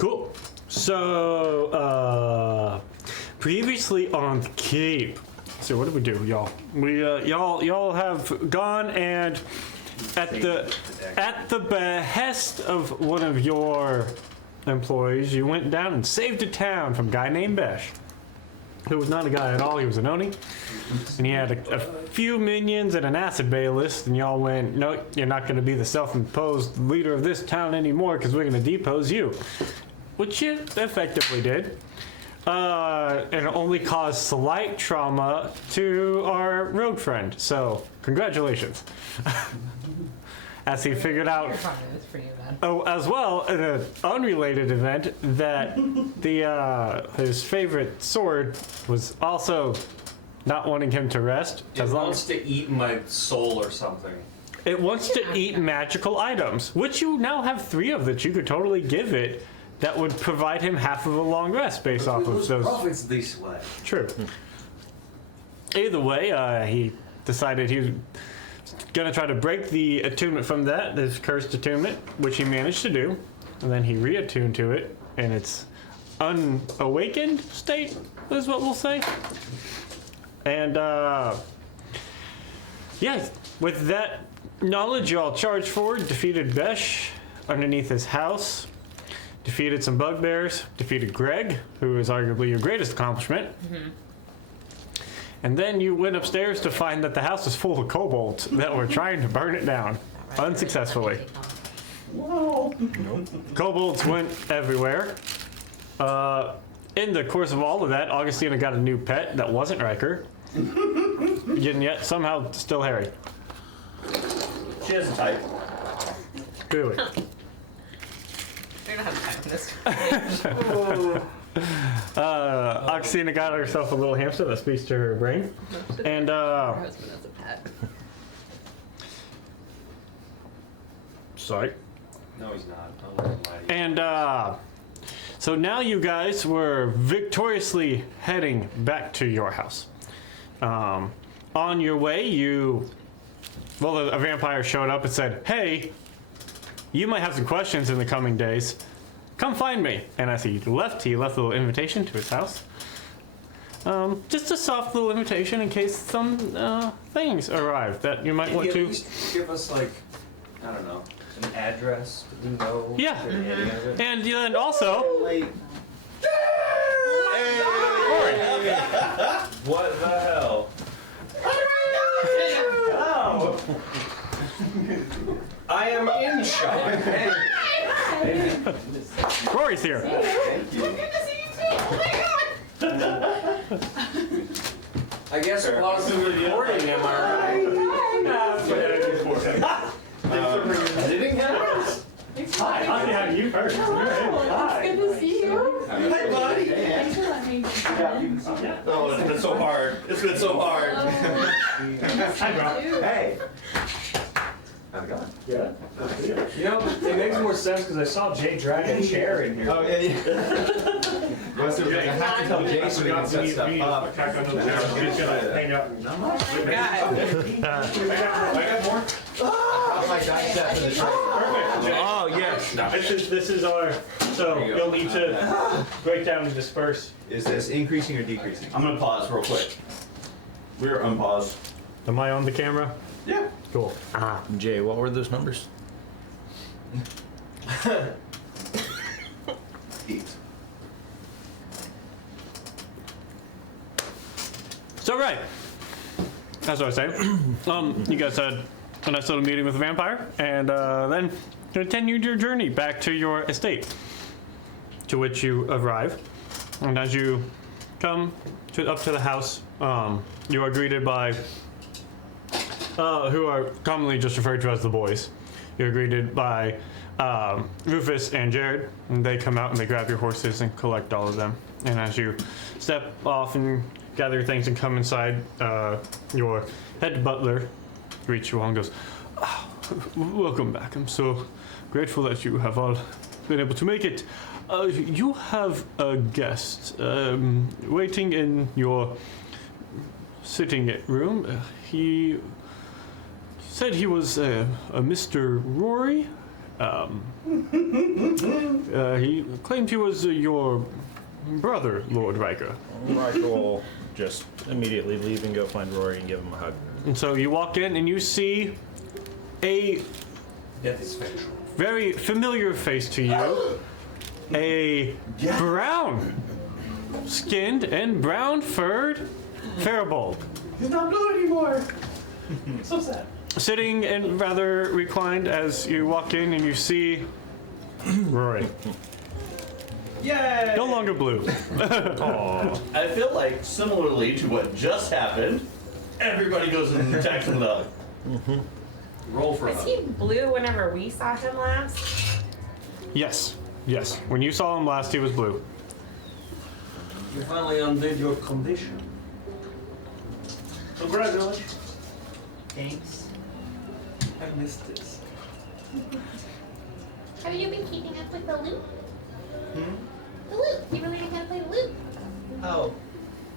Cool. So, previously on the Cape. So what did we do, y'all? We y'all have gone and at the behest of one of your employees, you went down and saved a town from a guy named Besh, who was not a guy at all. He was an Oni, and he had a few minions and an acid baylist. And y'all went, no, you're not going to be the self-imposed leader of this town anymore because we're going to depose you, which you effectively did. And it only caused slight trauma to our rogue friend. So, congratulations. As he figured out, as well, in an unrelated event, that his favorite sword was also not wanting him to rest. It wants to eat my soul or something. It wants to eat magical items, which you now have 3 of that you could totally give it. That would provide him half of a long rest based off of those. Profits this way. True. Either way, he decided he was gonna try to break the attunement from that, this cursed attunement, which he managed to do, and then he reattuned to it in its unawakened state, is what we'll say. And yeah, with that knowledge, you all charged forward, defeated Besh underneath his house. Defeated some bugbears, defeated Greg, who is arguably your greatest accomplishment. Mm-hmm. And then you went upstairs to find that the house is full of kobolds that were trying to burn it down, unsuccessfully. Whoa. Kobolds went everywhere. In the course of all of that, Augustina got a new pet that wasn't Riker. And yet, somehow, still Harry. She has a type. Clearly. We don't have time for this. Augustina got herself a little hamster that speaks to her brain. And, Her husband has a pet. sorry. No, he's not. I'll let him lie to you. And, so now you guys were victoriously heading back to your house. On your way, a vampire showed up and said, hey, you might have some questions in the coming days. Come find me. And as he left a little invitation to his house. Just a soft little invitation in case some things arrive that you might Can want you to. at least give us, like, I don't know, an address that we know? Yeah. Mm-hmm. And also, Wait. What the hell? Oh. I am in shock. Rory's here. Good to see you too. Oh my god. I guess we're lost in recording, am I right? Editing happens. Hi, I'll say hi to you first. It's good to see you. Hi, buddy. Thanks for letting me come in. Oh, it's been so hard. It's been so hard. Hi, bro. Hey. How's it going? Yeah. You know, it makes more sense because I saw Jay drag a chair in here. Oh, yeah, yeah. Well, so I have to tell Jason we can set stuff up. Hang out. I got more. How's my dice set for the trade? Oh, yes. This is our. So you'll need to break down and disperse. Is this increasing or decreasing? I'm gonna pause real quick. We're unpause. Am I on the camera? Yeah. Cool. Jay, what were those numbers? 8. So right. That's what I was saying. You guys had a nice little meeting with the vampire, and then continued your journey back to your estate, to which you arrive. And as you come up to the house, you are greeted by who are commonly just referred to as the boys. You're greeted by Rufus and Jared, and they come out and they grab your horses and collect all of them. And as you step off and gather your things and come inside, your head butler greets you all and goes, "Oh, welcome back. I'm so grateful that you have all been able to make it. You have a guest waiting in your sitting room. He said he was a Mr. Rory, He claimed he was your brother, Lord Riker. Riker will just immediately leave and go find Rory and give him a hug. And so you walk in and you see a Death is factual. very familiar face to you. A brown skinned and brown furred Faribault. He's not blue anymore. So sad. Sitting and rather reclined as you walk in and you see Rory. Yay! No longer blue. I feel like, similarly to what just happened, everybody goes and attacks him with a hug. Roll for a Was hug. he blue whenever we saw him last? Yes, yes. When you saw him last, he was blue. You finally undid your condition. Congratulations. Thanks. I missed this. Have you been keeping up with the loop? Hmm? The loop. You were learning how to play the loop. Oh,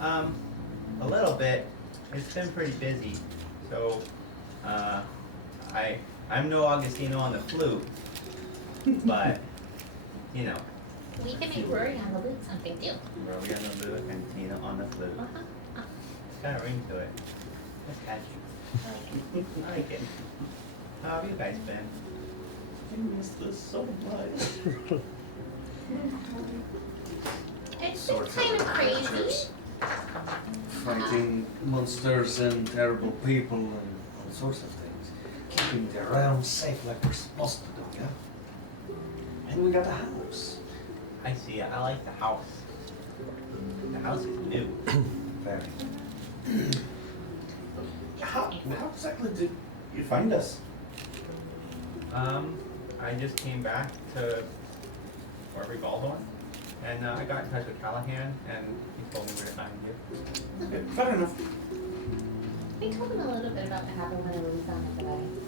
a little bit. It's been pretty busy. So, I'm no Augustino on the flute, but, you know, We can make Rory on the loop something too. Rory on the flute and Tina on the flute. It's got a ring to it. It's catchy. I like it. How have you guys been? I miss this so much. It's been Sorts kind of crazy. adventures. Fighting monsters and terrible people and all sorts of things. Keeping the realm safe like we're supposed to do, yeah? And we got a house. I see. I like the house. The house is new. Very. How exactly did you find us? I just came back to wherever Galdorn, and I got in touch with Callahan, and he told me where to find you. Okay, fair enough. We told him a little bit about what happened when we was on at the wedding.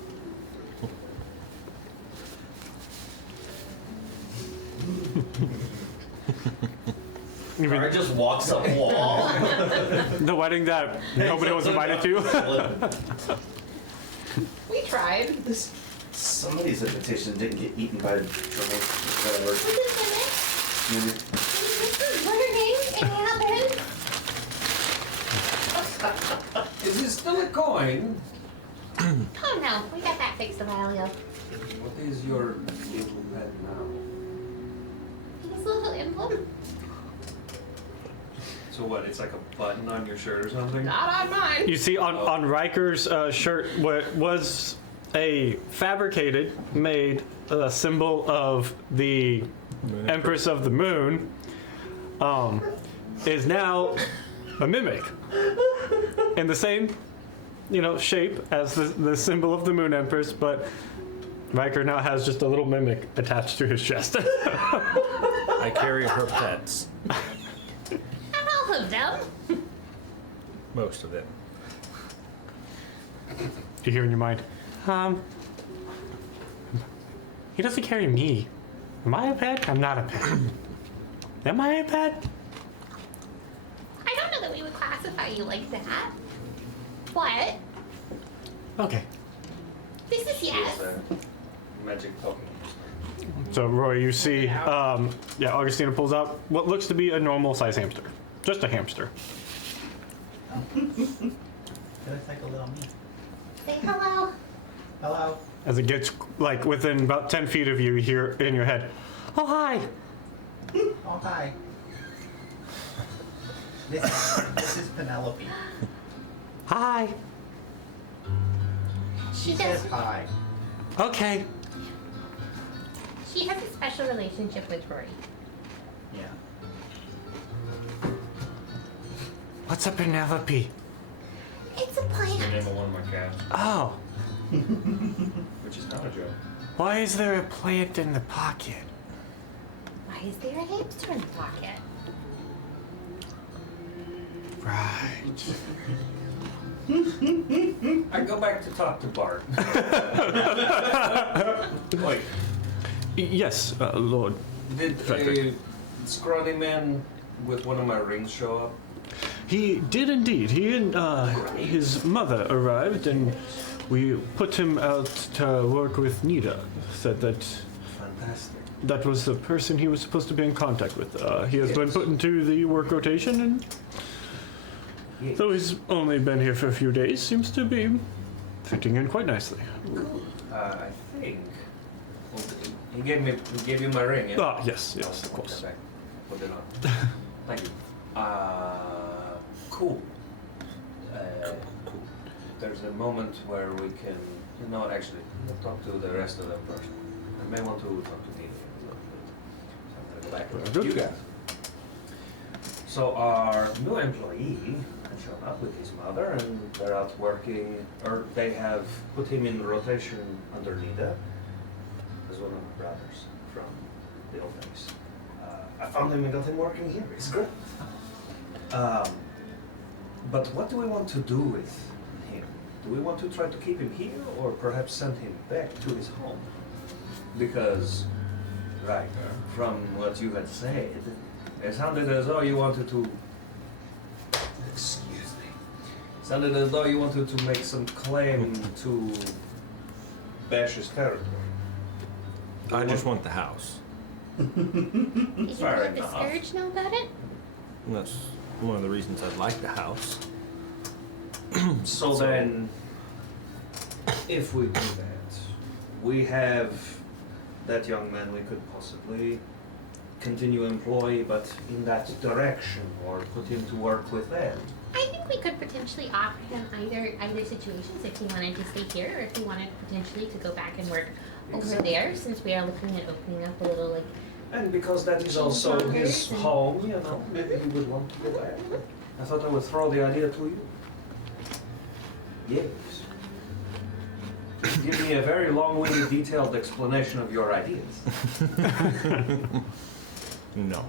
You mean Or just walks up wall. the wedding that nobody was invited to? We tried. Somebody's invitation didn't get eaten by whatever. Was it Mimic? What her name? It happened. Is it still a coin? Oh no, we got that fixed a while ago. What is your little pet now? He's a little emblem. So what, it's like a button on your shirt or something? Not on mine. You see on Riker's shirt what was a fabricated, made symbol of the Empress of the Moon, is now a mimic in the same, shape as the symbol of the Moon Empress, but Riker now has just a little mimic attached to his chest. I carry her pets. Not all of them. Most of them. You hear in your mind, he doesn't carry me. Am I a pet? I'm not a pet. Am I a pet? I don't know that we would classify you like that. What? Okay. This is yes. Magic token. So Roy, you see, Augustina pulls out what looks to be a normal size hamster. Just a hamster. It looks like a little me. Say hello. Hello. As it gets like within about 10 feet of you, you hear in your head, "Oh hi." Oh, hi. This is Penelope. Hi. She She says does. hi. Okay. She has a special relationship with Rory. Yeah. What's a Penelope? It's a The plant. name of one of my cats, Oh, which is not a joke. why is there a plant in the pocket? Why is there a hamster in the pocket? Right. I go back to talk to Bart. Wait, Yes, Lord. did Frederick. a scrawny man with one of my rings show up? He did indeed. He and his mother arrived, and We put him out to work with Nita. Said that Fantastic. that was the person he was supposed to be in contact with. He has been put into the work rotation, and Yes. though he's only been here for a few days, seems to be fitting in quite nicely. I think he gave you my ring. Yeah. Ah, yes, of course. Okay, put it on. Thank you. Cool. There's a moment where we can, actually, we'll talk to the rest of them first. I may want to talk to me. So I'm gonna go back Very to good. you guys. So our new employee has shown up with his mother, and they're out working, or they have put him in rotation under Nida as one of my brothers from the old days. I found him and got him working here. It's great. But what do we want to do with him? Do we want to try to keep him here, or perhaps send him back to his home? Because, right, from what you had said, it sounded as though you wanted to. Excuse me. Sounded as though you wanted to make some claim to Bash's territory. I just want the house. Did you Fair let the enough. Scourge know about it? And that's one of the reasons I'd like the house. So then, if we do that, we have that young man we could possibly continue employ, but in that direction, or put him to work with them. I think we could potentially offer him either situations if he wanted to stay here or if he wanted potentially to go back and work over there, since we are looking at opening up a little like. And because that is also his home, maybe he would want to go back. I thought I would throw the idea to you. Yes. Give me a very long-winded, detailed explanation of your ideas. No.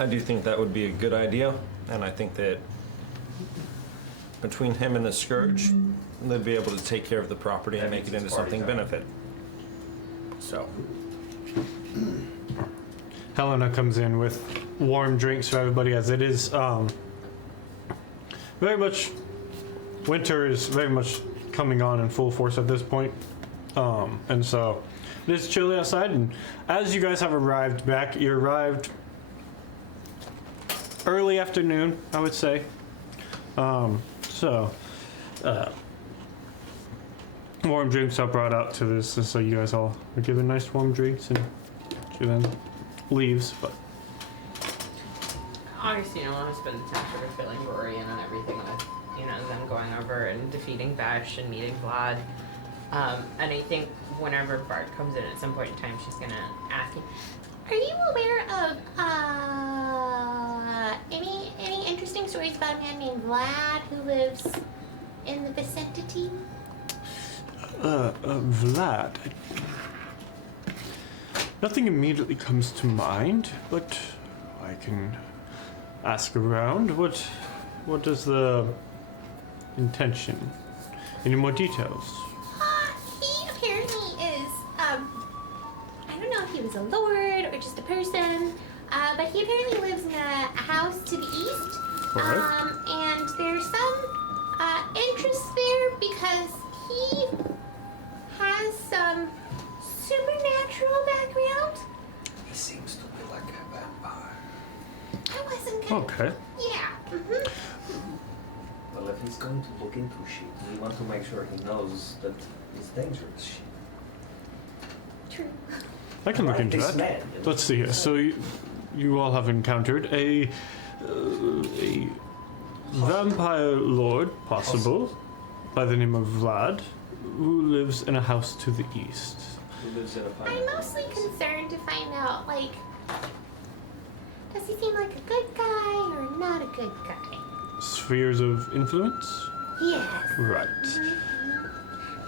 I do think that would be a good idea, and I think that between him and the Scourge, they'd be able to take care of the property and make it into something benefit. So, Helena comes in with warm drinks for everybody, as it is very much, winter is very much coming on in full force at this point. And so it is chilly outside, and as you guys have arrived back, you arrived early afternoon, I would say. Warm drinks are brought out to this, and so you guys all are given nice warm drinks, and she then leaves, but Obviously, I want to spend the time sort of filling Rory in on everything with, them going over and defeating Bash and meeting Vlad. And I think whenever Bart comes in at some point in time, she's gonna ask him, Are you aware of any interesting stories about a man named Vlad who lives in the vicinity? Vlad. Nothing immediately comes to mind, but I can ask around. What is the intention? Any more details? He apparently is, I don't know if he was a lord or just a person, but he apparently lives in a house to the east. Correct. And there's some interest there because he has some supernatural background. He seems to be like a vampire. I wasn't gonna. Okay. Yeah. Well, if he's going to look into shit, we want to make sure he knows that it's dangerous shit. True. I can look into This that. man, Let's see here. So you all have encountered a vampire lord, possible, by the name of Vlad, who lives in a house to the east. He lives in a I'm pineapple. mostly concerned to find out, like, does he seem like a good guy or not a good guy? Spheres of influence? Yes. Right.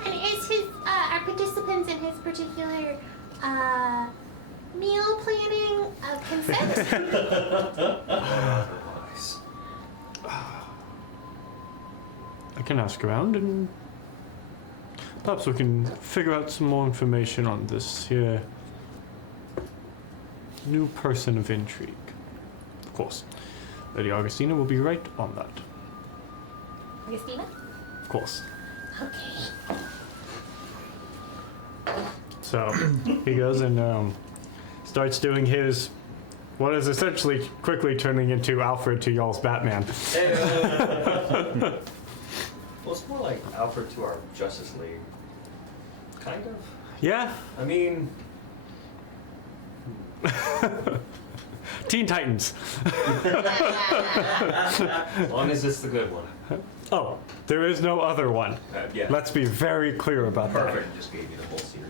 And is his, are participants in his particular, meal planning of consent? Otherwise. I can ask around, and perhaps we can figure out some more information on this here new person of intrigue. Of course. Lady Augustina will be right on that. Augustina? Of course. Okay. So he goes and starts doing his, what is essentially quickly turning into Alfred to y'all's Batman. Well, it's more like Alfred to our Justice League. Kind of. Yeah, I mean, Teen Titans. as long as it's the good one. Oh, there is no other one. Yeah. Let's be very clear about Perfect. Just gave you the whole series.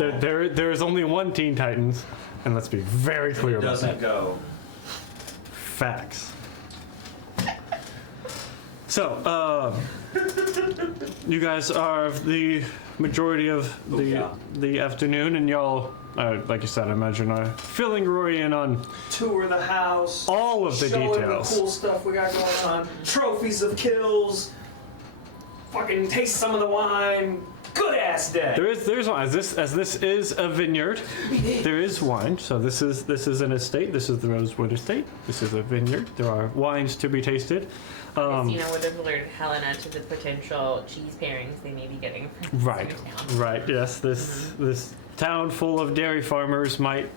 that. There is only one Teen Titans, and let's be very clear It about doesn't that. go. Facts. So, you guys are the majority of the afternoon, and y'all, like you said, I imagine, are filling Rory in on Tour the house. all of the showing details. the cool stuff we got going on. Trophies of kills. Fucking taste some of the wine. Good ass day. There's wine. As this is a vineyard, there is wine. So this is an estate. This is the Rosewood Estate. This is a vineyard. There are wines to be tasted. Christina would have alerted Helena to the potential cheese pairings they may be getting from Right, town. right. Yes, this town full of dairy farmers might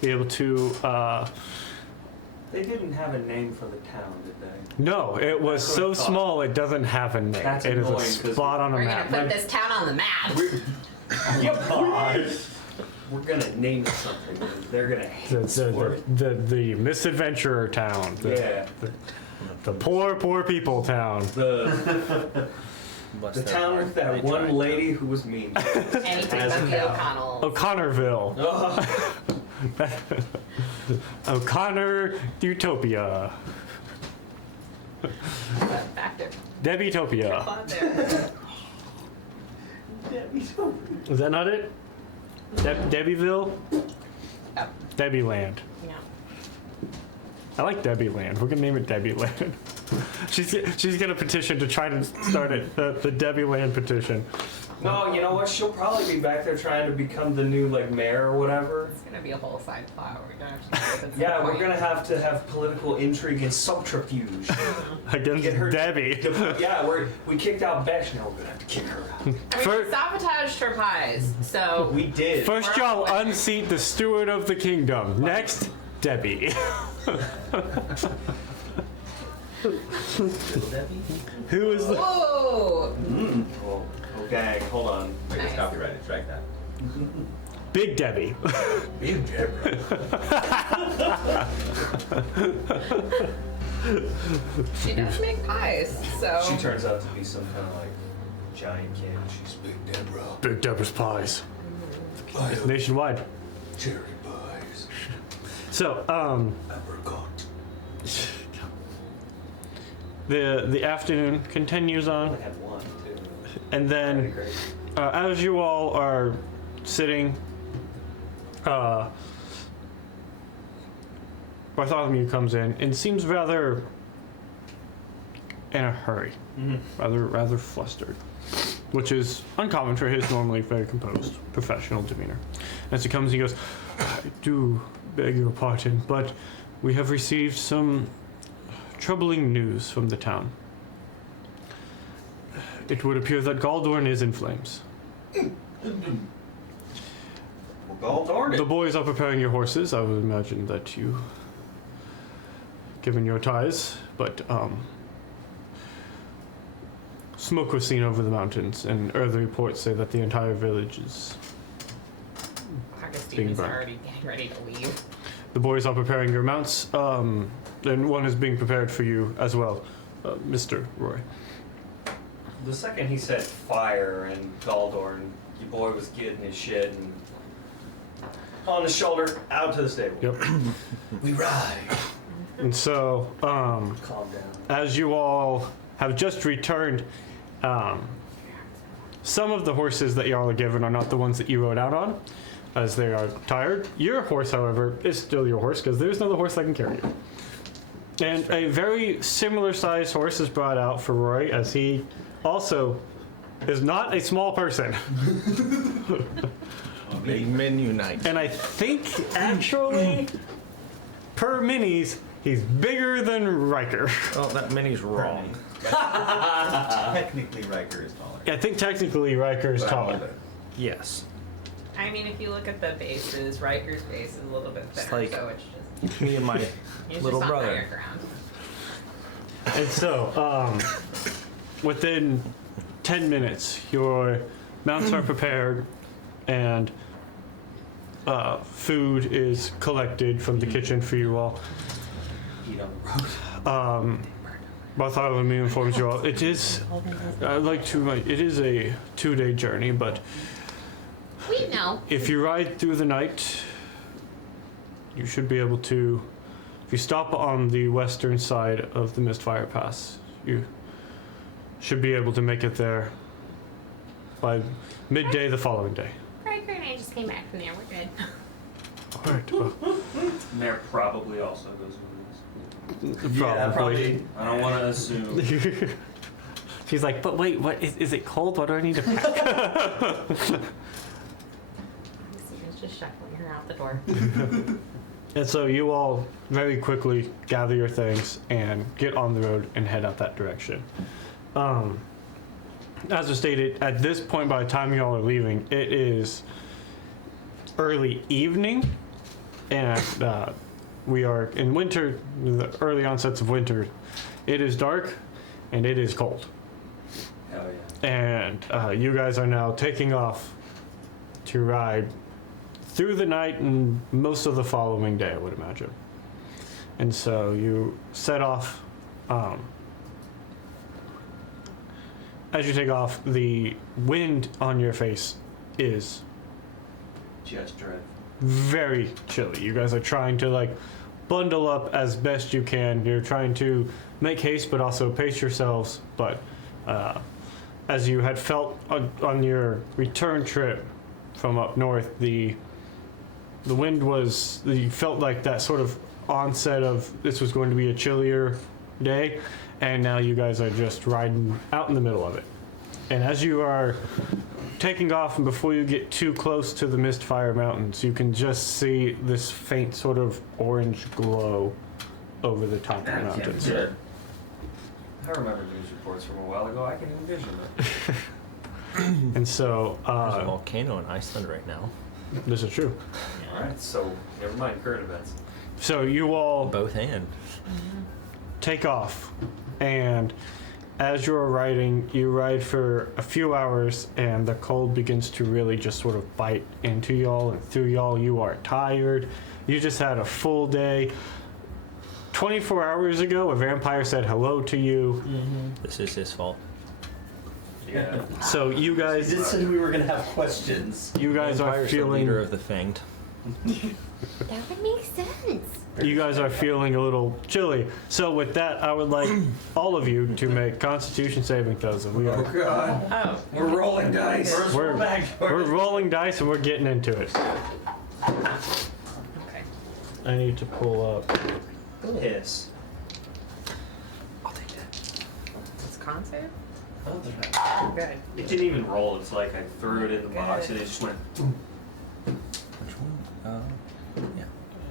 be able to. They didn't have a name for the town, did they? No, it was That's what so I thought. small it doesn't have a name. That's It is a annoying, 'cause spot on a We're gonna map. put this town on the map. We're gonna name it something. And they're gonna hate us for it. The misadventurer town. Yeah. The poor people town. The Must town have- with that they one tried. lady who was mean. Anything As but a the cow. O'Connell. O'Connorville. Oh, O'Connor Utopia. Factor. Debbie-topia. Is that not it? Debbieville? Yep. Debbie Land. Yeah. I like Debbie Land. We're gonna name it Debbie Land. she's gonna petition to try to start it, the Debbie Land petition. no, you know what? She'll probably be back there trying to become the new like mayor or whatever. It's gonna be a whole side plot. We're gonna have to Yeah, we're gonna have to have political intrigue and subterfuge. Against Get her- Debbie. Yeah, we kicked out Besh, now we're gonna have to kick her out. I mean, For- we sabotaged her pies, so We did. First, y'all unseat the steward of the kingdom. Next, Debbie. Who is the? whoa! Oh, gang, hold on. I Nice. just copyrighted. Strike that. Big Debbie. Big Deborah. She does make pies, so She turns out to be some kind of like giant kid. She's Big Deborah. Big Deborah's pies. Nationwide. Cherry pies. So, Apricot. the afternoon continues I on, only had one too. and Pretty then great. as you all are sitting, Bartholomew comes in and seems rather in a hurry, rather flustered, which is uncommon for his normally very composed, professional demeanor. As he comes, he goes, "I do beg your pardon, but we have received some troubling news from the town. It would appear that Galdorn is in flames. Well, darn The it. boys are preparing your horses. I would imagine that you, given your ties, but smoke was seen over the mountains, and early reports say that the entire village is. Augustine is burned. already getting ready to leave. The boys are preparing your mounts, and one is being prepared for you as well, Mr. Roy. The second he said fire and Galdorn, your boy was getting his shit and on the shoulder, out to the stable. Yep. We ride. And so, Calm down. as you all have just returned, some of the horses that y'all are given are not the ones that you rode out on, as they are tired. Your horse, however, is still your horse, because there's another horse that can carry you. And a very similar sized horse is brought out for Roy, as he also is not a small person. Big men unite. And I think, actually, per minis, he's bigger than Riker. Oh, that mini's wrong. Technically, Riker is taller. I think technically Riker is taller. Yes. I mean, if you look at the bases, Riker's base is a little bit thinner, like- so it's just Me and my he's little just on brother. higher ground. And so, within 10 minutes, your mounts are prepared and food is collected from the kitchen for you all. Eat on the road. Bartholomew informs you all it is, it is a 2-day journey, but We know. if you ride through the night, you should be able to, if you stop on the western side of the Mistfire Pass, you should be able to make it there by midday the following day. Riker and I just came back from there. We're good. All right. Well, Mayor probably also goes with this. Yeah, probably. I don't want to assume. She's like, but wait, what is it cold? What do I need to pack? Steven's just shuffling her out the door. And so you all very quickly gather your things and get on the road and head out that direction. As was stated, at this point, by the time you all are leaving, it is early evening, and we are in winter, the early onsets of winter. It is dark, and it is cold. Hell yeah. And you guys are now taking off to ride through the night and most of the following day, I would imagine. And so you set off. As you take off, the wind on your face is Just dread. very chilly. You guys are trying to bundle up as best you can. You're trying to make haste, but also pace yourselves. But as you had felt on your return trip from up north, the wind was, you felt like that sort of onset of this was going to be a chillier day, and now you guys are just riding out in the middle of it. And as you are taking off, and before you get too close to the Mistfire Mountains, you can just see this faint sort of orange glow over the top of the mountains. I remember news reports from a while ago. I can envision it. And so, There's a volcano in Iceland right now. this is true. All right, so never mind current events. So you all Both and. take off, and as you're riding, you ride for a few hours, and the cold begins to really just sort of bite into y'all and through y'all. You are tired. You just had a full day. 24 hours ago, a vampire said hello to you. This is his fault. Yeah. So you He guys, just said we were gonna have questions. you guys are Vampire's the leader feeling, of the Fanged. That would make sense. you guys are feeling a little chilly. So with that, I would like all of you to make Constitution saving throws. And we Oh are, God. Oh, We're rolling dice. we're rolling dice and we're getting into it. okay. I need to pull up. Piss. It's con save? Oh, they're not- Good. It didn't even roll. It's like I threw it in the box and it just went. Which one? Yeah.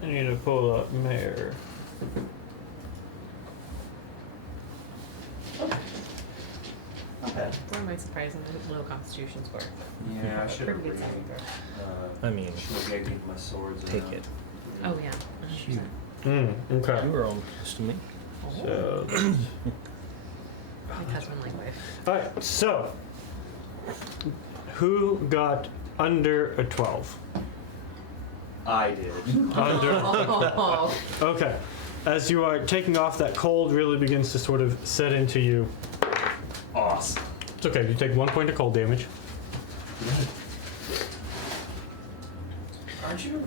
I need to pull up Mayor. Not bad. What am I surprised in the low constitution score? Yeah, I should have Pretty good really. saving throw. I mean, Should have gave my swords. take out. it. Oh, yeah. 100%. Okay. You were on to me. So, My cousin like wife. all right. So, who got under a 12? I did. Under. Oh, Okay. As you are taking off, that cold really begins to sort of set into you. Awesome. It's okay. You take 1 point of cold damage. Aren't you?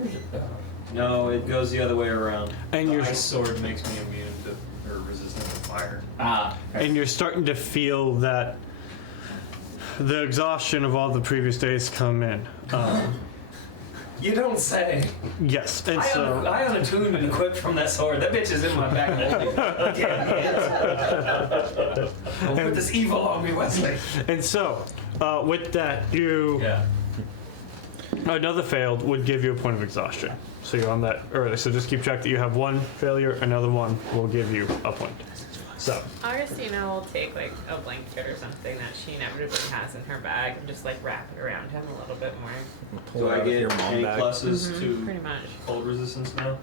No, it goes the other way around. And The you're ice sword makes me immune to or resistant to fire. Ah. and you're starting to feel that the exhaustion of all the previous days come in. You don't say. Yes, and so I unattuned and equipped from that sword. That bitch is in my back holding. Don't put this evil on me, Wesley. with that you Yeah. Another failed would give you a point of exhaustion. So you're on that early. So just keep track that you have one failure, another one will give you a point. So, Augustina will take like a blanket or something that she inevitably has in her bag and just like wrap it around him a little bit more. Pull Do it I out of get your mom any bag. pluses Pretty to much. cold resistance now?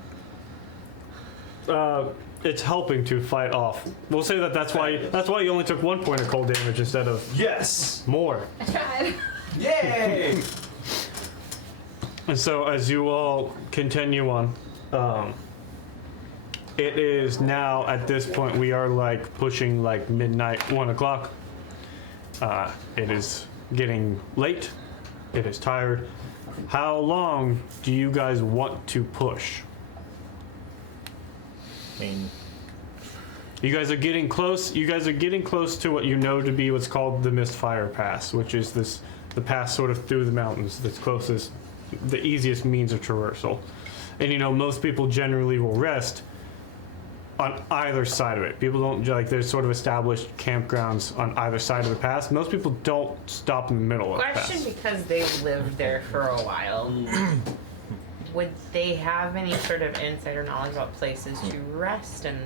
it's helping to fight off. We'll say that's why you only took 1 point of cold damage instead of Yes! more. I tried. Yay! And so as you all continue on, it is now at this point we are like pushing like midnight, 1 o'clock. It is getting late. It is tired. How long do you guys want to push? I mean, You guys are getting close. You guys are getting close to what you know to be what's called the Mistfire Pass, which is the pass sort of through the mountains that's closest, the easiest means of traversal. And you know, most people generally will rest on either side of it. People don't like. There's sort of established campgrounds on either side of the pass. Most people don't stop in the middle of the Question, pass. because they've lived there for a while. Would they have any sort of insider knowledge about places to rest in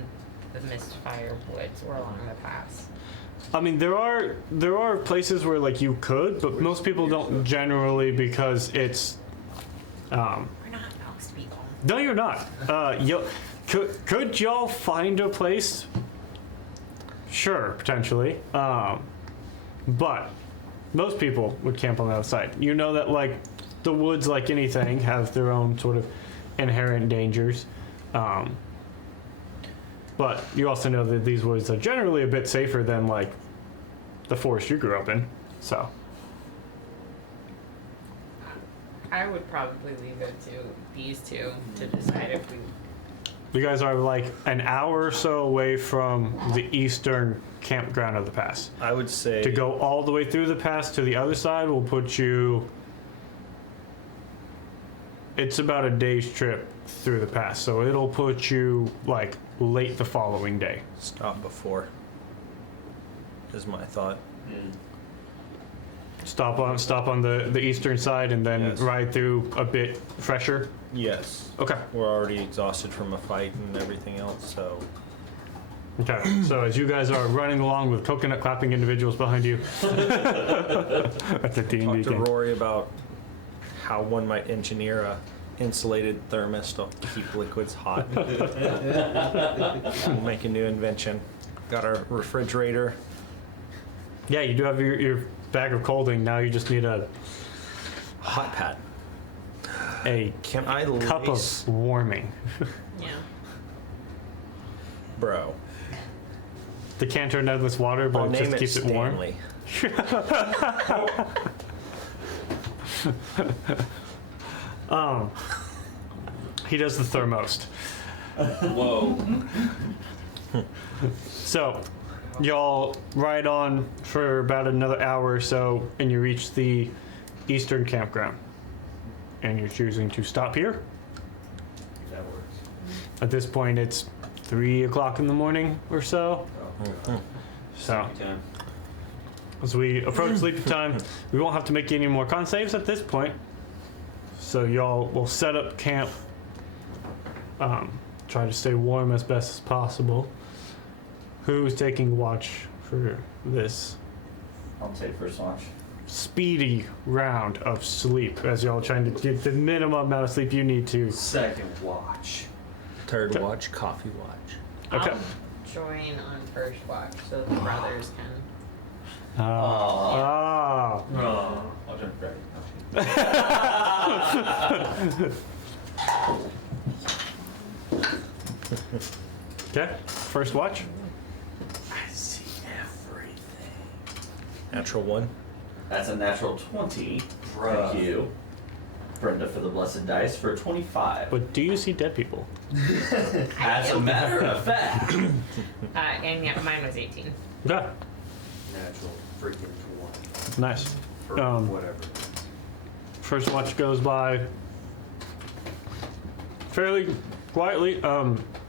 the Mistfire Woods or along the pass? I mean, there are places where like you could, but most people don't generally because it's. We're not most people. No, you're not. Could y'all find a place? Sure, potentially. But most people would camp on the outside. You know that like the woods, like anything, have their own sort of inherent dangers. But you also know that these woods are generally a bit safer than like the forest you grew up in. So I would probably leave it to these two to decide if we. you guys are like an hour or so away from the eastern campground of the pass. I would say To go all the way through the pass to the other side will put you. It's about a day's trip through the pass, so it'll put you like late the following day. stop before. Is my thought. Stop on the eastern side and then Yes. ride through a bit fresher. Yes. Okay. We're already exhausted from a fight and everything else, so Okay. So as you guys are running along with coconut clapping individuals behind you, at the D&D talk to game. Rory about how one might engineer a insulated thermos to keep liquids hot. We'll make a new invention. Got our refrigerator. Yeah, you do have your bag of colding. Now you just need a Hot pad. Can I cup lace, of warming. Yeah. bro? Decanter of endless water, but I'll it name just it keeps it warm. Stanley. He does the thermost. Whoa. So, y'all ride on for about another hour or so, and you reach the eastern campground. And you're choosing to stop here. That works. At this point, it's 3 o'clock in the morning or so. So, Time. as we approach sleepy time, we won't have to make any more con saves at this point. So, y'all will set up camp. Try to stay warm as best as possible. Who's taking watch for this I'll take first watch. speedy round of sleep as y'all trying to get the minimum amount of sleep you need to? Second watch. Third watch, coffee watch. Okay. I'll join on first watch so the brothers can. Ah. Oh. I'll jump right. Okay. First watch. I see everything. Natural one. That's a natural 20. Bruh. Thank you. Brenda for the blessed dice for 25. But do you see dead people? As a matter of fact. And yeah, mine was 18. Okay. Natural freaking 20. Nice. For whatever. First watch goes by fairly quietly.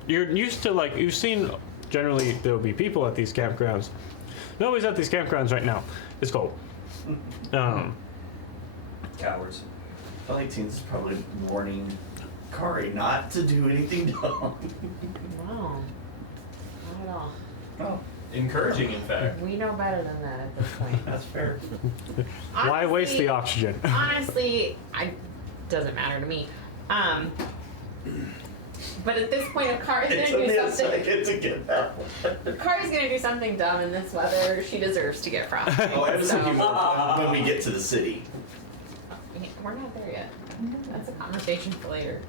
You're used to like you've seen. Generally, there'll be people at these campgrounds. Nobody's at these campgrounds right now. It's cold. Cowards. Valentin's probably warning Kari not to do anything dumb. No. Not at all. Oh, Encouraging, in fact. We know better than that at this point. that's fair. Why waste Honestly- the oxygen? Honestly, doesn't matter to me. But at this point, if Kari's It gonna took me do a something, second to get that one. if Kari's gonna do something dumb in this weather, she deserves to get frosty. Oh, I was thinking So- when we get to the city. Yeah, we're not there yet. That's a conversation for later.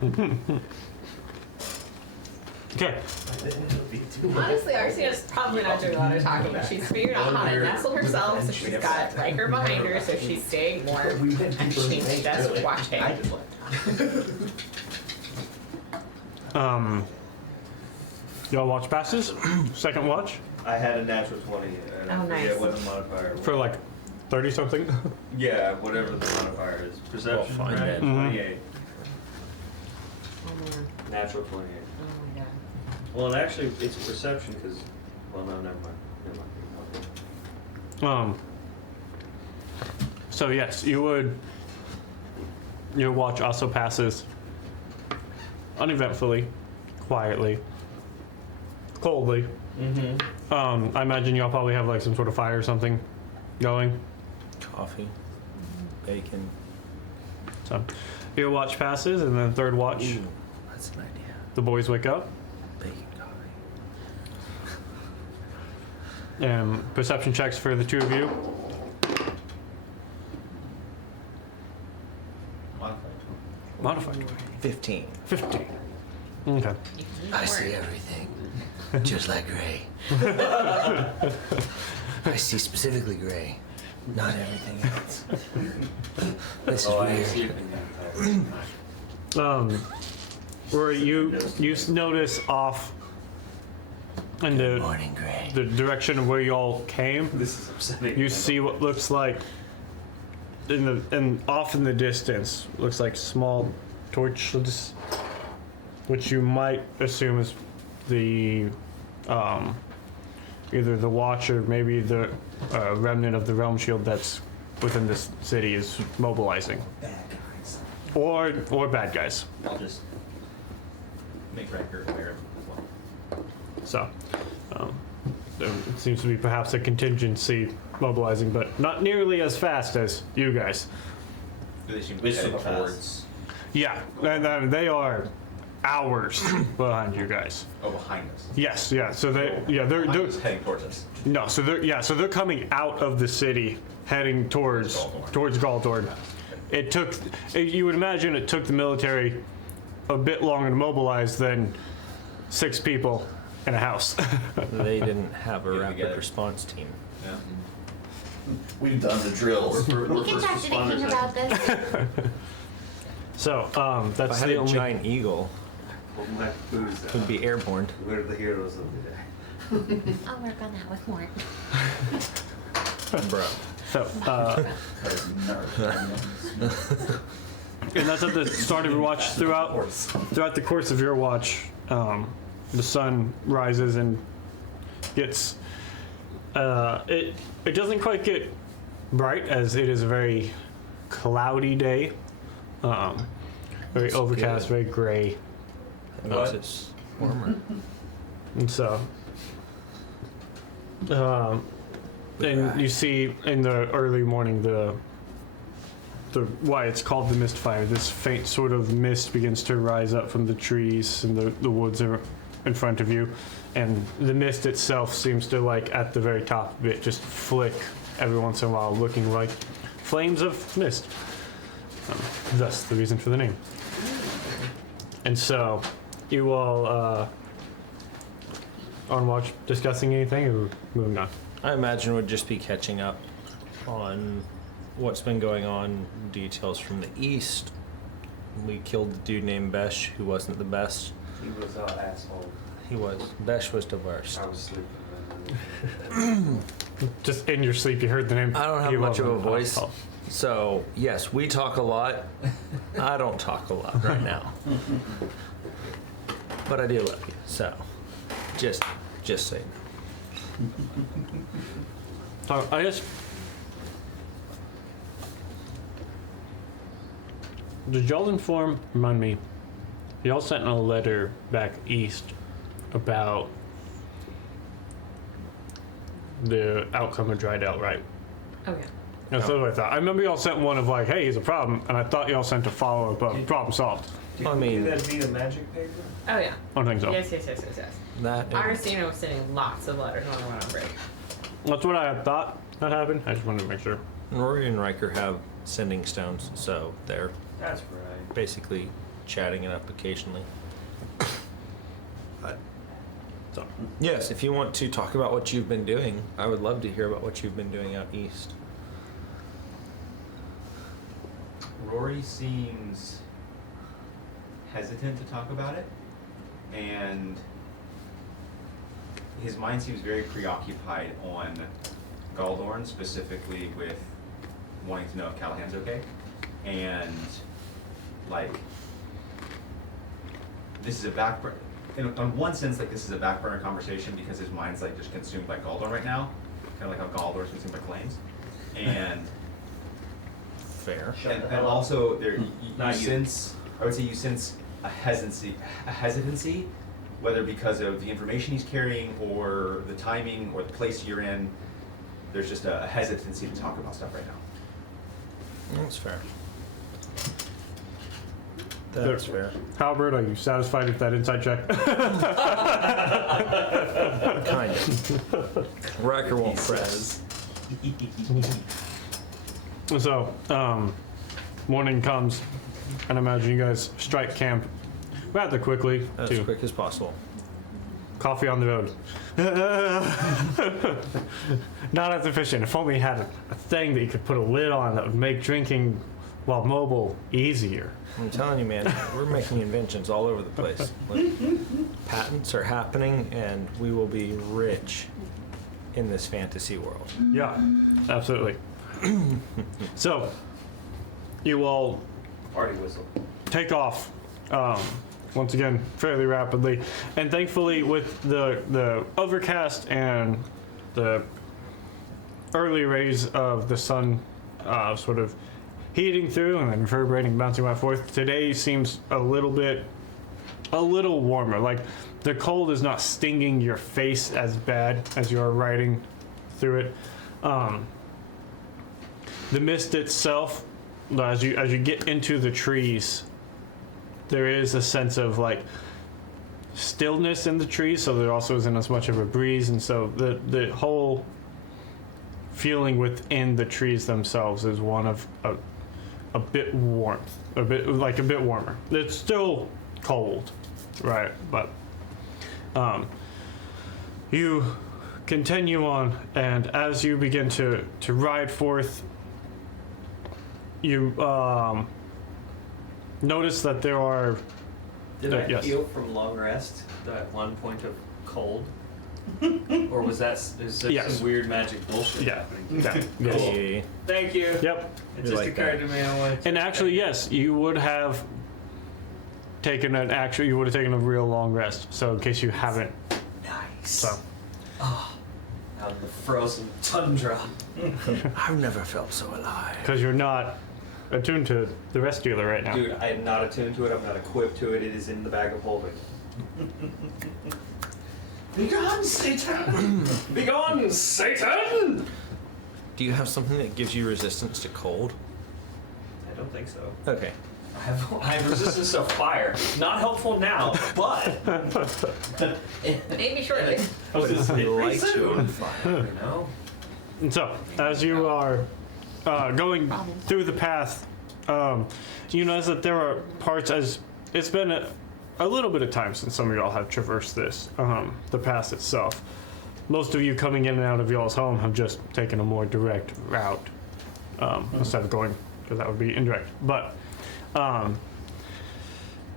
Okay. Honestly, Arcena's probably not doing a lot of talking. She's figured out how to nestle herself, so she's got Riker behind her, so she's staying warm. And she's just watching. Y'all watch passes? Second watch? I had a natural 20, and I Oh, forget nice. what the modifier was. For like 30 something? Yeah, whatever the modifier is. Perception, find right? it. 28. Oh man. Natural 28. Oh my god. Well, and actually, it's perception because. Well, no, never mind. So yes, you would. Your watch also passes uneventfully, quietly, coldly. Mm-hmm. I imagine y'all probably have like some sort of fire or something going. Coffee, bacon. So your watch passes, and then third watch, Ooh, that's an idea. the boys wake up. Bacon coffee. And perception checks for the two of you. Modified. 15. 50. Okay. I see everything, just like Gray. I see specifically Gray, not everything else. This is weird. Where you notice off in Good the morning, Gray. direction of where y'all came, This is upsetting. you see what looks like off in the distance looks like small torches, which you might assume is the either the watch or maybe the remnant of the realm shield that's within this city is mobilizing, or bad guys. I'll just make record aware of it as well. So there seems to be perhaps a contingency mobilizing, but not nearly as fast as you guys. Do they seem We headed super fast. towards? Yeah, and they are hours behind you guys. Oh, behind us. Yes, yeah. So they're Behind us, heading towards us. no. So they're coming out of the city, heading towards Galdorn. It took, you would imagine, it took the military a bit longer to mobilize than 6 people in a house. They didn't have a Get rapid together. response team. Yeah. We've done the drills. We can talk to the king about this. So If I that's had the a only. giant eagle, Welcome back to Booze. it would be airborne. We're the heroes of the day. I'll work on that with Mort. Bro. So and that's at the start of your watch. Throughout the course of your watch, the sun rises and gets. It doesn't quite get bright, as it is a very cloudy day. Very overcast, very gray, It makes it warmer. and so. And you see in the early morning the why it's called the mist fire. This faint sort of mist begins to rise up from the trees and the woods are in front of you, and the mist itself seems to, like, at the very top of it, just flick every once in a while, looking like flames of mist. Thus the reason for the name. And so you all on watch discussing anything, or moving on? I imagine we'd just be catching up on what's been going on, details from the east. We killed the dude named Besh, who wasn't the best. He was an asshole. He was. Besh was the worst. I was sleeping. Just in your sleep, you heard the name. I don't have He much of a wasn't. voice. Oh. So, yes, we talk a lot. I don't talk a lot right now. But I do love you, so just saying. I guess did y'all inform, remind me, y'all sent a letter back east about the outcome of Drydale, right? Oh yeah. That's what I thought. I remember y'all sent one of like, hey, he's a problem, and I thought y'all sent a follow-up of problem solved. Do I you mean- think that'd be the magic paper? Oh yeah. I don't think so. Yes. That and Augustina was sending lots of letters when I went on break. That's what I had thought that happened. I just wanted to make sure. Rory and Riker have sending stones, so they're That's right. basically chatting it up occasionally. But, so, yes, if you want to talk about what you've been doing, I would love to hear about what you've been doing out east. Rory seems hesitant to talk about it, and his mind seems very preoccupied on Galdorn, specifically with wanting to know if Callahan's okay. And, like, this is a back burner. On one sense, like, this is a back burner conversation because his mind's, like, just consumed by Galdorn right now. Kind of like how Galdorn's consumed by Claims. And Fair. and also there you Not you. sense, I would say you sense a hesitancy, whether because of the information he's carrying or the timing or the place you're in. There's just a hesitancy to talk about stuff right now. That's fair. That's fair. Halbert, are you satisfied with that inside check? Kind of. Riker won't press. So, morning comes, and I imagine you guys strike camp rather quickly. As to quick as possible. coffee on the road. Not as efficient. If only you had a thing that you could put a lid on that would make drinking while mobile easier. I'm telling you, man, we're making inventions all over the place. Like, patents are happening, and we will be rich in this fantasy world. Yeah, absolutely. So, you all Party whistle. take off once again fairly rapidly, and thankfully with the overcast and the early rays of the sun sort of heating through and then reverberating, bouncing back and forth, today seems a little warmer. Like the cold is not stinging your face as bad as you're riding through it. The mist itself, as you get into the trees, there is a sense of like stillness in the trees, so there also isn't as much of a breeze, and so the whole feeling within the trees themselves is one of a bit warmth, a bit warmer. It's still cold, right? But you continue on, and as you begin to ride forth, you notice that there are. Did I yes. feel from long rest that one point of cold? Or was that is there Yes. some weird magic bullshit Yeah. happening? Yeah. Yes. Hey. Thank you. Yep. It We just like occurred to me. I wanted to And actually, yes, you would have taken a real long rest. So in case you haven't, Nice. so Out in the frozen tundra. I've never felt so alive. because you're not attuned to the rest dealer right now. Dude, I am not attuned to it. I'm not equipped to it. It is in the bag of holding. Be gone, Satan! Be gone, Satan! Do you have something that gives you resistance to cold? I don't think so. Okay. I have resistance to fire. Not helpful now, but Maybe shortly. But if it you light soon. you on fire. You know? And so, as you are going through the path, you notice that there are parts, as it's been a little bit of time since some of y'all have traversed this, the pass itself. Most of you coming in and out of y'all's home have just taken a more direct route instead of going, because that would be indirect. But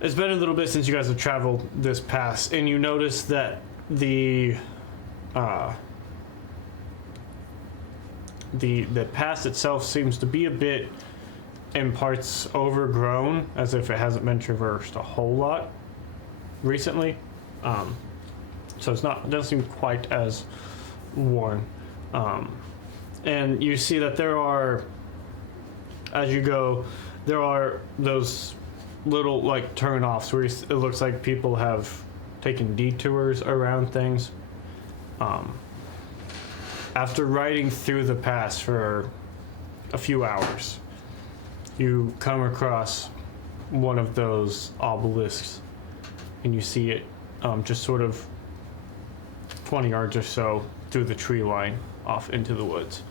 it's been a little bit since you guys have traveled this pass, and you notice that the pass itself seems to be a bit, in parts, overgrown, as if it hasn't been traversed a whole lot recently. So it doesn't seem quite as worn. And you see that there are, as you go, there are those little like turn-offs where it looks like people have taken detours around things. After riding through the pass for a few hours, you come across one of those obelisks, and you see it just sort of 20 yards or so through the tree line off into the woods.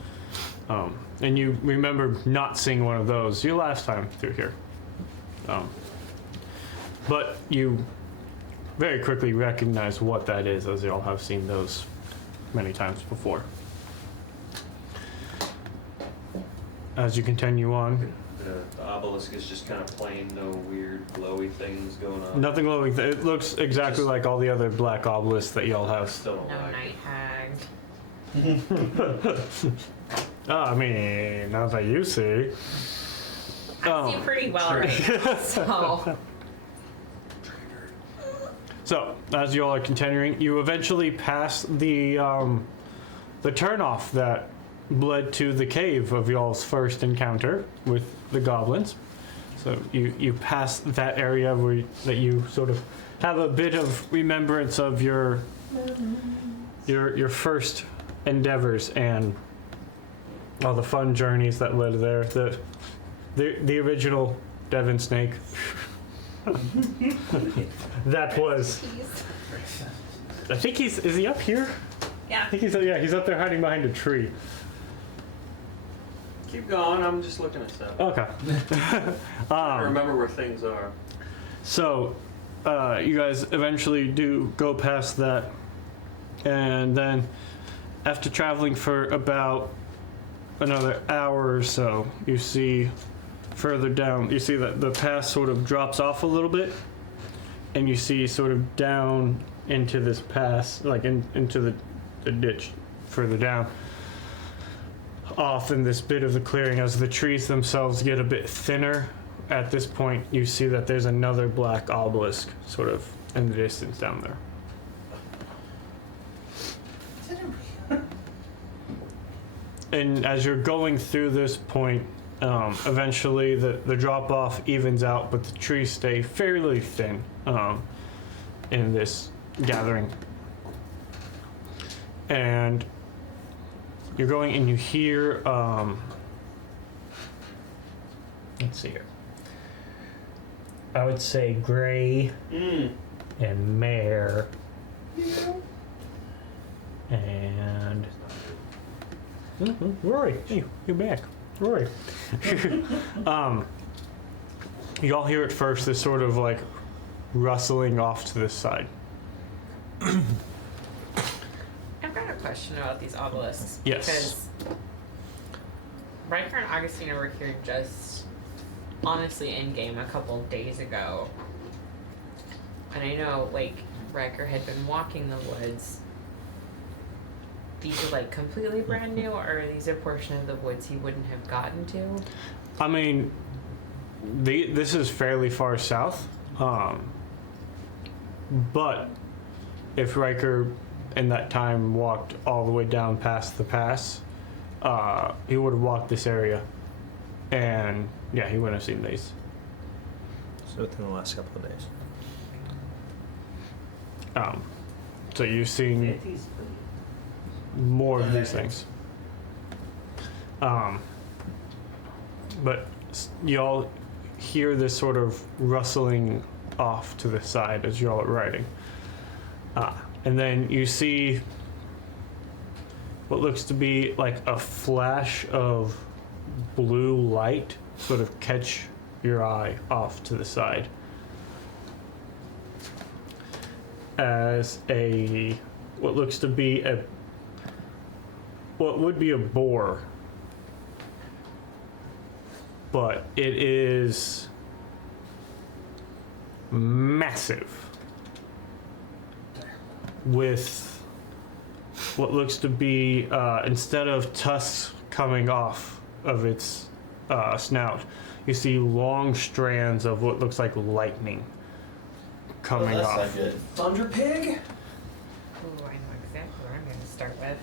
And you remember not seeing one of those your last time through here. But you very quickly recognize what that is, as you all have seen those many times before. As you continue on, The obelisk is just kind of plain, no weird glowy things going on. nothing glowing. It looks exactly like all the other black obelisks that y'all have. Still don't No like night it. hag. I mean, now that you see. I see pretty well right now, so. So, as you all are continuing, you eventually pass the turnoff that led to the cave of y'all's first encounter with the goblins. So you pass that area that you sort of have a bit of remembrance of your first endeavors and all the fun journeys that led there. The original Devon Snake. That was. I think is he up here? Yeah. I think he's up there hiding behind a tree. Keep going, I'm just looking at stuff. Okay. I remember where things are. So, you guys eventually do go past that, and then after traveling for about another hour or so, you see further down, you see that the pass sort of drops off a little bit, and you see sort of down into this pass, like into the ditch further down. Off in this bit of the clearing, as the trees themselves get a bit thinner, at this point you see that there's another black obelisk sort of in the distance down there. And as you're going through this point, eventually the drop off evens out, but the trees stay fairly thin in this gathering. And you're going and you hear, let's see here. I would say Gray and Mare. And Rory, hey, you're back. Rory. You all hear it first, this sort of like rustling off to this side. I've got a question about these obelisks. Yes. Because Riker and Augustine were here just honestly in game a couple days ago. And I know like Riker had been walking the woods. These are like completely brand new, or are these a portion of the woods he wouldn't have gotten to? I mean, this is fairly far south. But if Riker in that time walked all the way down past the pass, he would have walked this area, and yeah, he wouldn't have seen these. So within the last couple of days. So you've seen more of these things. But y'all hear this sort of rustling off to the side as y'all are riding. And then you see what looks to be like a flash of blue light sort of catch your eye off to the side. As what looks to be what would be a boar, but it is massive with what looks to be instead of tusks coming off of its snout, you see long strands of what looks like lightning coming that's off. not good. Thunder pig? Ooh, I know exactly what I'm going to start with.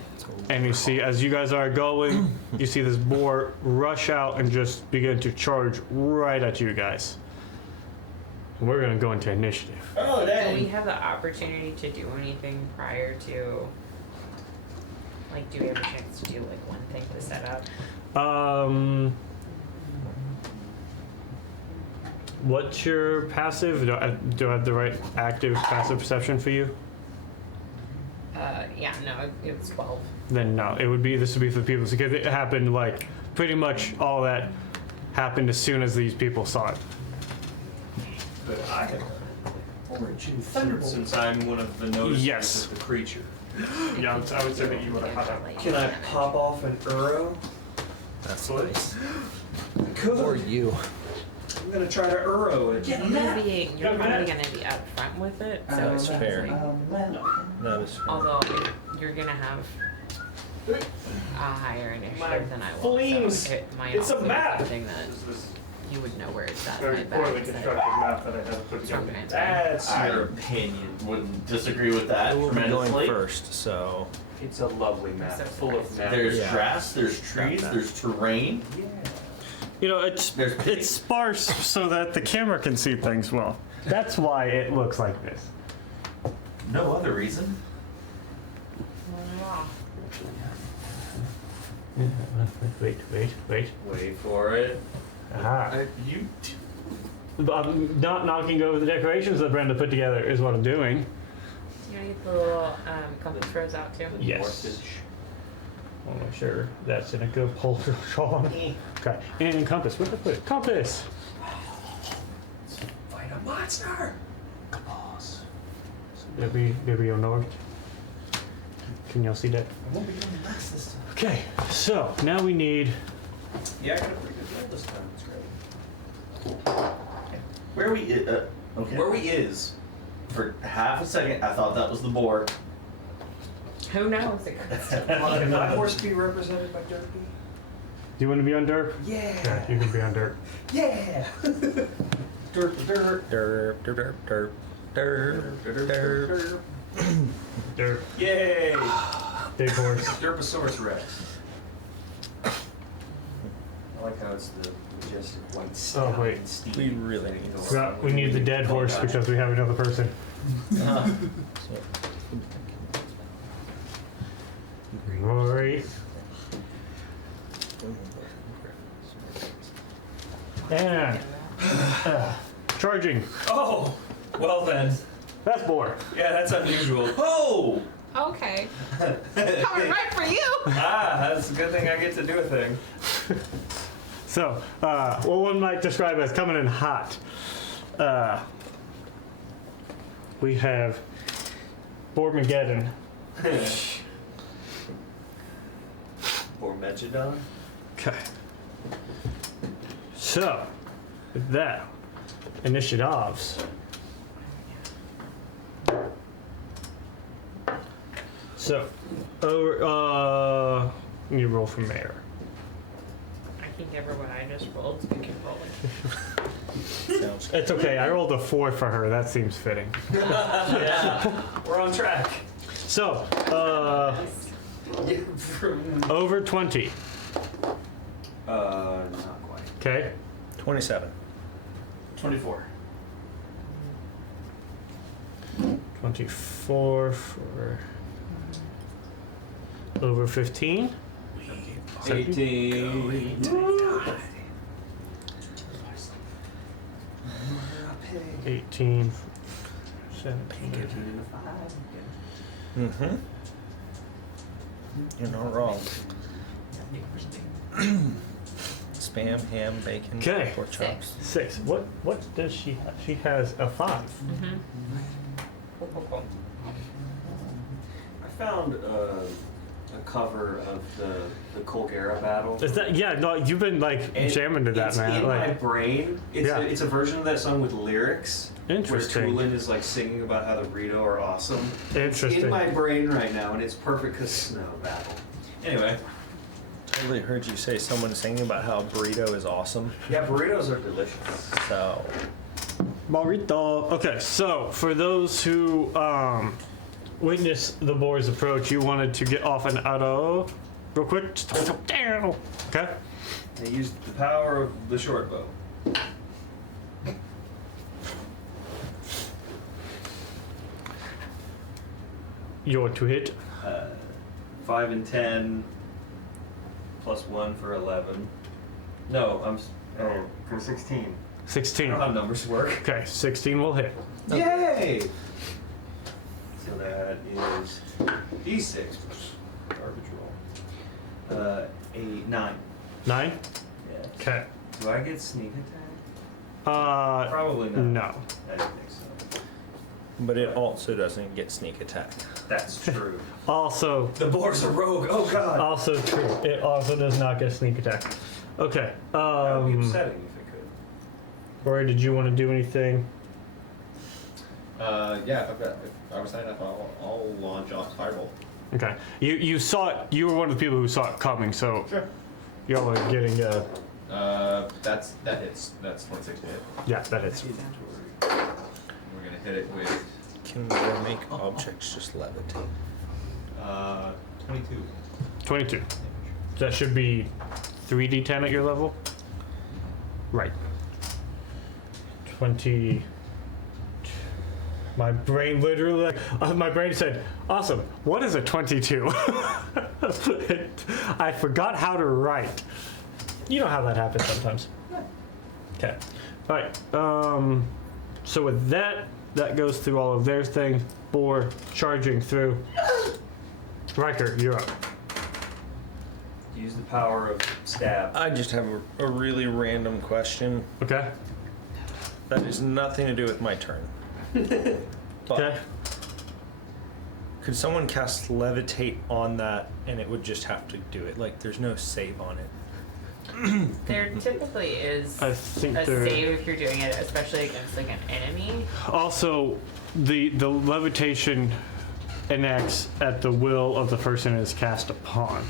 And you see, as you guys are going, you see this boar rush out and just begin to charge right at you guys. We're gonna go into initiative. Oh, Do dang. we have the opportunity to do anything prior to, like, do we have a chance to do like one thing to set up? What's your passive? Do I have the right active passive perception for you? Yeah, no, it was 12. Then no, this would be for the people because it happened like pretty much all that happened as soon as these people saw it. But I have origin since I'm one of the notices Yes. of the creature. Yeah, I would say that you would have had that. Can I pop off an arrow? That's nice. Could. Or you. I'm gonna try to arrow it. You're probably gonna be up front with it, so That's it's just fair. like, That is fair. although you're gonna have a higher initiative My than I will. flames. So it might It's a also be map. something that you would know where it's at. Very my poorly back, so constructed map that I have put it's not together. gonna answer. That's Your your. opinion. Wouldn't disagree with that I will be going tremendously. first, so It's a lovely map, So full of surprised. maps. There's Yeah. grass, there's trees, that. there's terrain. Yeah. You know, it's There's sparse so that the camera can see things well. That's why it looks like this. No other reason. Wait. Wait for it. Aha. You. I'm not knocking over the decorations that Brenda put together is what I'm doing. You want to get the little compass rose out too? Yes. I'll make sure that's in a good holder, Sean. Okay. And compass. Where did I put it? Compass. Fight a monster. There we go north. Can y'all see that? I won't be doing last this time. Okay. So now we need. Yeah, I got a pretty good roll this time. It's great. Where we? Okay. Where we is? For half a second, I thought that was the board. Who knows? It could Can my horse be represented by Derpy? Do you want to be on dirt? Yeah. Okay, you can be on dirt. Yeah. Dirt. derp, derp, derp, derp, derp. Dirt. Yay. Big horse. Derposaurus Rex. I like how it's the majestic white stallion wait. steed. We really need to Forgot we need the dead horse because we have another person. Alright. And charging. Oh, well then. That's boar. Yeah, that's unusual. Oh! Okay. Coming right for you. That's a good thing I get to do a thing. So, what one might describe as coming in hot. We have Bormageddon. Or Megidon. Okay. So, with that, initiatives. So, you roll for mayor. I can give her what I just rolled. So we can roll it. It's okay. I rolled a 4 for her. That seems fitting. Yeah, we're on track. So, over 20. Not quite. Okay. 27. 24. 24 for over 15. 18. 18. 17. Mm-hmm. You're not wrong. Spam, ham, bacon, Okay. pork chops. 6. What does she have? She has a 5. Mm-hmm. I found a cover of the Colgera battle. Is that, yeah, no, you've been like And jamming to that, it's man. in my Like, brain. It's, Yeah. it's a version of that song with lyrics. Interesting. Where Tulin is like singing about how the burrito are awesome. It's interesting. in my brain right now, and it's perfect because snow battle. Anyway, Totally heard you say someone singing about how burrito is awesome. yeah, burritos are delicious. So, Burrito. Okay, so for those who witness the boar's approach, you wanted to get off an auto real quick. Just down. Okay. I used the power of the short bow. You're to hit. 5 and 10, plus 1 for 11. No, for 16. I 16. don't know how numbers work. Okay, 16 will hit. Yay! So that is D6. Garbage roll. A 9. 9? Yes. Okay. Do I get sneak attack? Probably not. No. I didn't think so. But it also doesn't get sneak attack. That's true. Also, The boar's a rogue. Oh god. also true. It also does not get sneak attack. Okay. That would be upsetting if it could. Rory, did you want to do anything? Yeah, if I was signing up, I'll launch off Fireball. Okay. You saw it. You were one of the people who saw it coming, so Sure. y'all are getting That hits. That's 26 to hit. yeah, that hits. We're gonna hit it with Can they make objects just levitate? 22. 22. That should be 3d10 at your level. Right. 20. My brain literally, my brain said, awesome, what is a 22? I forgot how to write. You know how that happens sometimes. Okay. All right. So with that goes through all of their things. Boar charging through. Riker, you're up. Use the power of stab. I just have a really random question. Okay. That has nothing to do with my turn. But Okay. could someone cast levitate on that and it would just have to do it? Like, there's no save on it. There typically is I think a there. save if you're doing it, especially against like an enemy. Also, the levitation enacts at the will of the person it is cast upon.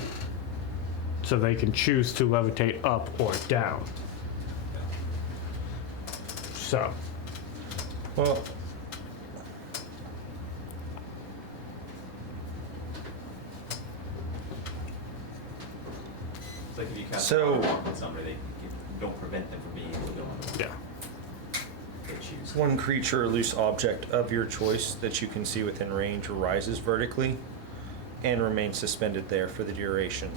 So they can choose to levitate up or down. So, Well, It's like if you cast So- Firewalk on somebody, you don't prevent them from being able to go on the yeah. They choose. one creature or loose object of your choice that you can see within range rises vertically and remains suspended there for the duration.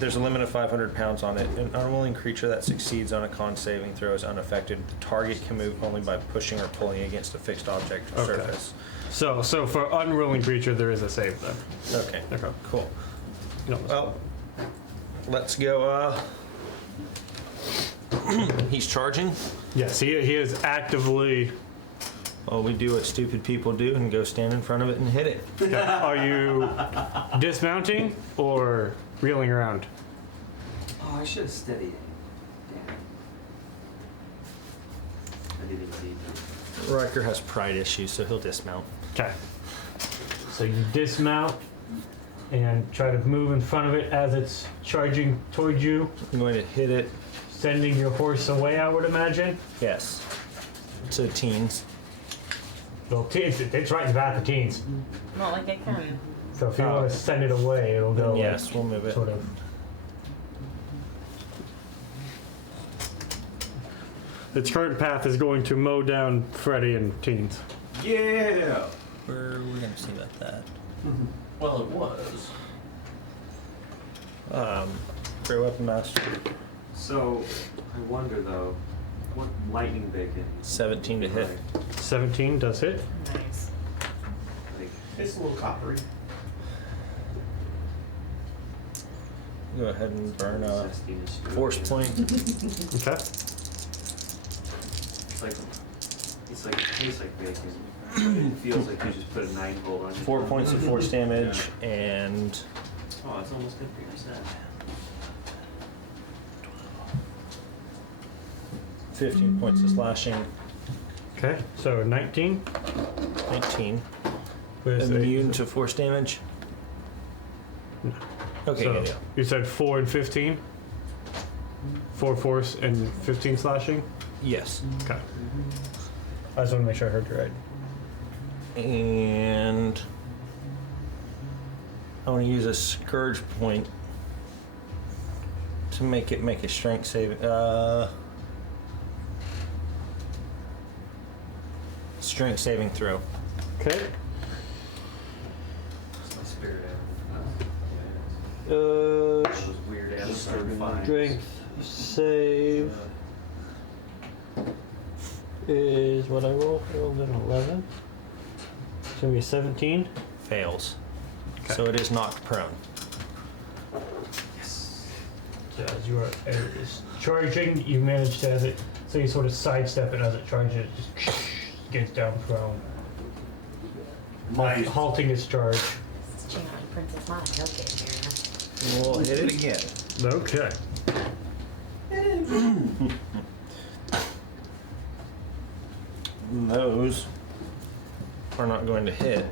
There's a limit of 500 pounds on it. An unwilling creature that succeeds on a con saving throw is unaffected. The target can move only by pushing or pulling against a fixed object or Okay. surface. So for unwilling creature, there is a save then. Okay, Okay. cool. No. Well, let's go. He's charging. Yes, he is actively. Well, we do what stupid people do and go stand in front of it and hit it. Are you dismounting or reeling around? Oh, I should have studied it. Damn. I didn't see that. Riker has pride issues, so he'll dismount. Okay. So you dismount and try to move in front of it as it's charging towards you, I'm going to hit it. sending your horse away, I would imagine. Yes. To teens. Well, teens, it's right in the path of teens. Well, like it can. So if you want to send it away, it'll go. Yes, we'll move it. Sort of. Its current path is going to mow down Freddy and teens. Yeah. Where are we going to see about that? Well, it was. Great Weapon Master. So, I wonder though, what lightning bacon? 17 to hit. 17 does hit. Nice. Like, It's a little coppery. Go ahead and burn a zestiness to it, force yeah. point. Okay. It's like it tastes like bacon. It feels like you just put a 9-volt on it. 4 points of force damage and Oh, it's almost 50%. 15 points of slashing. Okay. So 19 19. with a- Immune to force damage. Okay, So yeah. you said 4 and 15. 4 force and 15 slashing. Yes. Okay. I just want to make sure I heard you right. And I want to use a scourge point to make it make a strength saving. Strength saving throw. Okay. It's my spirit animal. Uh, Those weird animals start flying. strength save is what I rolled. I rolled an 11. It's gonna be a 17. Fails. Okay. So it is knocked prone. Yes. So as you are charging, you manage to, as it, so you sort of sidestep it as it charges, it just gets down prone, Nice. halting its charge. It's channeling Princess Mononoke here. We'll hit it again. Okay. Those are not going to hit,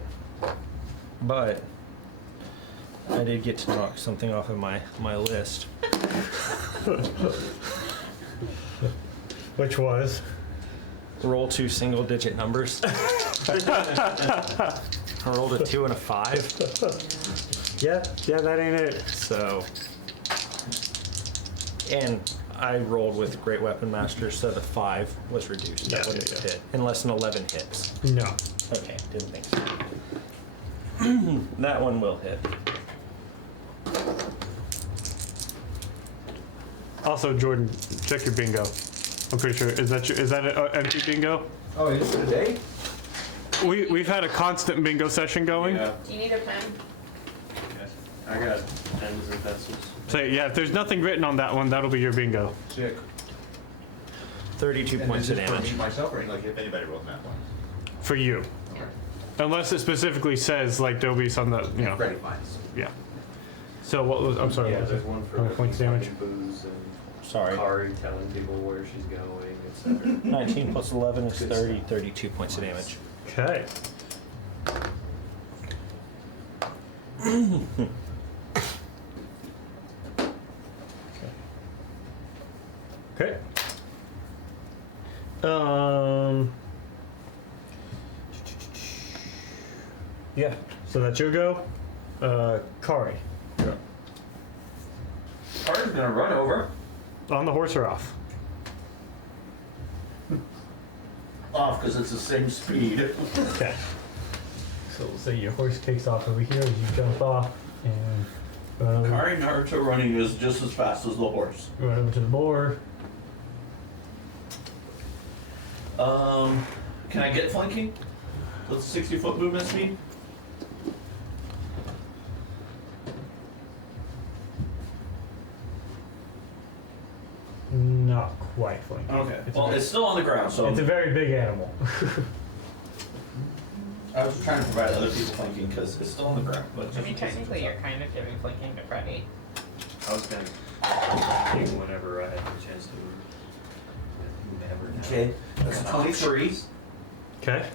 but I did get to knock something off of my list. Which was? Roll 2 single-digit numbers. I rolled a 2 and a 5. Yeah, that ain't it. So, and I rolled with Great Weapon Master, so the 5 was reduced. That Yeah, wouldn't yeah. hit unless an 11 hits. No. Okay, didn't think so. That one will hit. Also, Jordan, check your bingo. I'm pretty sure, is that an empty bingo? Oh, it is today? We've had a constant bingo session going. Yeah. Do you need a pen? Yes. I got pens and pencils. So yeah, if there's nothing written on that one, that'll be your bingo. Sick. 32 points of For damage. me, myself, or like if anybody rolled that one? For you. Okay. Unless it specifically says, like, there'll be some that, you know. Ready finds. Yeah. So what was, I'm sorry, Yeah, what was there's it? one for How many points damage? booze and Sorry. Kari telling people where she's going, etc. 19 plus 11 is 30, 32 points of damage. Okay. Okay. Yeah. So that's your go. Kari. Kari's gonna run over. On the horse or off? Off, because it's the same speed. Okay. So we'll say your horse takes off over here as you jump off and run over, Kari Naruto running is just as fast as the horse. run over to the boar. Can I get flanking? What's 60-foot movement speed? Not quite flanking. Okay. It's, Well, a, it's still on the ground, so it's a very big animal. I was trying to provide other people flanking because it's still on the ground. But I mean, technically, you're kind of giving flanking to Freddy. I was gonna take whenever I had the chance to. Never know. Okay. That's 23 Okay.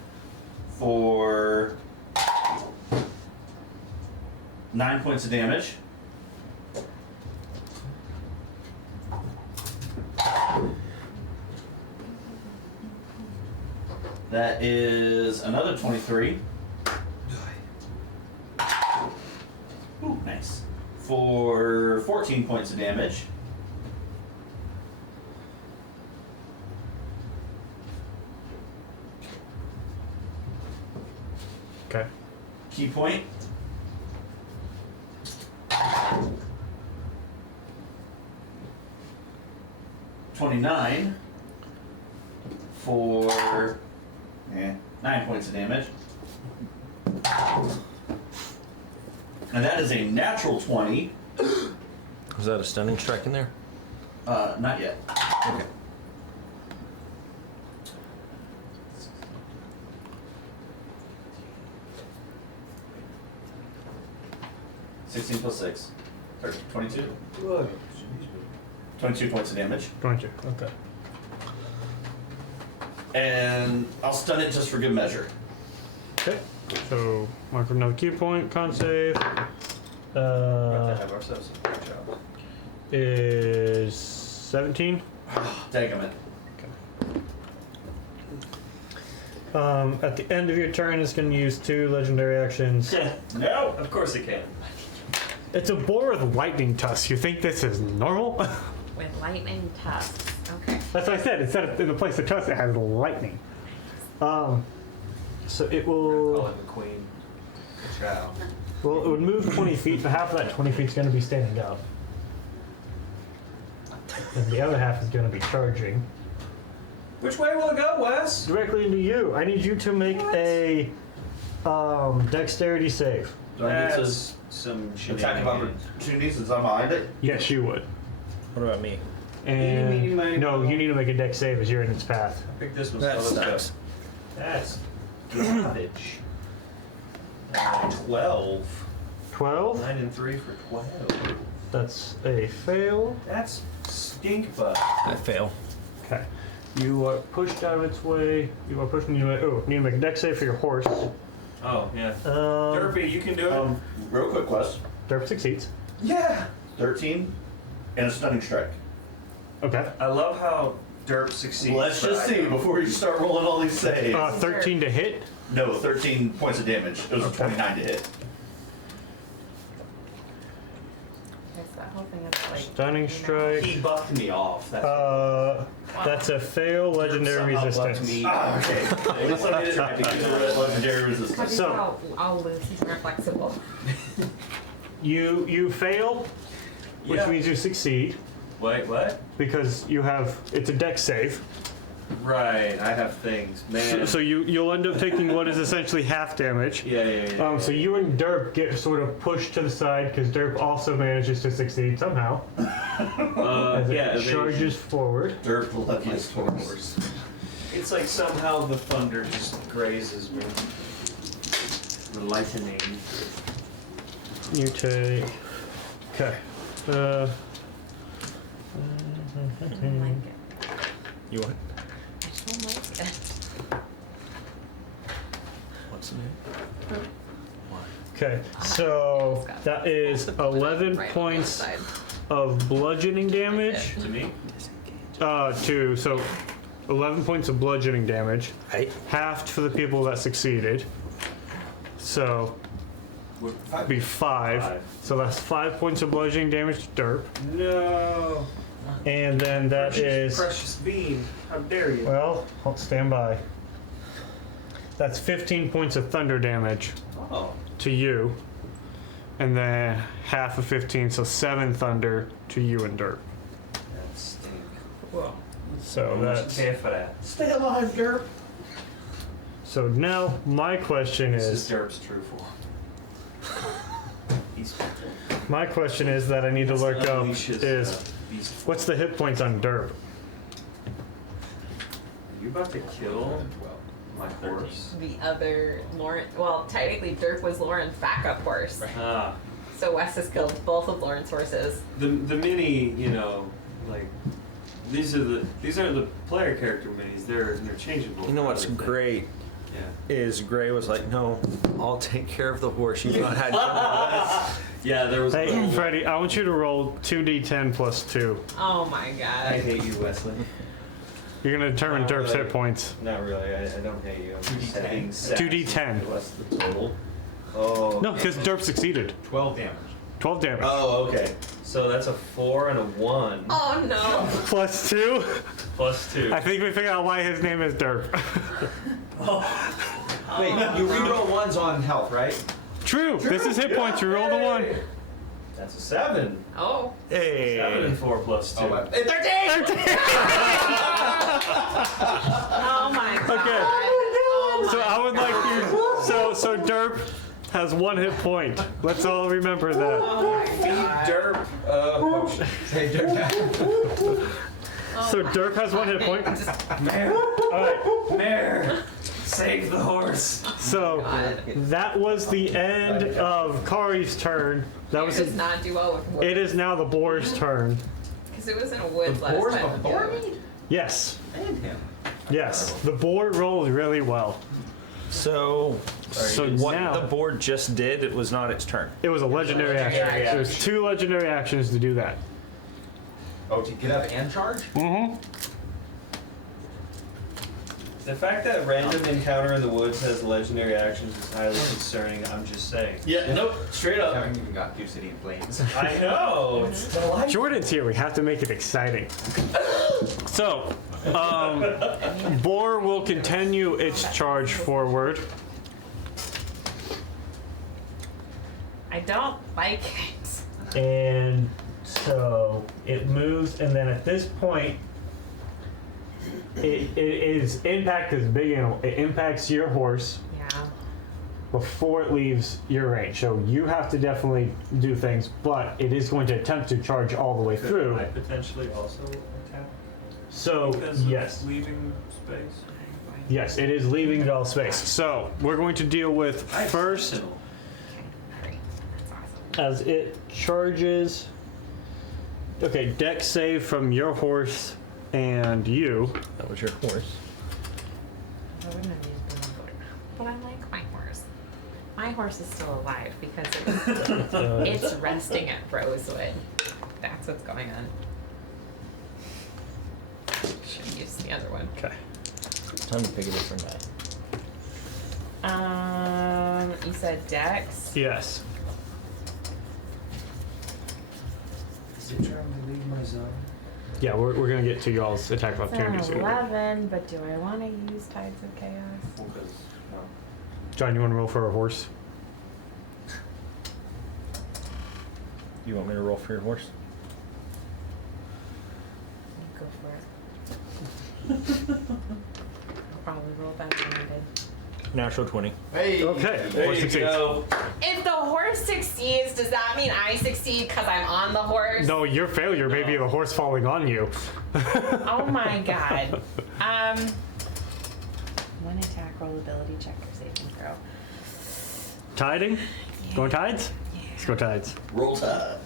for 9 points of damage. That is another 23. Ooh, nice. For 14 points of damage. Okay. Key point. $29 for 9 points of damage. And that is a natural 20. Was that a stunning strike in there? Not yet. Okay. $16 plus 6. Or 22. Look. 22 points of damage. 22. Okay. And I'll stun it just for good measure. Okay. So mark for another key point. Con save. Got to have ourselves a great job. Is 17. Daggum it. At the end of your turn, it's going to use 2 legendary actions. No, of course it can. It's a boar with lightning tusks. You think this is normal? With lightning tusks. Okay. That's what I said. Instead of in the place of tusks, it has lightning. So it Call will. it the queen. Ciao. Well, it would move 20 feet, but half of that 20 feet is going to be standing up, and the other half is going to be charging Which way will it go, Wes? directly into you. I need you to make a dexterity save. Do I need to That's some attack of shenanigans. opportunity since I'm behind it? Yes, you would. What about me? And You need to no, you need to make a dex save as you're in its path. I think this was That let's go. sucks. That's garbage. 12. 12. 9 and 3 for 12. That's a fail. That's stink butt. I fail. Okay. You are pushed out of its way. You are pushing you. Oh, need to make a dex save for your horse. Oh, yeah. Um, Derpy, you can do it. Real quick quest. Derp succeeds. Yeah. 13 and a stunning strike. Okay. I love how Derp succeeds. Let's but just I see don't. before you start rolling all these saves. 13 to hit. No, 13 points of damage. It was a 29 to hit. Yes, that whole thing is like. Stunning you know, strike. He buffed me off. That's That's a fail. Legendary somehow buffed resistance. me. Ah, okay. At least I did it right because of the Legendary How resistance. do So- you know I'll lose? He's more flexible. You fail, which Yeah. means you succeed Wait, what? because you have it's a dex save. Right, I have things. Man. So you'll end up taking what is essentially half damage. Yeah. So you and Derp get sort of pushed to the side because Derp also manages to succeed somehow as it yeah, charges forward. Dirt, the luckiest horse. It's like somehow the thunder just grazes me. The lightning. You take. Okay. I don't like it. You what? I don't like it. What's the name? Okay. So that is 11 Right on the points side. of bludgeoning damage. To me? So 11 points of bludgeoning damage, Right. halved for the people that succeeded. So it'd be 5. Five. So that's 5 points of bludgeoning damage to Derp, No. and then that is Precious bean. How dare you? well, I'll stand by. That's 15 points of thunder damage Oh. to you, and then half of 15, so 7 thunder to you and Derp. That stink. Whoa. So that's Care for that. Stay alive, Derp. so now my question This is is Derp's true form. He's my question is that I need to look up unleashes, is beast form. what's the hit points on Derp? Are you about to kill my horse? The other Lauren. Well, technically, Dirk was Lauren's backup horse. Ah. So Wes has killed both of Lauren's horses. The mini, like these are the player character minis. They're interchangeable. You know for what's other things. great Yeah. is Gray was like, no, I'll take care of the horse. You've not had. Yeah, there was. Hey, Freddie, I want you to roll 2d10 plus 2. Oh my I god. hate you, Wesley. You're going to determine Not Derp's really. hit points. Not really. I don't hate you. I'm just 2d10? being sassy. 2d10. What's the total? Oh. No, because Derp succeeded. 12 damage. 12 damage. Oh, okay. So that's a 4 and a 1 Oh no. Plus 2? plus 2. I think we figured out why his name is Derp. Wait, you reroll ones on health, right? True. This is hit points. You roll the 1. That's a 7. Oh. 7 Hey. and 4 plus 2. Oh, what? 13! Oh my god. Okay. Oh So my I would like god. you. So Derp has 1 hit point. Let's all remember that. Oh my god. Derp. Oh, shit. Hey, Dirk. So Derp has 1 hit point. Mare. All right. Mare. Save the horse. So that was the end of Kari's turn. That was Does not do well with wood. It is now the boar's turn. Because it was in a wood The last boar's time. before me? Yes. And him. Yes. The board rolled really well. So, So what now the board just did, it was not its turn. it was a legendary action. action. There's 2 legendary actions to do that. Oh, to get up and charge? Mm-hmm. The fact that random encounter in the woods has legendary actions is highly concerning. I'm just saying. Yeah, nope, straight I up. haven't even got Dew City in Flames. I know. It's delightful. Jordan's here. We have to make it exciting. So, Boar will continue its charge forward. I don't like it. And so it moves, and then at this point, it is impact is big animal. It impacts your horse Yeah. before it leaves your range. So you have to definitely do things, but it is going to attempt to charge all the way through. I potentially also attack So because of yes, leaving space. yes, it is leaving it all space. So we're going to deal with first Okay, great. That's awesome. as it charges. Okay, dex save from your horse and you. That was your horse. I wouldn't have used Bloomberg, but I like my horse. My horse is still alive because it's resting at Rosewood. That's what's going on. Should use the other one. Okay. Time to pick a different die. You said Dex. Yes. Is it trying to leave my zone? Yeah, we're gonna get to y'all's attack of It's opportunity an soon. 11, but do I want to use Tides of Chaos? Because, no. John, you want to roll for a horse? You want me to roll for your horse? Go for it. I'll probably roll better than I did. Natural 20. Hey! Okay. There Horse you succeeds. go. If the horse succeeds, does that mean I succeed because I'm on the horse? No, your failure may be the horse falling on you. Oh my god. One attack, roll ability check or saving throw. Tiding? Going tides? Let's go tides. Roll Tide.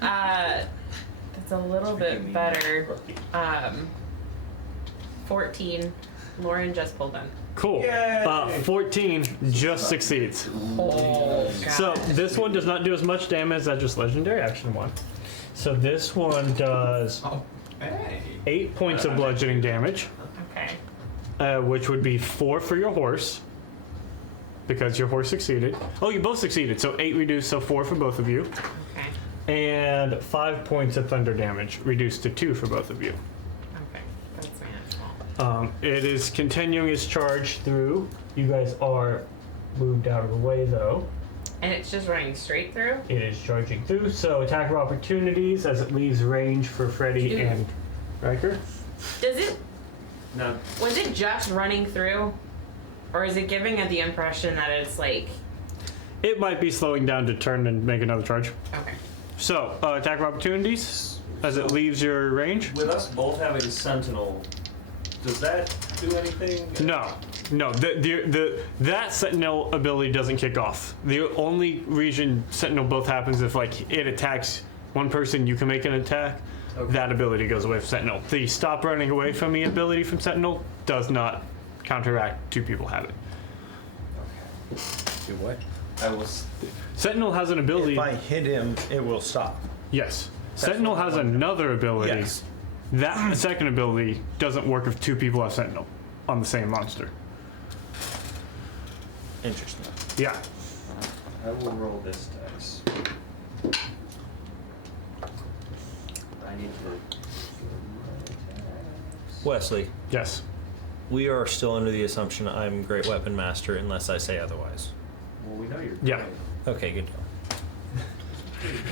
That's a little bit better. 14. Lauren just pulled in. Cool. 14 just succeeds. Oh god. So this one does not do as much damage as that just legendary action one. So this one does Oh, hey. 8 points of bludgeoning damage, Okay. which would be 4 for your horse, because your horse succeeded. Oh, you both succeeded, so 8 reduced, so 4 for both of you. Okay. And 5 points of thunder damage, reduced to 2 for both of you. Okay. That's manageable. It is continuing its charge through. You guys are moved out of the way, though. And it's just running straight through? It is charging through, so attack of opportunities as it leaves range for Freddy Dude. and Riker. Does it No. was it just running through? Or is it giving it the impression that it's like It might be slowing down to turn and make another charge. okay. So, attack of opportunities as it leaves your range. With us both having Sentinel, does that do anything? No, that Sentinel ability doesn't kick off. The only reason Sentinel both happens if like it attacks one person, you can make an attack. Okay. That ability goes away from Sentinel. The stop running away from me ability from Sentinel does not counteract two people have it. Do what? I was. Sentinel has an ability. If I hit him, it will stop. Yes. Sentinel what I has wanted. another ability. Yes. That second ability doesn't work if two people have Sentinel on the same monster. Interesting. Yeah. I will roll this dice. I need to. Wesley, Yes. we are still under the assumption I'm Great Weapon Master unless I say otherwise. Well, we know you're. Yeah. great. Okay, good job.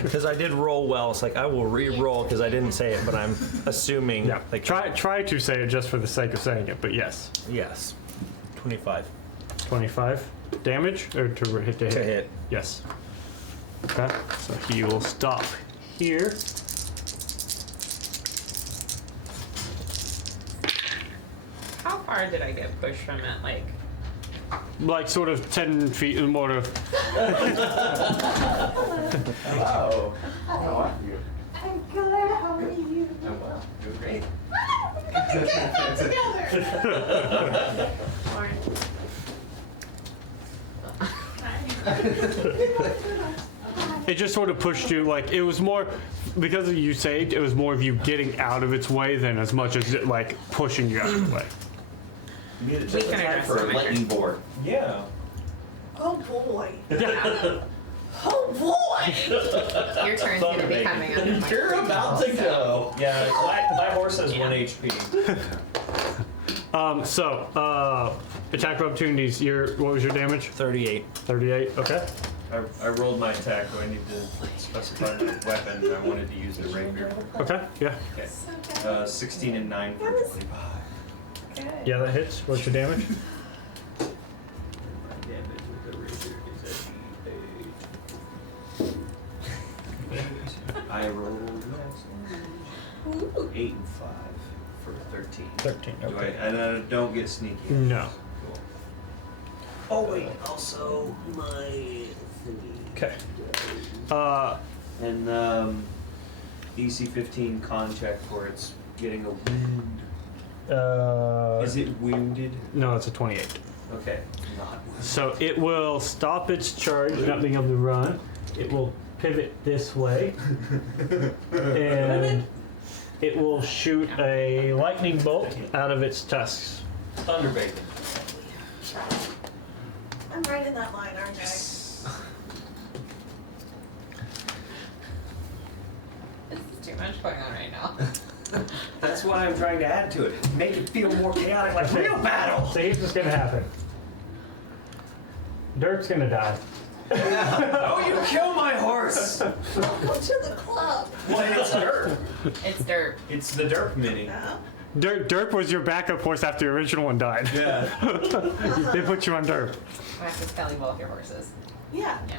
Because I did roll well, it's like I will re-roll because I didn't say it, but I'm assuming. Yeah. Like Try to say it just for the sake of saying it, but yes. Yes. 25 25 damage or to hit to hit. to hit. Yes. Okay. So he will stop here. How far did I get pushed from it? Like sort of 10 feet and more of. Hello. How are you? I'm good. How are you? Oh, wow. Doing great. Get them together. Lauren. It just sort of pushed you, like, it was more, because you saved, it was more of you getting out of its way than as much as it, like, pushing you out of the way. You need a We just can in time address for it a on my lightning board. Yeah. Oh boy. Yeah. Oh boy. Your turn's gonna be coming up. in like You're 3 about minutes, to go. Yeah, my horse has 1 HP. Attack of opportunities. What was your damage? 38. 38. Okay. I rolled my attack. Do I need to specify my weapon? I wanted to use the rapier. Okay. Yeah. Okay. So good. 16 and 9 for 25. Good. Yeah, that hits. What's your damage? My damage with the rapier is I rolled Ooh. 8 and 5 for 13. 13. Do Okay. and I don't get sneaky. No. Cool. Oh wait, also my thingy. Okay. And DC 15 con check for its getting a wound. Is it wounded? No, it's a 28. Okay. Not wounded. So it will stop its charge, not being able to run. It will pivot this way, and it will shoot a lightning bolt out of its tusks. Thunder bacon. I'm right in that line, aren't I? This is too much going on right now. That's why I'm trying to add to it. Make it feel more chaotic, like real battle. So here's what's gonna happen. Dirk's gonna die. Oh, you kill my horse! Welcome to the club. Well, it's Derp. It's dirt. It's the Derp mini. No? Dirk was your backup horse after the original one died. Yeah. They put you on Dirk. I have to spell you both your horses. Yeah. Yeah.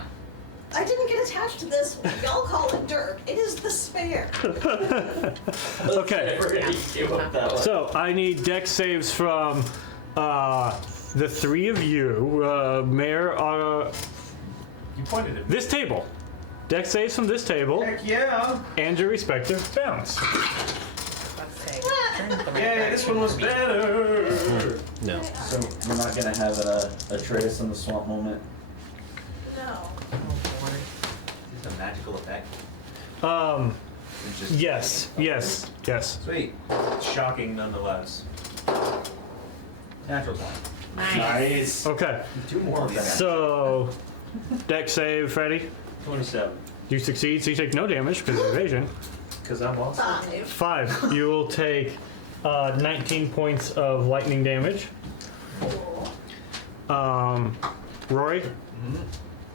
I didn't get attached to this one. Y'all call it Dirk. It is the spare. Okay. Give up that one. So I need deck saves from the three of you. Mayor, You pointed at me. this table. Deck saves from this table Heck yeah! and your respective bounds. Let's say. turn the right Yay, this one was better! No. So we're not gonna have a Trace in the swamp moment. No. Is this a magical effect? It's just Yes. Sweet. Shocking nonetheless. natural one. Nice. Okay. Two more of that. So deck save, Freddy. 27. You succeed, so you take no damage because of evasion. Because I'm awesome. 5. 5. You will take 19 points of lightning damage. Rory,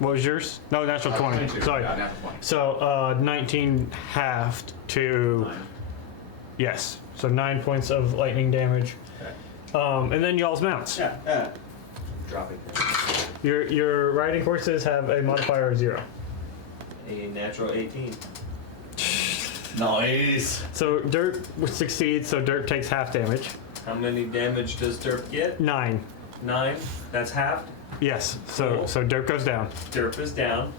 what was yours? No, natural 20. 22. Sorry. Yeah, natural 20. So 19 halved to 9. yes. So 9 points of lightning damage. Okay. And then y'all's mounts. Yeah. Drop it. Your riding horses have a modifier of 0. A natural 18. Nice. So Dirt succeeds. So Dirt takes half damage. How many damage does Derp get? 9. 9. That's halved. Yes. So Cool. so Dirt goes down. Derp is down.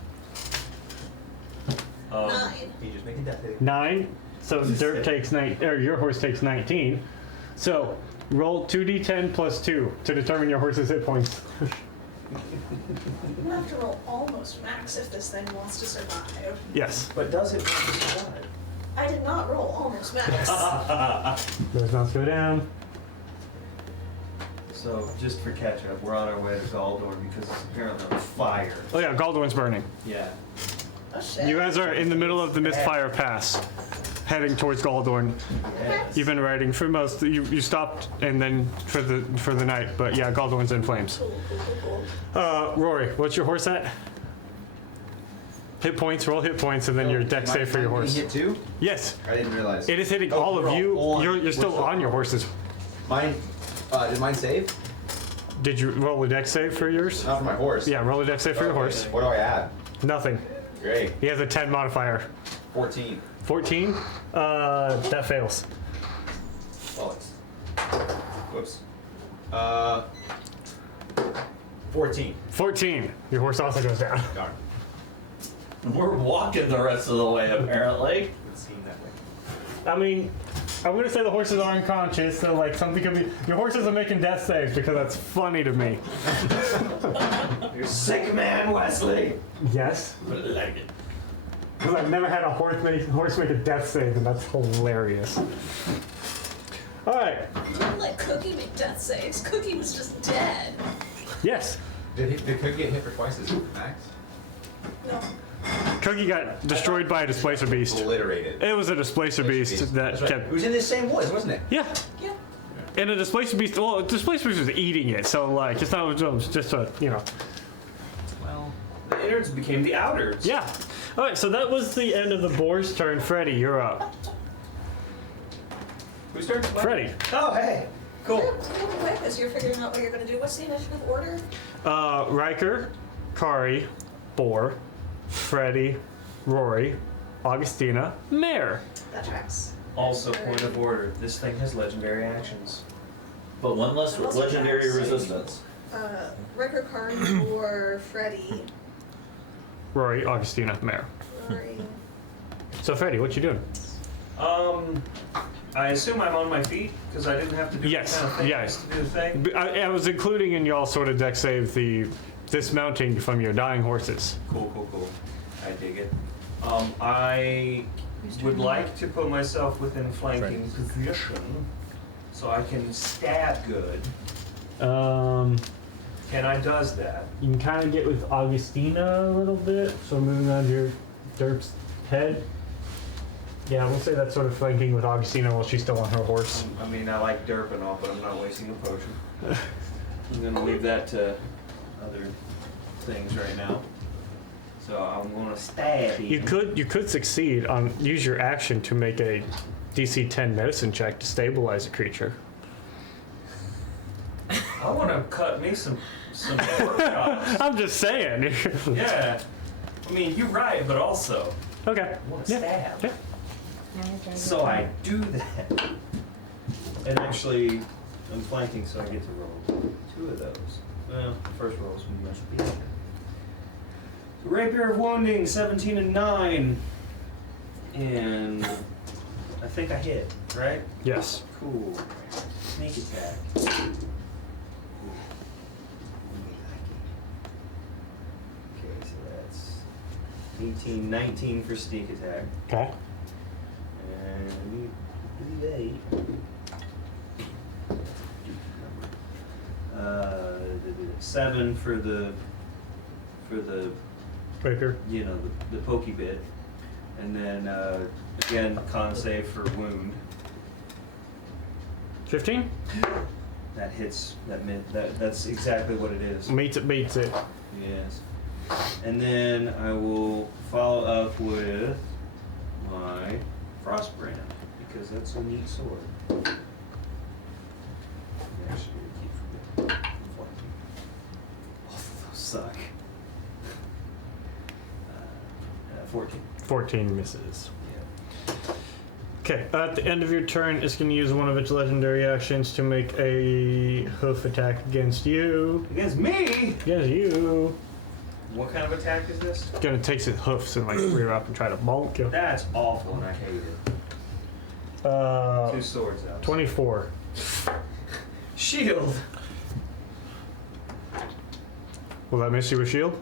9. You just make a death save. 9. So Dirt takes 9, or your horse takes 19. So roll 2d10 plus 2 to determine your horse's hit points. I'm gonna have to roll almost max if this thing wants to survive. Yes. But does it want to survive? I did not roll almost max. Those mounts go down. So, just for catch up, we're on our way to Galdorn because it's apparently on fire. Oh yeah, Galdorn's burning. Yeah. Oh shit. You guys are in the middle of the Mistfire Pass, heading towards Galdorn. Yes. You've been riding for most. You stopped and then for the night, but yeah, Galdorn's in flames. Cool. Rory, what's your horse at? Hit points. Roll hit points, and then your deck save for your horse. Hit 2? Yes, I didn't realize. it is hitting Oh, all of we're you. all on. You're still We're still on your horses. Mine. Did mine save? Did you roll a deck save for yours? Not for my horse. Yeah, roll a deck save for your Okay, horse. then what do I add? Nothing. Great. He has a 10 modifier. 14. 14. That fails. Bollocks. Whoops. 14. 14. Your horse also goes down. Darn. We're walking the rest of the way, apparently. It seemed that way. I mean, I'm gonna say the horses are unconscious, so like something could be. Your horses are making death saves because that's funny to me. You're sick, man, Wesley. Yes, I like it. because I've never had a horse make a death save, and that's hilarious. All right. Didn't let Cookie make death saves. Cookie was just dead. Yes. Did Cookie get hit for twice as max? No. Cookie got destroyed by a displacer beast. Obliterated. It was a displacer beast that That's right. kept. It was in the same woods, wasn't it? Yeah. Yeah. And a displacer beast. Well, a displacer beast was eating it, so like it's not. It was just a Well, the innards became the outers. Yeah. All right. So that was the end of the boar's turn. Freddy, you're up. Who started? Freddy. Oh, hey. Cool. Real quick, as you're figuring out what you're going to do, what's the initiative order? Riker, Kari, Boar, Freddy, Rory, Augustina, Mare. That tracks. Also, point of order. This thing has legendary actions. But one less Also legendary tracks. resistance. Record card for Freddy. Rory, Augustina, Mare. Rory. So Freddy, what you doing? I assume I'm on my feet because I didn't have to do Yes, kind of thing yes. to do the thing. I was including in y'all sort of deck save the dismounting from your dying horses. Cool. I dig it. I would like to put myself within flanking position so I can stab good. Can I does that? You can kind of get with Augustina a little bit. So moving on to your derp's head. Yeah, we'll say that's sort of flanking with Augustina while she's still on her horse. I mean, I like derp and all, but I'm not wasting a potion. I'm gonna leave that to other things right now. So I'm gonna stab You could succeed on use your action to make a DC 10 medicine check to stabilize a creature. I want to cut me some pork chops. I'm just saying. Yeah. I mean, you're right, but also Okay. I want to Yeah. stab. Yeah. So I do that. And actually, I'm flanking, so I get to roll 2 of those. Well, the first roll is much better. Rapier of Wounding, 17 and 9. And I think I hit, right? Yes. Cool. Sneak attack. Okay, so that's 18, 19 for sneak attack. Okay. And 7 for the Rapier. the pokey bit, and then again con save for wound. 15? That hits that's exactly what it is. Meets it, beats it. Yes. And then I will follow up with my Frostbrand, because that's a neat sword. Actually, I keep forgetting. Both of those suck. 14. 14 misses. Yeah. Okay, at the end of your turn, it's going to use one of its legendary actions to make a hoof attack against you. Against me? Against you. What kind of attack is this? It's going to take its hoofs and like rear up and try to bonk you. That's awful, and I hate it. 2 swords out. 24. Shield. Will that miss you with shield?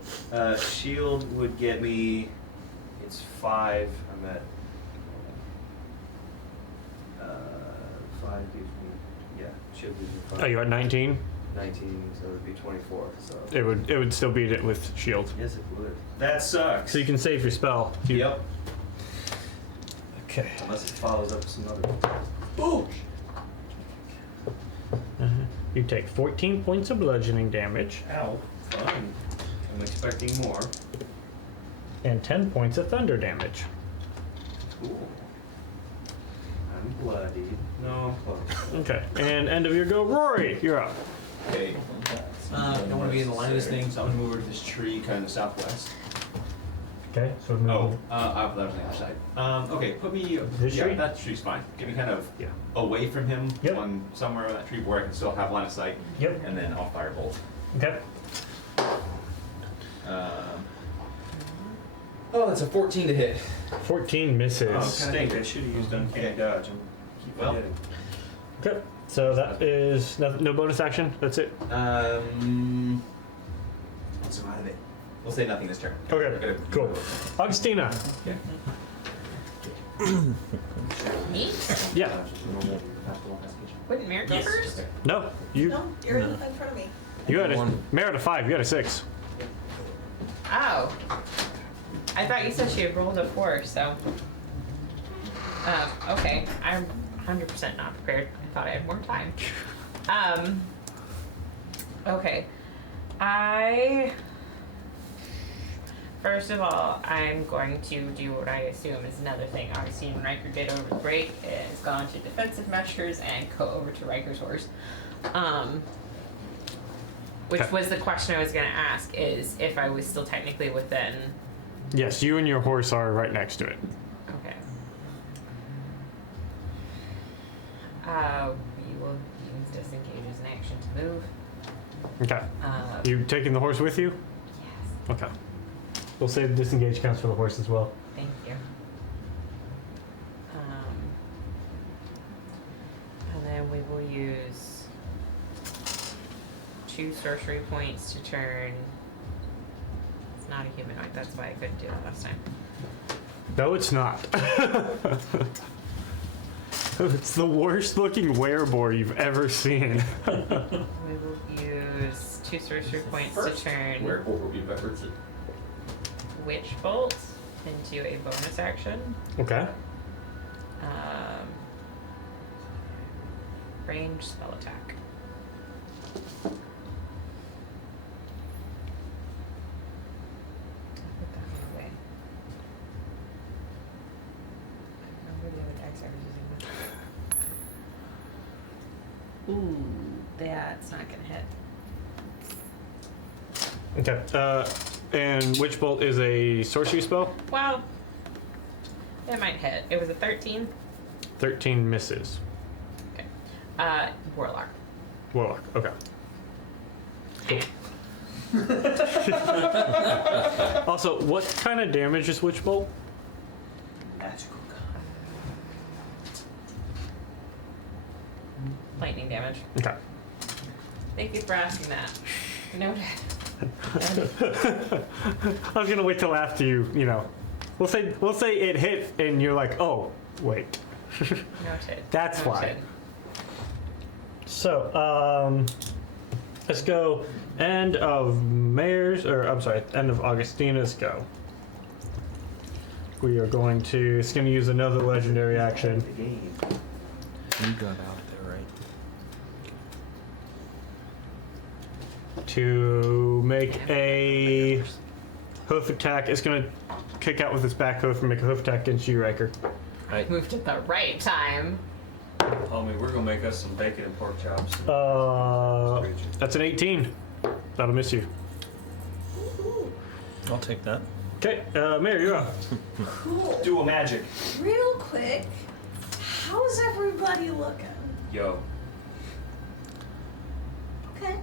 Shield would get me. It's 5. I'm at. 5 gives me. Yeah, shield gives me 5. Are you at 19? 19, so it would be 24. So. It would still beat it with shield. Yes, it would. That sucks. So you can save your spell. Yep. Okay. Unless it follows up with some other. Boom! You take 14 points of bludgeoning damage Ow. Fine. I'm expecting more. and 10 points of thunder damage. Cool. I'm bloodied. No, I'm close. Okay. And end of your go, Rory. You're up. Okay. I don't want to be in the line of this thing, so I'm gonna move over to this tree, kind of southwest. Okay. So move. Oh, that was on the other side. Okay, put me. This yeah, tree? that tree's fine. Get me kind of Yeah. away from him, Yep. on somewhere on that tree where I can still have line of sight, Yep. and then I'll firebolt. Okay. Oh, that's a 14 to hit. 14 misses. Oh, stink. I should have used uncanny dodge. I keep Well. forgetting. Okay. So that is no bonus action. That's it. What's out of it? We'll say nothing this turn. Okay. Cool. Augustina. Okay. Me? Yeah. Wouldn't Mary go first? No, you No, you're in front of me. had a Mare had a 5. You had a 6. Oh. I thought you said she had rolled a 4, so. Okay. I'm 100% not prepared. I thought I had more time. Okay. First of all, I'm going to do what I assume is another thing Augustine and Riker did over the break, is gone to defensive measures and go over to Riker's horse. Which Okay. was the question I was going to ask, is if I was still technically within. Yes, you and your horse are right next to it. Okay. We will use disengage as an action to move. Okay. You taking the horse with you? Yes. Okay. We'll say the disengage counts for the horse as well. Thank you. And then we will use 2 sorcery points to turn. It's not a humanoid, that's why I couldn't do that last time. No, it's not. It's the worst looking werebore you've ever seen. We will use 2 sorcery points to turn Where will be better to Witch Bolt into a bonus action. Okay. Range spell attack. Put that one away. I remember the other decks I was using. Ooh, that's not gonna hit. Okay. And Witch Bolt is a sorcery spell. Well, it might hit. It was a 13. 13 misses. Okay. Warlock. Warlock. Okay. Cool. Also, what kind of damage is Witch Bolt? Magical. Lightning damage. Okay. Thank you for asking that. Noted. I was gonna wait till after you know. We'll say it hit and you're like, oh, wait. Noted. That's why. Noted. So, let's go end of Mayor's, or I'm sorry, end of Augustina's go. We are going to, it's gonna use another legendary action. The game. You got out there, right? To make a hoof attack. It's gonna kick out with its back hoof and make a hoof attack against you, Riker. Moved at the right time. Homie, we're gonna make us some bacon and pork chops. That's an 18. That'll miss you. I'll take that. Okay, Mayor, you're up. Cool. Do a magic. Real quick, how's everybody looking? Yo. Okay.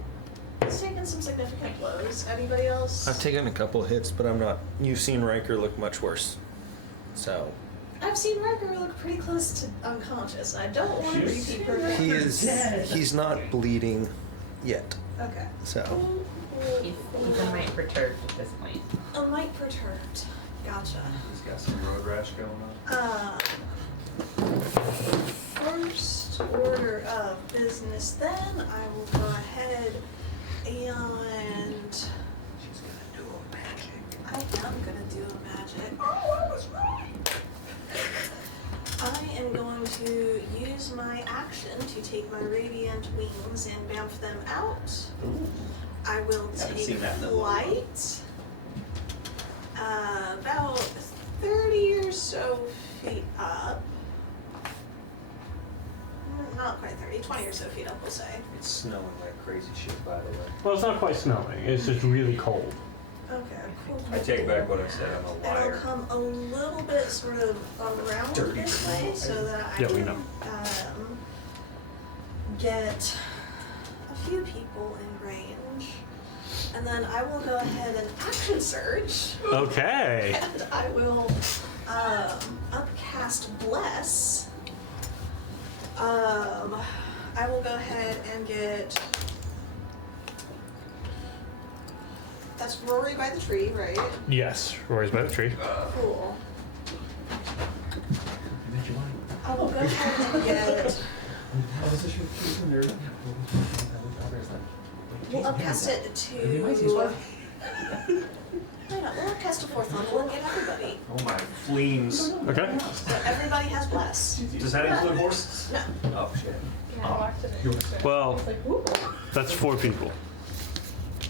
It's taken some significant blows. Anybody else? I've taken a couple of hits, but I'm not. You've seen Riker look much worse. So. I've seen Riker look pretty close to unconscious. I don't want to repeat her. He is. He's not bleeding yet. Okay. So. He's a mite perturbed at this point. A mite perturbed. Gotcha. He's got some road rash going on. First order of business then, I will go ahead and... She's gonna do a magic. I am gonna do a magic. Oh, I was right! I am going to use my action to take my radiant wings and bamf them out. Ooh. I will Haven't take seen that in a while. flight. About 30 or so feet up. Not quite 30, 20 or so feet up, we'll say. It's snowing like crazy shit, by the way. Well, it's not quite snowing. It's just really cold. Okay, cool. I take back what I said. I'm a And I'll liar. come a little bit sort of around Dirty. this way so that I Yeah, we can know. get a few people in range. And then I will go ahead and action surge. Okay. And I will upcast Bless. I will go ahead and get... That's Rory by the tree, right? Yes, Rory's by the tree. Cool. I'll go ahead and get. We'll upcast it to. Why not? We'll upcast to 4th level and get everybody. Oh my fleams. Okay. So everybody has bless. Does that include horses? No. Oh shit. Well, that's 4 people.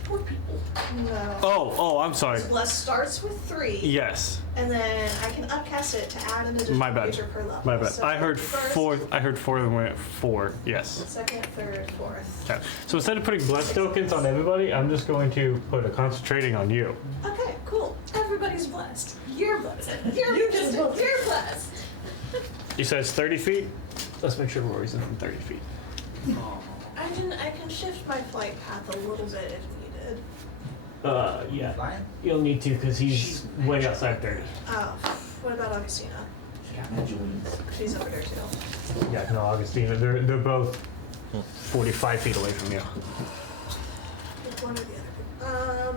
4 people. No. Oh, I'm sorry. Bless starts with 3. Yes. And then I can upcast it to add an additional My bad. creature per level. My bad. So I heard first, 4th. I heard 4th and went 4. Yes. 2nd, 3rd, 4th. Okay. So instead of putting bless tokens on everybody, I'm just going to put a concentrating on you. Okay, cool. Everybody's blessed. You're blessed. You're blessed. You said it's 30 feet? Let's make sure Rory's in 30 feet. I can shift my flight path a little bit if needed. Yeah. Flying? You'll need to because he's way outside 30. Oh, what about Augustina? She got magic wings. She's over there too. Yeah, no, Augustina. They're both 45 feet away from you. Pick one or the other.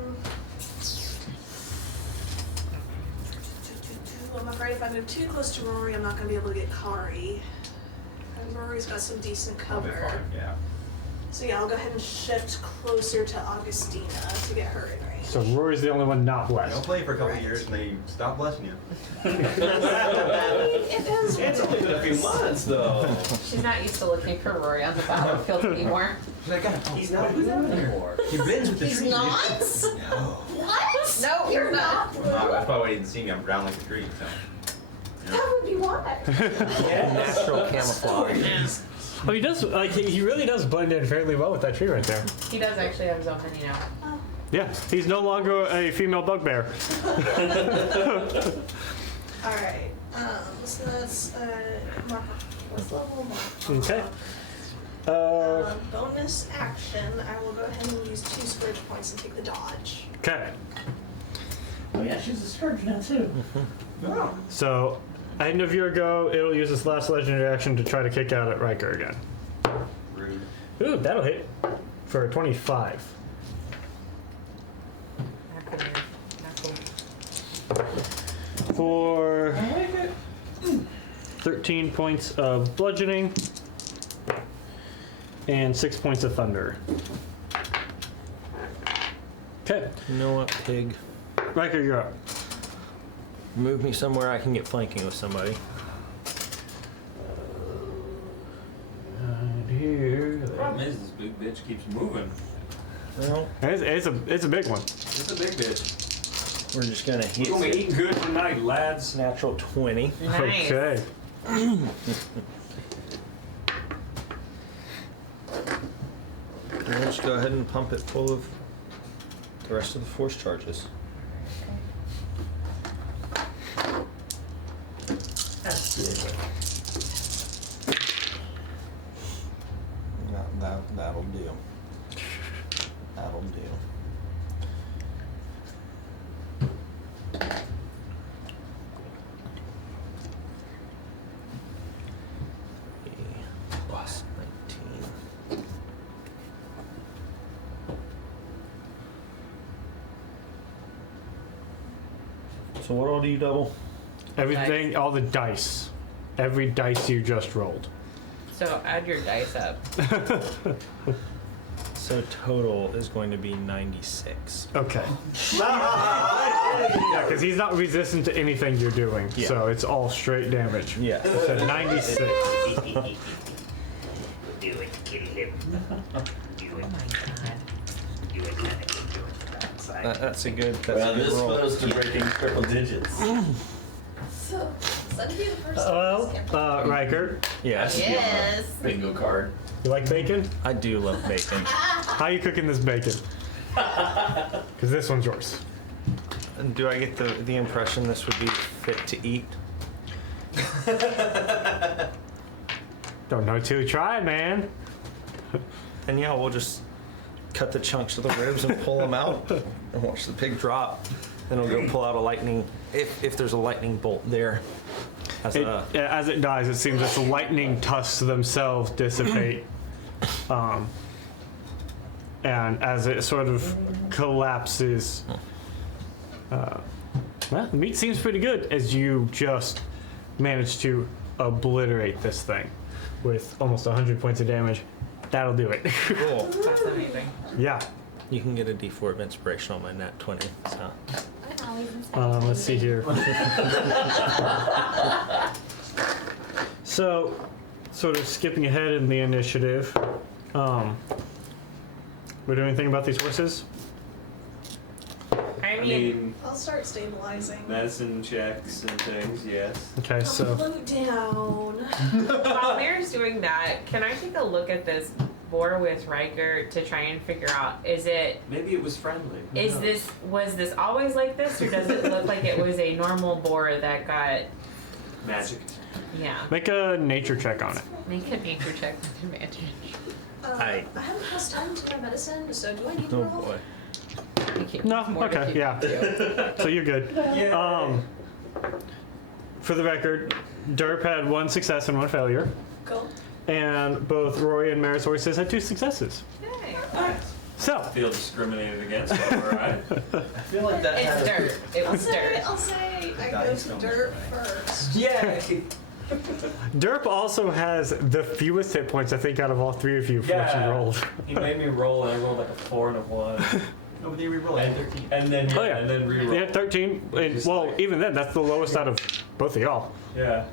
I'm afraid if I move too close to Rory, I'm not going to be able to get Kari. And Rory's got some decent cover. Yeah. So yeah, I'll go ahead and shift closer to Augustina to get her in range. So Rory's the only one not Don't blessed. play for a couple Right. years and they stop blessing you. It is. It's only been a few months, though. She's not used to looking for Rory on the battlefield anymore. He's not with them anymore. He bends with the He's tree. not? No. What? No, You're not. That's probably why he didn't see me. I'm brown like the tree. So. That would be why. Natural camouflage. Oh, he does. Like he really does blend in fairly well with that tree right there. He does actually have his own menu now. Yeah, he's no longer a female bugbear. All right. So that's mark off level mark. Okay. Bonus action. I will go ahead and use 2 scourge points and take the dodge. Okay. Oh yeah, she's a scourge now too. So, end of your go, it'll use its last legendary action to try to kick out at Riker again. Rude. Ooh, that'll hit for a 25. For 13 points of bludgeoning and 6 points of thunder. Okay, You know what, pig? Riker, you're up. Move me somewhere I can get flanking with somebody. Here. Problem is, this big bitch keeps moving. Well, It's a big one. It's a big bitch. we're just gonna hit We're gonna be eating good tonight, lads. natural 20. Nice. Okay. And let's go ahead and pump it full of the rest of the force charges. That's good. That'll do. That'll do. Plus 19. So what all do you double? Everything, all the dice. Every dice you just rolled. So add your dice up. So total is going to be 96. Okay. Yeah, because he's not resistant to anything you're doing, Yeah. so it's all straight damage. Yeah. So 96. Do it, kitty hip. Do it. Oh my god. Do it, kind of do it. Outside. That's a good. That's Well, a good this roll. close to breaking triple digits. So, that'd be the first Riker, Yes. Yes. Bingo card. you like bacon? I do love bacon. How you cooking this bacon? Because this one's yours. And do I get the impression this would be fit to eat? Don't know till you try, man. And yeah, we'll just cut the chunks of the ribs and pull them out and watch the pig drop. Then we'll go pull out a lightning, if there's a lightning bolt there. As As it dies, it seems that the lightning tusks themselves dissipate. And as it sort of collapses, well, the meat seems pretty good as you just manage to obliterate this thing with almost 100 points of damage. That'll do it. Cool. That's amazing. Yeah. You can get a D4 of inspiration on my nat 20. So. I'm always inspired. Let's see here. So, sort of skipping ahead in the initiative. We do anything about these horses? I I mean, mean, I'll start stabilizing. medicine checks and things, yes. Okay, so Float down. while Mayor's doing that, can I take a look at this boar with Riker to try and figure out, Maybe it was friendly. Who knows? was this always like this, or does it look like it was a normal boar that got, Magic. yeah, make a nature check on it. make a nature check with advantage. I haven't plus 10 to my medicine, so do I need to Oh roll? boy. No, okay, yeah. So you're good. For the record, Derp had 1 success and 1 failure, Cool. and both Rory and Maris horses had 2 successes. Yay. So, Feel discriminated against, alright? I feel like that It's had dirt. It was dirt. I'll say I go Dice to don't dirt destroy. first. Yay! Derp also has the fewest hit points, I think, out of all 3 of you for what you rolled. He made me roll and I rolled like a 4 and a 1. No, but they re-roll at 13. And then, Oh, yeah. and then reroll. They had 13, and, Just well, like- even then, that's the lowest out of both of y'all. Yeah.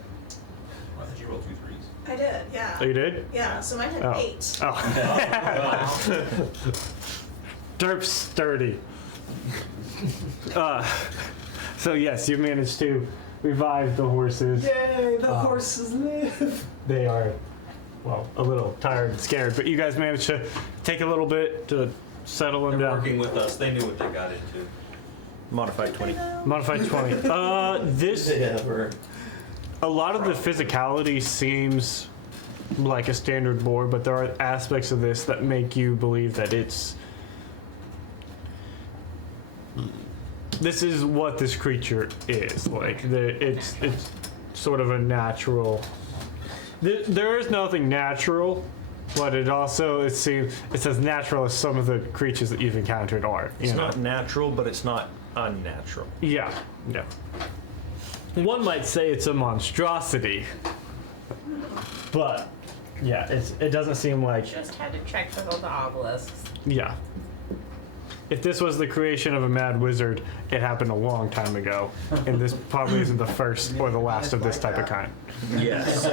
I thought you rolled 2 threes. I did, yeah. Oh, you did? Yeah, so mine had Oh. 8. Oh. Derp's sturdy. So yes, you managed to revive the horses. Yay, the horses live! They are, well, a little tired and scared, but you guys managed to take a little bit to settle them They're down. working with us, they knew what they got into. Modified 20. Modified 20. This, a lot of the physicality seems like a standard boar, but there are aspects of this that make you believe that this is what this creature is. Like, it's sort of a natural. There is nothing natural, but it also it's as natural as some of the creatures that you've encountered are. It's not natural, but it's not unnatural. Yeah, yeah. One might say it's a monstrosity, but yeah, it doesn't seem like. Just had to check with all the obelisks. Yeah. If this was the creation of a mad wizard, it happened a long time ago, and this probably isn't the first or the last of this type of kind. Yes.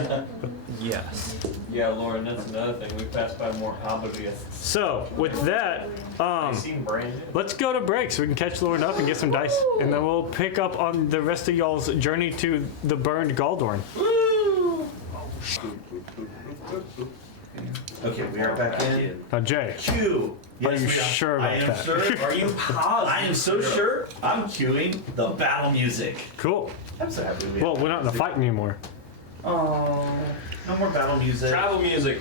Yes. Yeah, Lauren, that's another thing. We passed by more obelisks. So with that, You seen Brandon? let's go to break so we can catch Lauren up and get some dice, and then we'll pick up on the rest of y'all's journey to the burned Galdorn. Okay, we are back in. Now, Jay, Q. are you sure I about am that? sure. Are you positive? I am so sure. I'm cueing the battle music. Cool. I'm so happy we Well, we're not in a fight anymore. Oh, no more battle music. Travel music.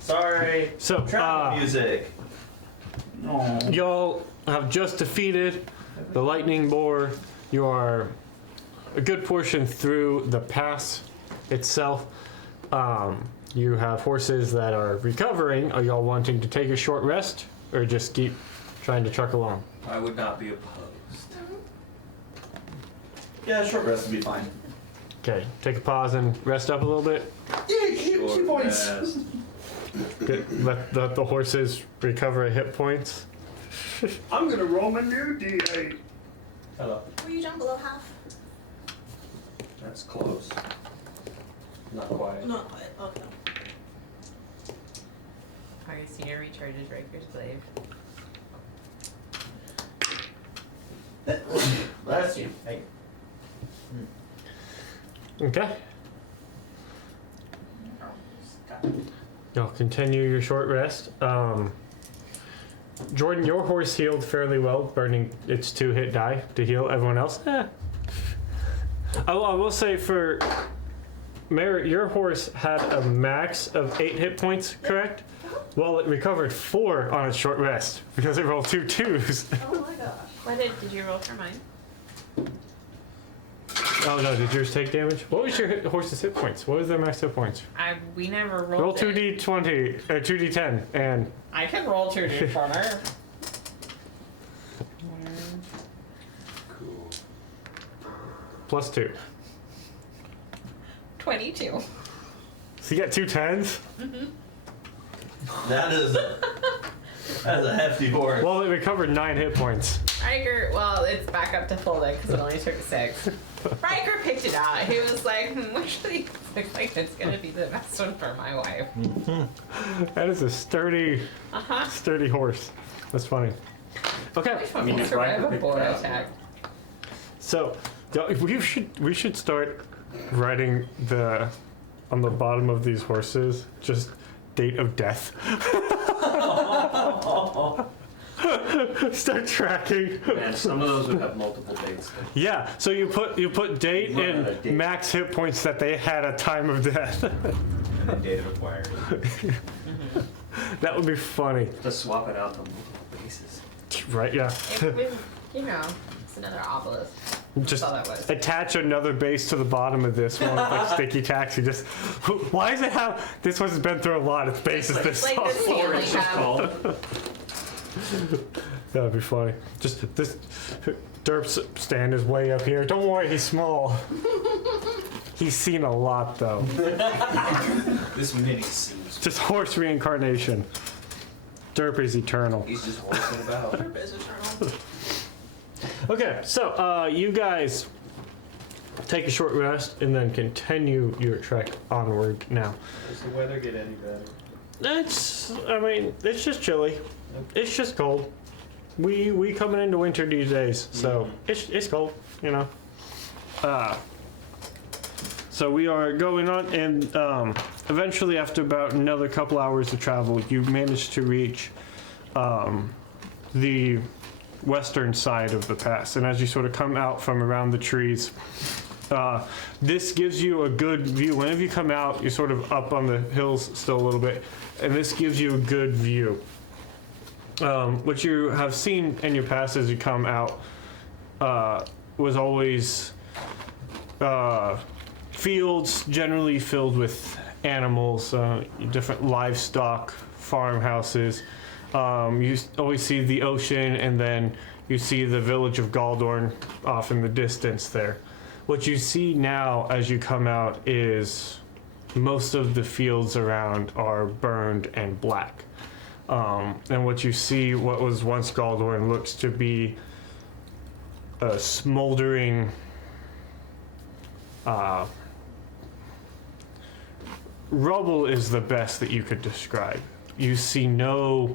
Sorry. So, Travel music. No. y'all have just defeated the lightning boar. You are a good portion through the pass itself. You have horses that are recovering. Are y'all wanting to take a short rest or just keep trying to truck along? I would not be opposed. Yeah, short rest would be fine. Okay, take a pause and rest up a little bit. Yeah, key points. Rest. Let the horses recover hit points. I'm gonna roll my new D8. Hello. Were you down below half? That's close. Not quite. Not quite. Okay. Augustina recharges Riker's glaive. Bless you. Hey. Okay. Y'all continue your short rest. Jordan, your horse healed fairly well, burning its 2 hit die to heal. Everyone else, I will say for Merritt, your horse had a max of 8 hit points, correct? Well, it recovered 4 on its short rest because it rolled 2 2s. Oh my gosh. What did you roll for mine? Oh no, did yours take damage? What was your horse's hit points? What was their max hit points? We never rolled. Roll it. 2d20, 2d10, and I can roll 2d20. Cool. +2. 22. So you got 2 10s? That is a hefty horse. Well, it recovered 9 hit points. Riker, well, it's back up to full deck because it only took 6. Riker picked it out. He was like, which of these looks like it's going to be the best one for my wife? That is a sturdy horse. That's funny. Okay. Which one mean, will if Riker survive a picked boar it out, attack? So we should start writing on the bottom of these horses just date of death. Start tracking. Man, some of those would have multiple dates. Yeah, so you put date Run out and of date. max hit points that they had at time of death. And data acquired. That would be funny, To swap it out to multiple bases. right? Yeah. It was, it's another obelisk. Just all that was. attach another base to the bottom of this one, like sticky taxi. Just why does it have? This one's been through a lot. Its base is this Like the soft. ceiling It's just have. called. That'd be funny. Just this Derp's stand is way up here. Don't worry, he's small. He's seen a lot though. This mini seems. Just horse reincarnation. Derp is eternal. He's just horsing about. Okay, so you guys take a short rest and then continue your trek onward now. Does the weather get any better? It's just chilly. It's just cold. We coming into winter these days, so it's cold, So we are going on, and eventually, after about another couple hours of travel, you manage to reach the western side of the pass. And as you sort of come out from around the trees, this gives you a good view. Whenever you come out, you're sort of up on the hills still a little bit, and this gives you a good view. What you have seen in your past as you come out was always fields generally filled with animals, different livestock, farmhouses. You always see the ocean, and then you see the village of Galdorn off in the distance there. What you see now as you come out is most of the fields around are burned and black. And what you see, what was once Galdorn, looks to be a smoldering rubble is the best that you could describe. You see no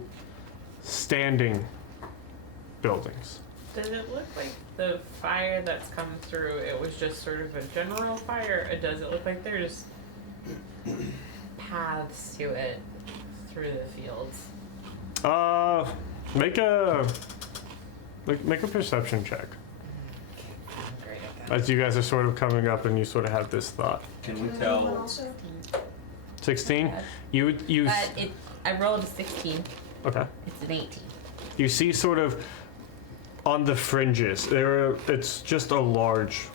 standing buildings. Does it look like the fire that's come through, it was just sort of a general fire, or does it look like there's paths to it through the fields? Make a perception check. Great at that. As you guys are sort of coming up and you sort of have this thought. Can we Anyone tell? also? 16? Bad. You But I rolled a 16. okay. It's an 18. You see sort of on the fringes, it's just a large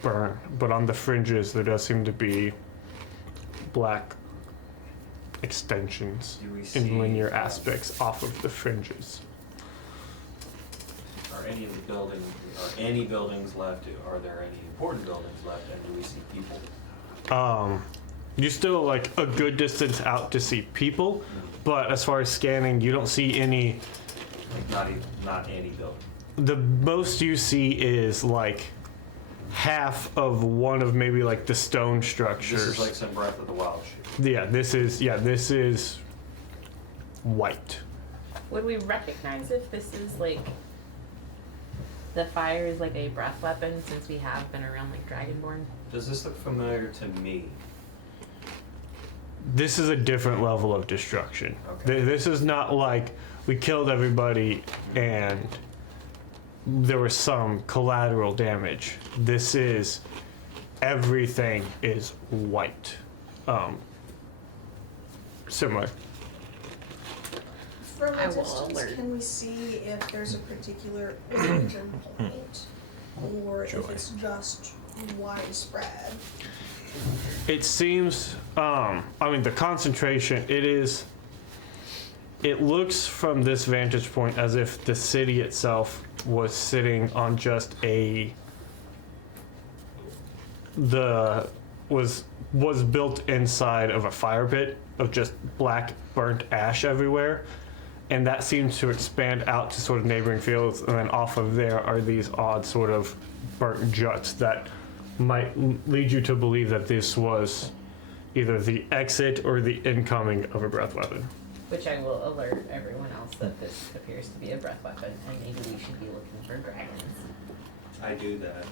burn, but on the fringes there does seem to be black extensions Do we see, in linear aspects off of the fringes. Are any of the buildings, are any buildings left? Are there any important buildings left? And do we see people? You're still like a good distance out to see people, but as far as scanning, you don't see any. Like not any building. The most you see is like half of one of maybe like the stone structures. This is like some Breath of the Wild shit. This is white. Would we recognize if this is like the fire is like a breath weapon, since we have been around like Dragonborn? Does this look familiar to me? This is a different level of destruction. Okay. This is not like we killed everybody and there was some collateral damage. This is everything is white. Similar. From I a will distance, alert. can we see if there's a particular origin point, or Joy. if it's just widespread? It seems, the concentration, it looks from this vantage point as if the city itself was sitting on just was was built inside of a fire pit of just black burnt ash everywhere. And that seems to expand out to sort of neighboring fields, and then off of there are these odd sort of burnt juts that might lead you to believe that this was either the exit or the incoming of a breath weapon. Which I will alert everyone else that this appears to be a breath weapon, and maybe we should be looking for dragons. I do that.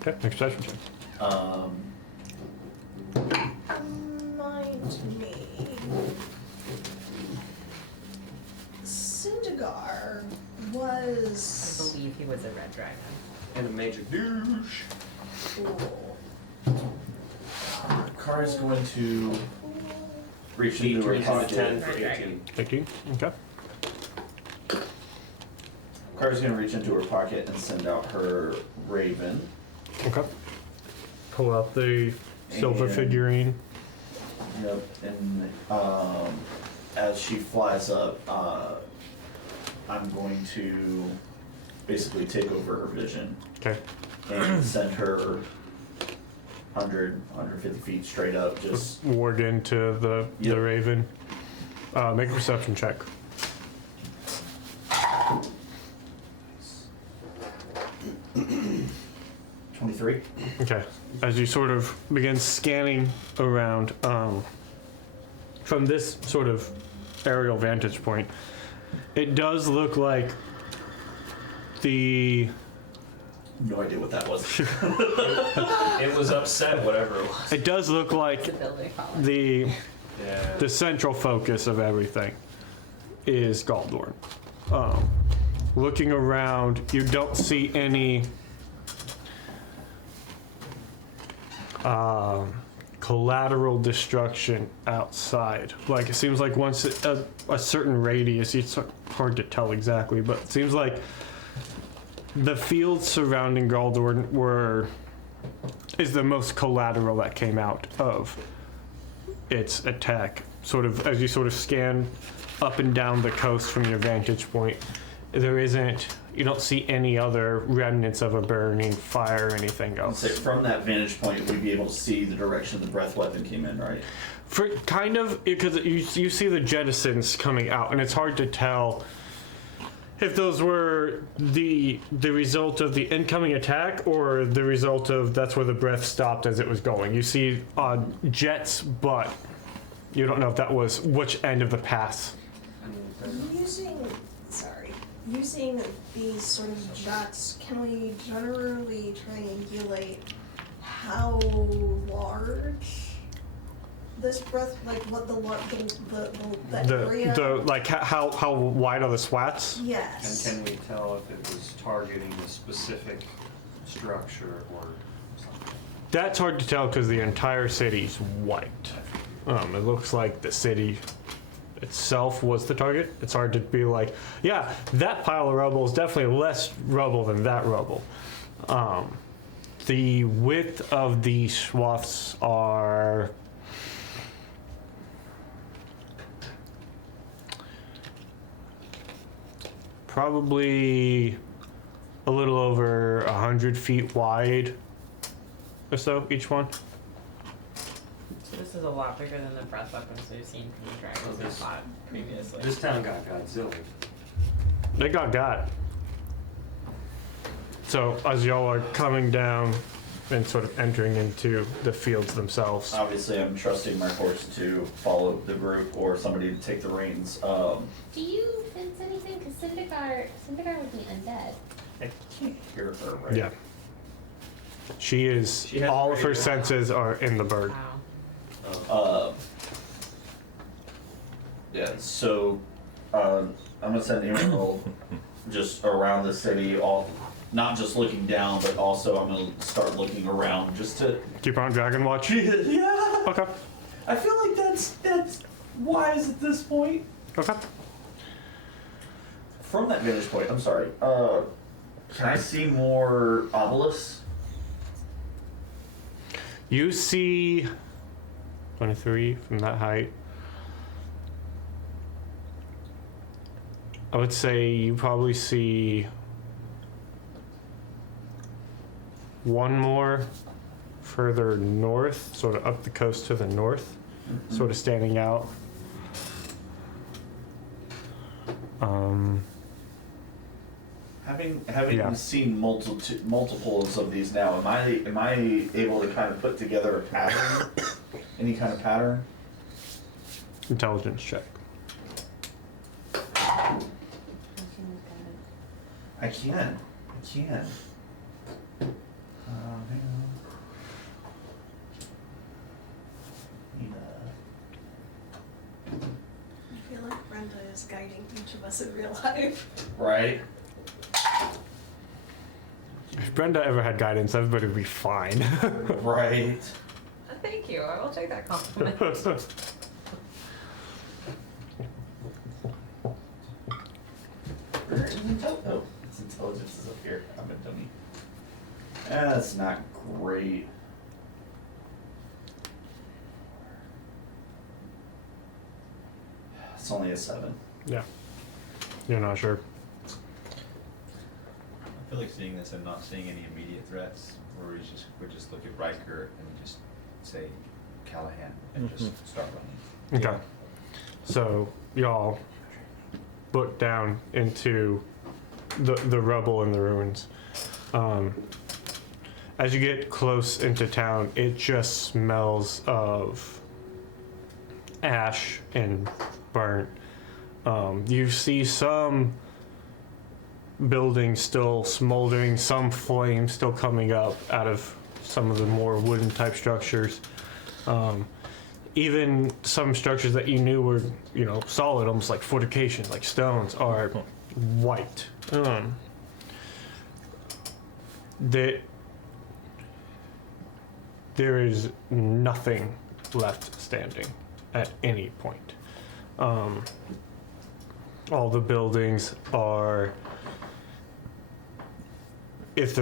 Okay, next session check. Mind me. Syndegar I was believe he was a red dragon. And a major douche. cool. Kari's going to reach He into her turns into pocket. 10 for Red 18. 18, okay. Kari's going to reach into her pocket and send out her raven. Okay. Pull out the silver And- figurine. Yep, and as she flies up, I'm going to basically take over her vision Okay. and send her 150 feet straight up, just Ward into the Yep. raven. Make a perception check. 23. Okay. As you sort of begin scanning around, from this sort of aerial vantage point, it does look like the No idea what that was. It was upset, whatever it was. it does look like It's a building falling. the Yeah. the central focus of everything is Galdorn. Looking around, you don't see any collateral destruction outside. Like, it seems like once a certain radius, it's hard to tell exactly, but it seems like the fields surrounding Galdorn is the most collateral that came out of its attack. Sort of as you sort of scan up and down the coast from your vantage point, you don't see any other remnants of a burning fire or anything else. So from that vantage point, we'd be able to see the direction the breath weapon came in, right? For kind of, because you see the jettisons coming out, and it's hard to tell if those were the result of the incoming attack or the result of that's where the breath stopped as it was going. You see jets, but you don't know if that was which end of the pass. Using these sort of jets, can we generally triangulate how large this breath, like what the area? Like how wide are the swats? And Yes. can we tell if it was targeting a specific structure or something? That's hard to tell because the entire city's white. It looks like the city itself was the target. It's hard to be like, yeah, that pile of rubble is definitely less rubble than that rubble. The width of the swaths are probably a little over 100 feet wide or so, each one. So this is a lot bigger than the breath weapons we've seen from the dragons we fought previously. This town got Godzilla. They got. So as y'all are coming down and sort of entering into the fields themselves, Obviously, I'm trusting my horse to follow the group or somebody to take the reins. Do you sense anything? Because Syndegar would be undead. I can't hear her, right? yeah, she is. She has All of her radio. senses are in the bird. Wow. Yeah, so I'm gonna send an email just around the city, all not just looking down, but also I'm gonna start looking around just to. Keep on Dragon Watch. Yeah, Okay. I feel like that's wise at this point. Okay. From that vantage point, I'm sorry. Can I see more obelisks? You see 23 from that height. I would say you probably see one more further north, sort of up the coast to the north, sort of standing out. Having Yeah. seen multiples of these now, am I able to kind of put together a pattern? Any kind of pattern? Intelligence check. I can. Hang on. I feel like Brenda is guiding each of us in real life. Right? If Brenda ever had guidance, everybody would be fine. Right. Thank you. I will take that compliment. Oh, its intelligence is up here. I'm a dummy. That's not great. It's only a 7. Yeah. You're not sure. I feel like seeing this and not seeing any immediate threats, where we just look at Riker and just say Callahan and just start running. Okay. So y'all look down into the rubble and the ruins. As you get close into town, it just smells of ash and burnt. You see some buildings still smoldering, some flames still coming up out of some of the more wooden type structures. Even some structures that you knew were, solid, almost like fortification, like stones, are white. There is nothing left standing at any point. All the buildings are, if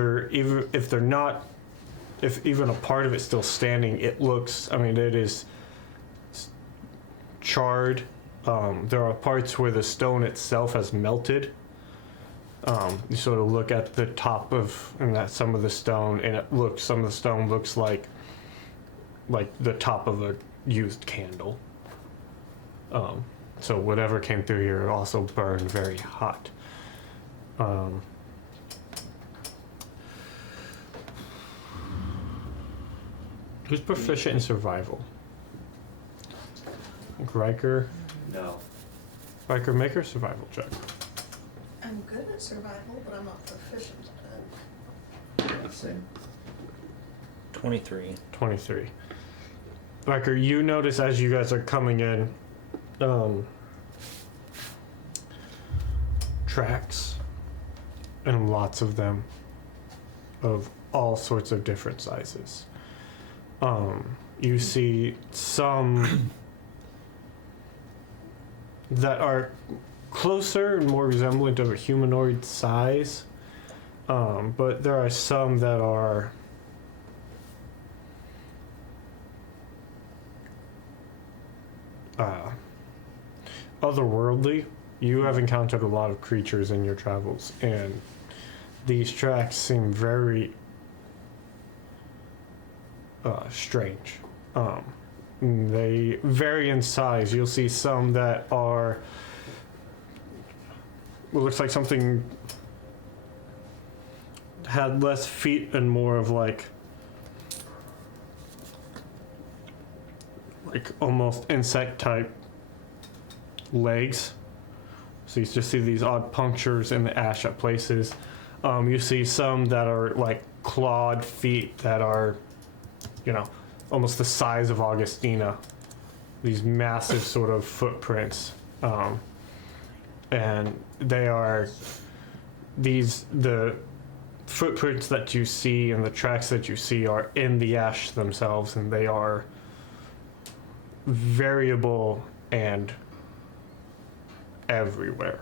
even a part of it's still standing, it looks, it is charred. There are parts where the stone itself has melted. You sort of look at the top of some of the stone, and some of the stone looks like the top of a used candle. So whatever came through here also burned very hot. Who's proficient in survival? Riker. No. Riker, make her survival check. I'm good at survival, but I'm not proficient at it. Same. 23. 23. Riker, you notice as you guys are coming in, tracks, and lots of them, of all sorts of different sizes. You see some that are closer and more resemblant of a humanoid size, but there are some that are otherworldly. You have encountered a lot of creatures in your travels, and these tracks seem very strange. They vary in size. You'll see some that are, it looks like something had less feet and more of like almost insect type legs. So you just see these odd punctures in the ash at places. You see some that are like clawed feet that are, almost the size of Augustina. These massive sort of footprints. And they are the footprints that you see and the tracks that you see are in the ash themselves, and they are variable and everywhere.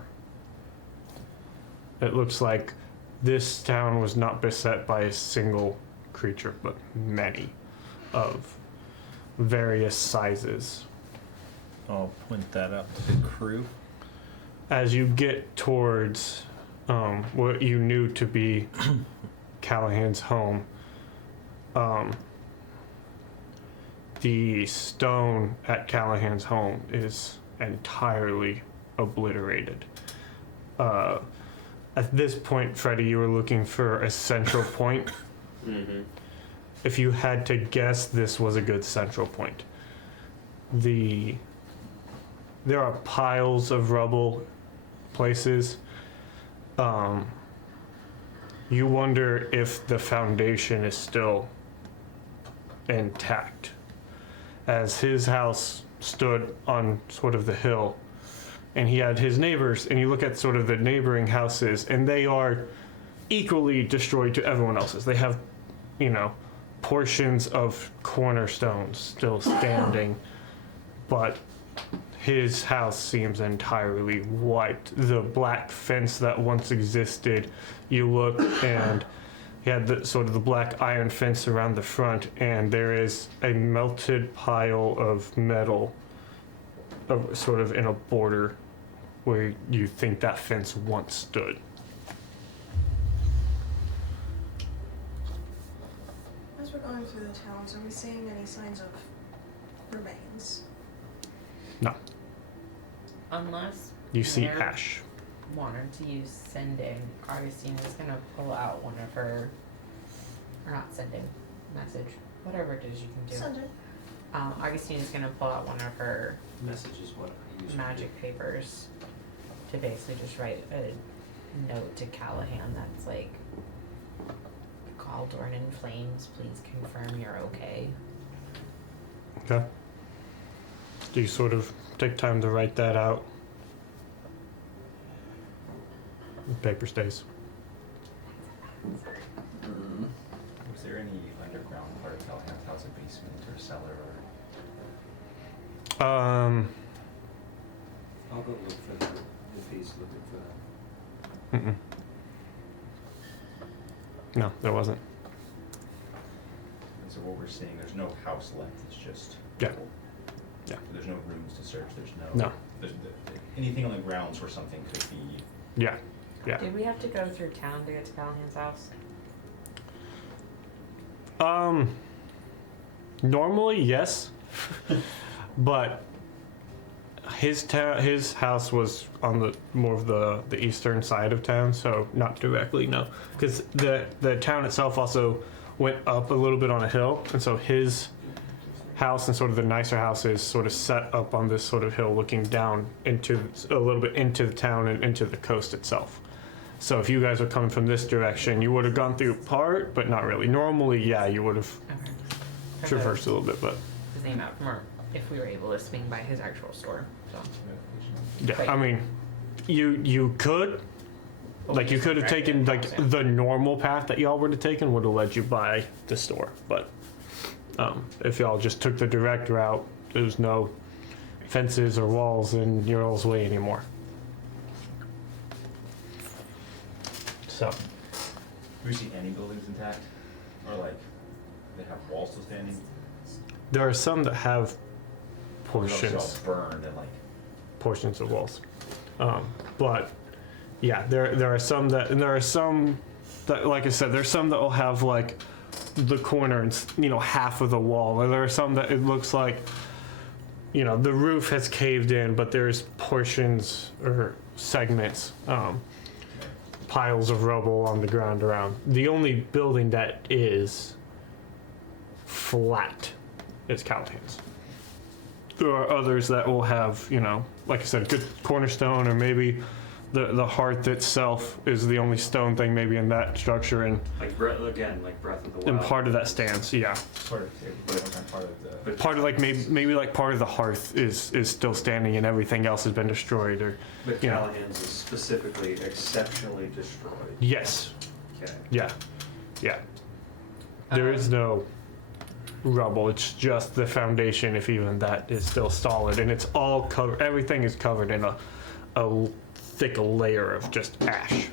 It looks like this town was not beset by a single creature, but many of various sizes. I'll point that out to the crew. As you get towards what you knew to be Callahan's home, the stone at Callahan's home is entirely obliterated. At this point, Freddie, you were looking for a central point. Mm-hmm. If you had to guess, this was a good central point. There are piles of rubble places. You wonder if the foundation is still intact, as his house stood on sort of the hill, and he had his neighbors, and you look at sort of the neighboring houses, and they are equally destroyed to everyone else's. They have, portions of cornerstones still standing, but his house seems entirely wiped. The black fence that once existed, you look and he had the black iron fence around the front, and there is a melted pile of metal sort of in a border where you think that fence once stood. As we're going through the towns, are we seeing any signs of remains? No. Unless You see Mayor ash. wanted to use sending, Augustina's gonna pull out one of her, or not sending, message, whatever it is you can do. Send it. Augustina's gonna pull out one of her Messages, what I use. magic papers to basically just write a note to Callahan that's like, Galdorn in flames, please confirm you're okay. Okay. Do you sort of take time to write that out? The paper stays. Was there any underground part of Callahan's house, a basement or a cellar or? I'll go look for that if he's looking for that. Mm-mm. No, there wasn't. And so what we're seeing, there's no house left, it's just. Yeah. people. Yeah. There's no rooms to search, there's No. Anything on the grounds where something could be. Yeah. Yeah. Did we have to go through town to get to Callahan's house? Normally, yes. But his house was on the more of the eastern side of town, so not directly, no. Because the town itself also went up a little bit on a hill, and so his house and sort of the nicer houses sort of set up on this sort of hill looking down into a little bit into the town and into the coast itself. So if you guys were coming from this direction, you would have gone through part, but not really. Normally, yeah, you would have Okay. traversed a little bit, but His name out from, or if we were able to swing by his actual store, so. yeah, Right. I mean, you could, like, you could have taken like the normal path that y'all would have taken would have led you by the store, but if y'all just took the direct route, there's no fences or walls in your all's way anymore. So, Do we see any buildings intact? Or like, they have walls still standing? there are some that have Or those all portions burned and like, of walls, but yeah, there are some that, and there are some that, like I said, there's some that will have like the corner and half of the wall, or there are some that it looks like the roof has caved in, but there's portions or segments, piles of rubble on the ground around. The only building that is flat is Callahan's. There are others that will have, like I said, good cornerstone, or maybe the hearth itself is the only stone thing maybe in that structure, and Like Breath of the Wild. part of that stands, yeah. sort of, part of the. But Part of like maybe like part of the hearth is still standing, and everything else has been destroyed, or But you know. Callahan's is specifically exceptionally destroyed. yes, Okay. yeah. There is no rubble. It's just the foundation, if even that is still solid, and it's all covered. Everything is covered in a thick layer of just ash.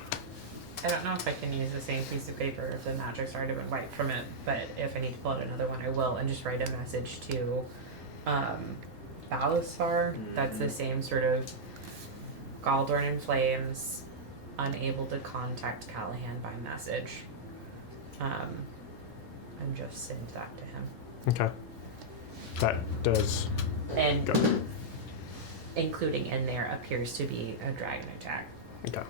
I don't know if I can use the same piece of paper if the magic's already been wiped from it, but if I need to pull out another one, I will, and just write a message to Balusar. That's the same sort of Galdorn in flames, unable to contact Callahan by message. And just send that to him. Okay. That does And go. including in there appears to be a dragon attack. Okay.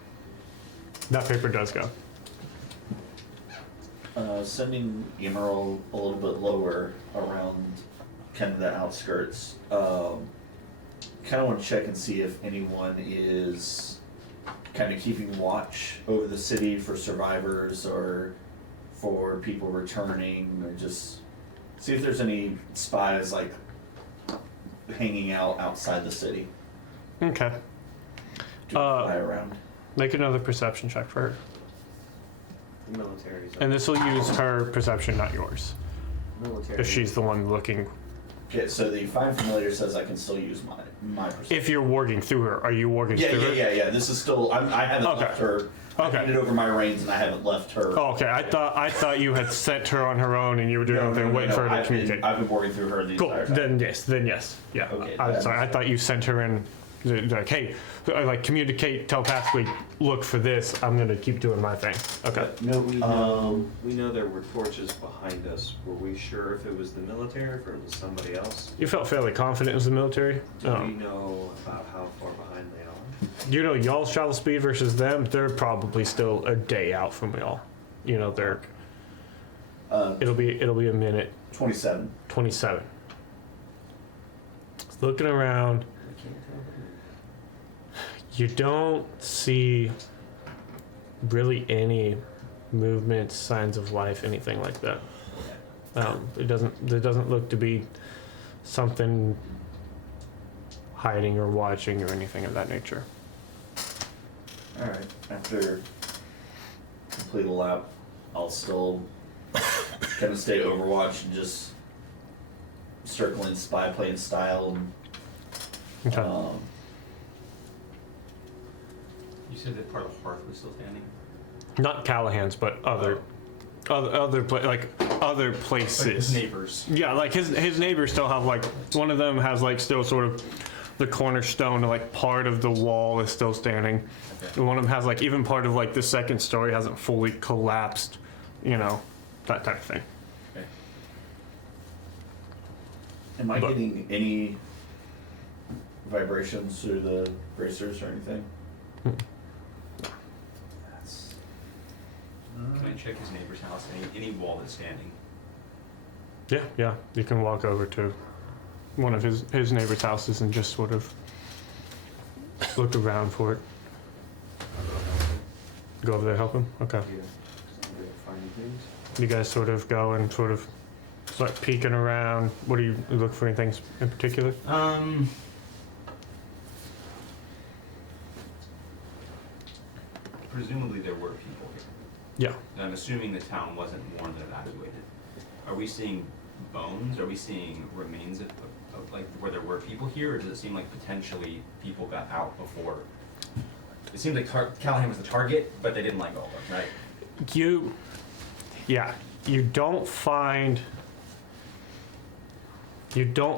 That paper does go. Sending Emerald a little bit lower around kind of the outskirts. Kind of want to check and see if anyone is kind of keeping watch over the city for survivors or for people returning, or just see if there's any spies like hanging out outside the city. Okay. Do a fly around. Make another perception check for her. Military. And this will use her perception, not yours. Military. If she's the one looking. Okay, so the find familiar says I can still use my perception. If you're working through her, are you working through her? Yeah. This is still. I haven't Okay. left her. I Okay. handed over my reins and I haven't left her. Oh, okay. I thought you had sent her on her own and you were doing everything, waiting for her to I've communicate. I've been working through her the Cool. entire time. Then yes. Yeah. Okay, I'm that sorry. I makes thought you sent her in, like, hey, like communicate telepathically. Look for this. I'm gonna keep doing my thing. Okay. No, we know there were torches behind us. Were we sure if it was the military or if it was somebody else? You felt fairly confident it was the military. Do we know about how far behind they are? You know, y'all's travel speed versus them. They're probably still a day out from y'all. You know, they're. It'll be a minute. 27. 27. Looking around. I can't tell. You don't see really any movement, signs of life, anything like that. It doesn't look to be something hiding or watching or anything of that nature. All right. After complete a lap, I'll still kind of stay Overwatch and just circling spy plane style. And, Okay. You said that part of the hearth was still standing? Not Callahan's, but other places. Like his neighbors. Yeah, like his neighbors still have like one of them has like still sort of the cornerstone, like part of the wall is still standing. Okay. And one of them has like even part of like the second story hasn't fully collapsed, you know, that type of thing. Okay. am I But- getting any vibrations through the bracers or anything? That's, Can I check his neighbor's house? Any wall that's standing? Yeah, you can walk over to one of his neighbor's houses and just sort of look around for it. Go over there, help him. Okay. Finding things. You guys sort of go and sort of start peeking around. What do you look for? Anything in particular? Presumably there were people here. Yeah. And I'm assuming the town wasn't warned and evacuated. Are we seeing bones? Are we seeing remains of like where there were people here, or does it seem like potentially people got out before? It seemed like Callahan was the target, but they didn't like all of them, right? You don't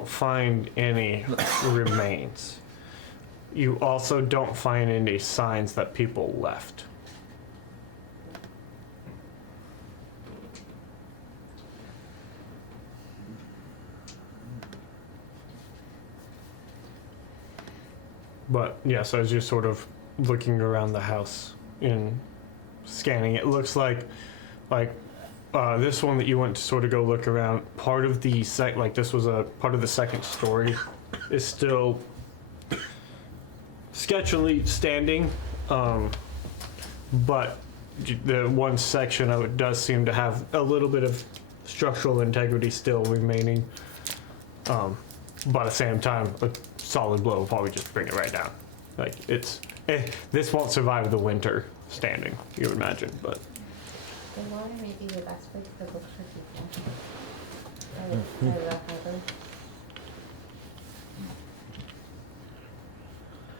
find any remains. You also don't find any signs that people left. But yeah, so as you're sort of looking around the house and scanning, it looks like this one that you went to sort of go look around, part of the this was a part of the second story is still sketchily standing, but the one section of it does seem to have a little bit of structural integrity still remaining. But at the same time, a solid blow will probably just bring it right down. Like this won't survive the winter standing, you would imagine, but. The water may be the best place to look for people. By the harbor.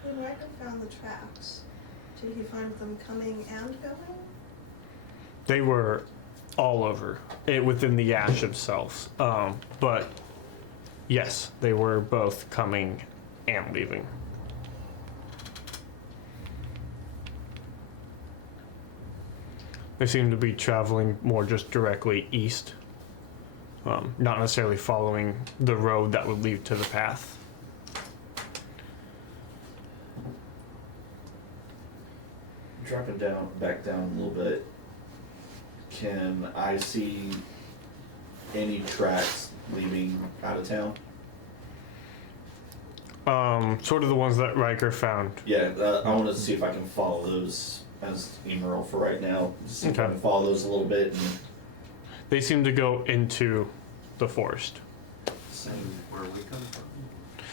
When Riker found the tracks, did he find them coming and going? They were all over within the ash itself. But yes, they were both coming and leaving. They seem to be traveling more just directly east. not necessarily following the road that would lead to the path. Dropping back down a little bit, can I see any tracks leaving out of town? Sort of the ones that Riker found. Yeah, I want to see if I can follow those as Emerald for right now. See if I Okay. can follow those a little bit. And They seem to go into the forest. Same where we come from.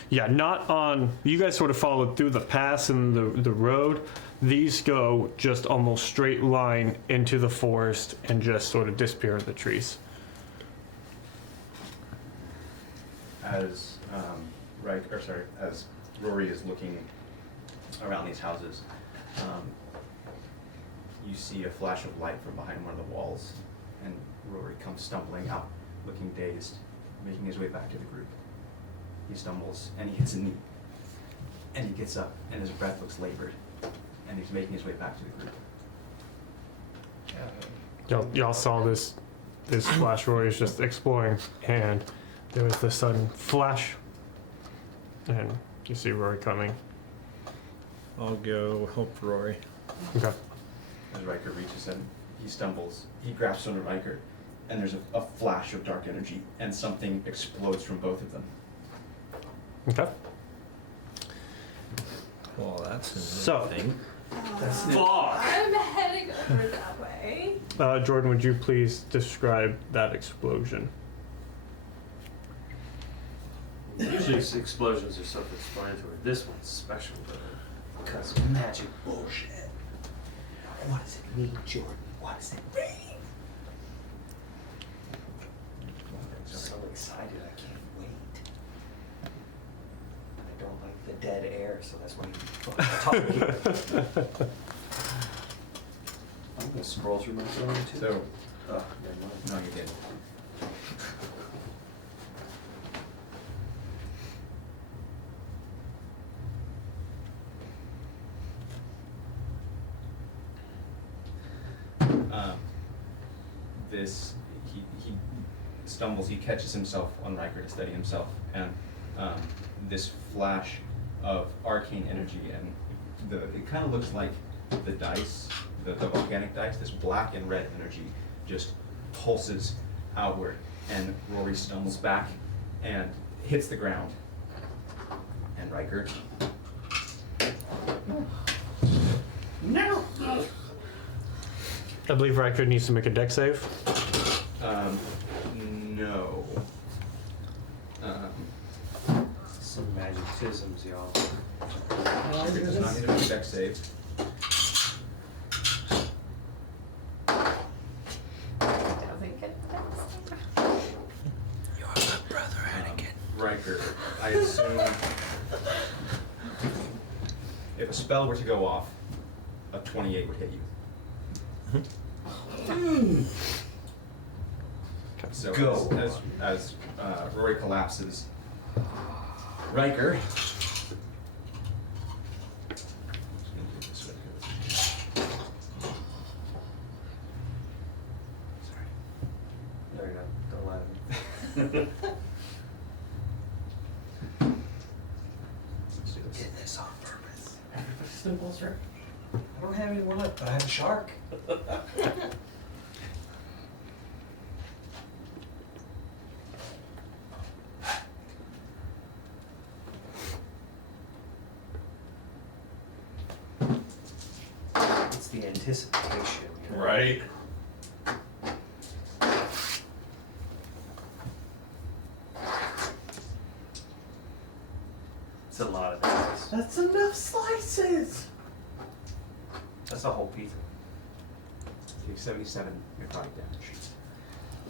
Yeah, not on. You guys sort of followed through the pass and the road. These go just almost straight line into the forest and just sort of disappear in the trees. As as Rory is looking around these houses, you see a flash of light from behind one of the walls, and Rory comes stumbling out, looking dazed, making his way back to the group. He stumbles and he hits a knee, and he gets up, and his breath looks labored, and he's making his way back to the group. Y'all saw this flash. Rory is just exploring, and there was the sudden flash, and you see Rory coming. I'll go help Rory. Okay. As Riker reaches him, he stumbles, he grabs onto Riker, and there's a flash of dark energy, and something explodes from both of them. Okay. Well, that's a So- thing. I'm heading over that way. Jordan, would you please describe that explosion? Usually explosions are self-explanatory. This one's special though, because magic bullshit. What does it mean, Jordan? What does it mean? I'm so excited, I can't wait. I don't like the dead air, so that's why you talk. I'm gonna scroll through my phone too. So, Oh, never mind. no, you didn't. He stumbles, he catches himself on Riker to steady himself, and this flash of arcane energy, and it kind of looks like the dice, the volcanic dice, this black and red energy just pulses outward, and Rory stumbles back and hits the ground. And Riker, No! I believe Riker needs to make a deck save. no. Some magicisms, y'all. Riker does not need to make a deck save. Doesn't get that. You're my brother, Anakin. Riker, I assume if a spell were to go off, a 28 would hit you. So Go. as Rory collapses, Riker. No, you're not. Don't lie to me. Did this on purpose. Everybody stumbles, right? I don't have any left, but I have a shark. It's the anticipation. You know? Right. It's a lot of things. That's enough slices. That's a whole pizza. Take 77 necrotic damage.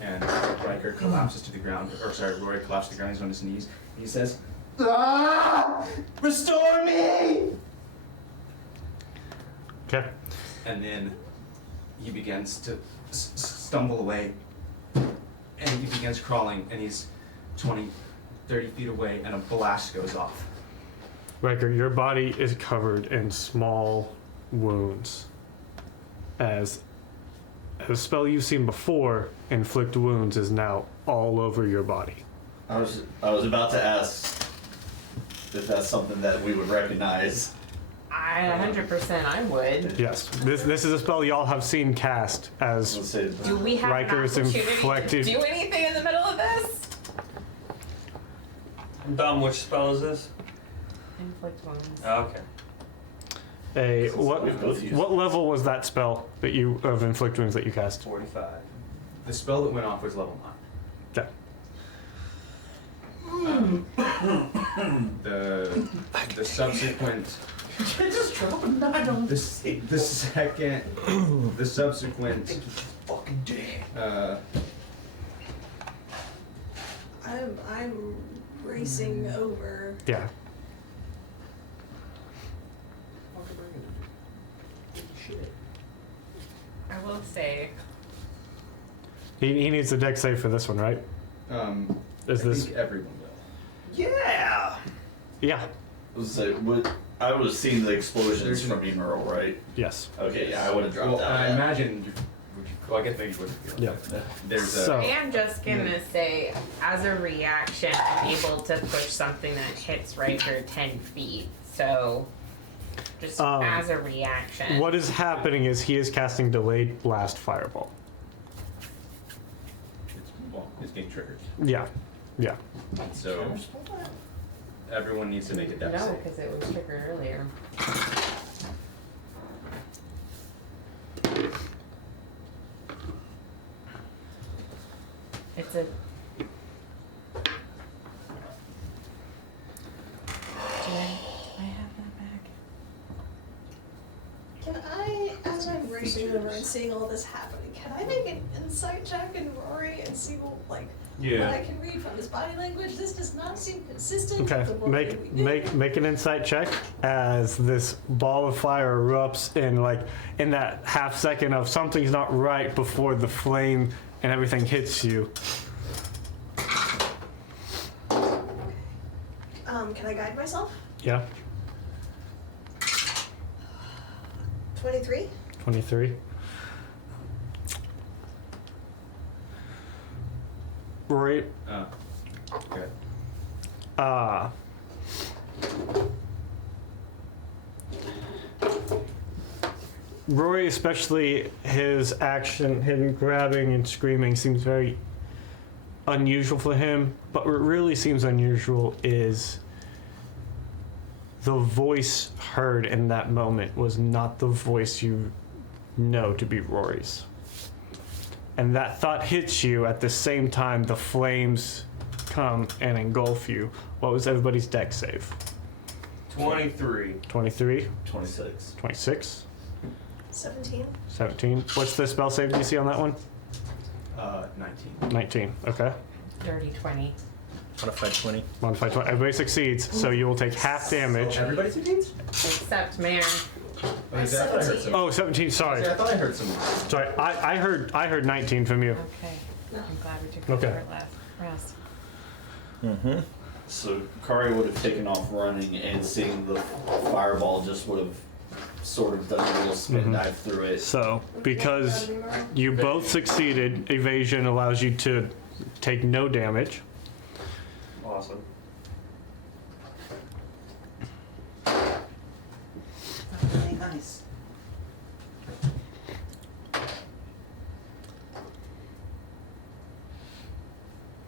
And Riker collapses to the ground, or sorry, Rory collapses to the ground, he's on his knees, and he says, "Ah! Restore me!" Okay. And then he begins to stumble away, and he begins crawling, and he's 20, 30 feet away, and a blast goes off. Riker, your body is covered in small wounds. As a spell you've seen before, inflict wounds, is now all over your body. I was about to ask if that's something that we would recognize. I 100% I would. Yes, this is a spell y'all have seen cast as Let's say Do we have Riker's an opportunity inflected- to do anything in the middle of this? Dom, which spell is this? Inflict wounds. Okay. what level was that spell that you of inflict wounds that you cast? 45. The spell that went off was level 9. The subsequent Just drop a 9 on the subsequent fucking dead. I'm racing over. Yeah. I will say, He needs a dex save for this one, right? Is I this? think everyone will. Yeah. Yeah. I would have seen the explosions from Emerald, right? Yes. Okay, yeah, I would have dropped Well, that. I imagine. Well, I guess maybe you wouldn't feel Yeah. it. There's So- a. I am just gonna say, as a reaction, I'm able to push something that hits Riker 10 feet. So, just as a reaction. What is happening is he is casting delayed blast fireball. It's getting triggered. Yeah. Yeah. So everyone needs to make a dex No, save. because it was triggered earlier. It's a. Do I have that back? Can I, as I'm racing over and seeing all this happening, can I make an insight check in Rory and see what I can read from his body language? This does not seem consistent. Okay. with what we do. Make an insight check as this ball of fire erupts in that half second of something's not right before the flame and everything hits you. Can I guide myself? Yeah. 23? 23. Rory, Good. Rory, especially his action, him grabbing and screaming, seems very unusual for him. But what really seems unusual is the voice heard in that moment was not the voice you know to be Rory's. And that thought hits you at the same time the flames come and engulf you. What was everybody's dex save? 23. 23? 26. 26? 17? 17. What's the spell save DC on that one? 19. 19. Okay. Dirty 20. Modified 20. Modified 20. Everybody succeeds, so you will take half damage. Everybody succeeds? Except man. Oh, is that- I thought I heard some. Oh, 17, sorry. See, I thought I heard some. Sorry, I heard 19 from you. Okay. I'm glad we took Okay. over last rest. Mm-hmm. So Kari would have taken off running, and seeing the fireball just would have sort of done a little spin dive through it. So, because you both succeeded, evasion allows you to take no damage. Awesome. Really nice.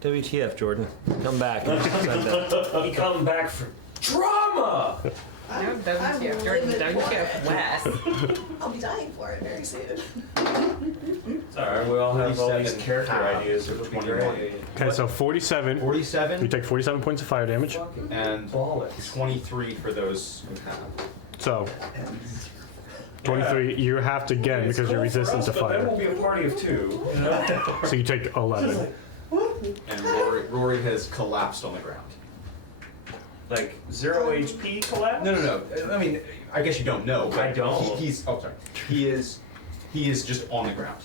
WTF, Jordan? Come back. He come back for drama! No, WTF, Jordan, WTF West. I'll be dying for it very soon. It's alright, we all have all these 47 character half ideas. It'll be 21. great. Okay, so 47. 47 You take 47 points of fire damage. and Bollocks. 23 for those who have. So, 23, you have to again It's because you're cool for resistant us, to but then fire. we'll be a party of two. You know? So you take 11. And Rory has collapsed on the ground. Like 0 HP collapse? No. I mean, I guess you don't know. But I don't. He's. Oh, sorry. He is just on the ground.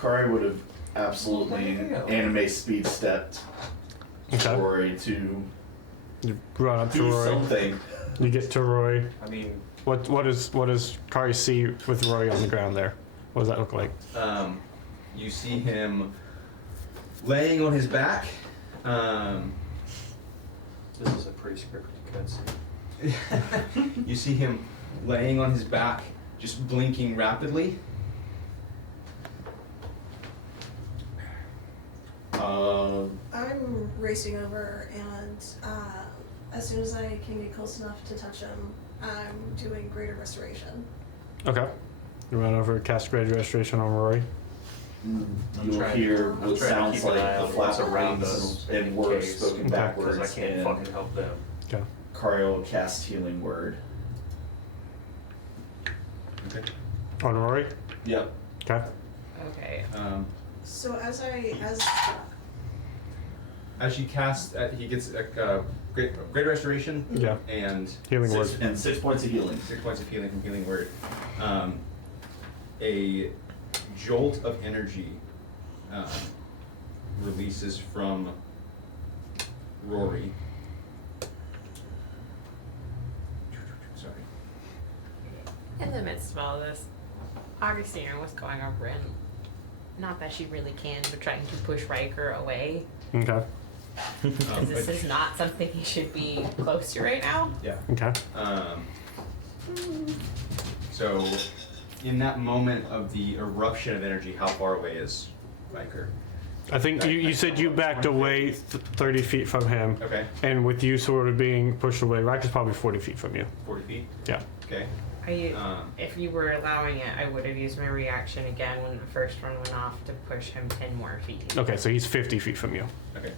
Kari would have absolutely Wow. anime speed stepped Okay. Rory to You run up to do Roy. something. You get to Roy. I mean, What does Kari see with Roy on the ground there? What does that look like? You see him laying on his back. This is a pretty scripted cutscene. You see him laying on his back, just blinking rapidly. I'm racing over, and as soon as I can get close enough to touch him, I'm doing greater restoration. Okay. You run over, cast Greater Restoration on Rory. You'll trying- hear I'm what trying to sounds keep an like eye the on flap what's of around wings us and in words case, spoken Okay. backwards. Because I can't and fucking help them. Okay. Cario casts Healing Word. Okay. On Rory? Yep. Okay. Okay. So as As she casts, he gets a great restoration. Yeah. And Healing Word. And 6 points of healing. 6 points of healing from Healing Word. A jolt of energy releases from Rory. Sorry. In the midst of all this, Augustina was going over and, not that she really can, but trying to push Riker away. Okay. Because this is not something he should be close to right now. Yeah. Okay. So, in that moment of the eruption of energy, how far away is Riker? I think you said you backed away 30 feet from him. Okay. And with you sort of being pushed away, Riker's probably 40 feet from you. 40 feet? Yeah. Okay. If you were allowing it, I would have used my reaction again when the first one went off to push him 10 more feet. Okay, so he's 50 feet from you. Okay.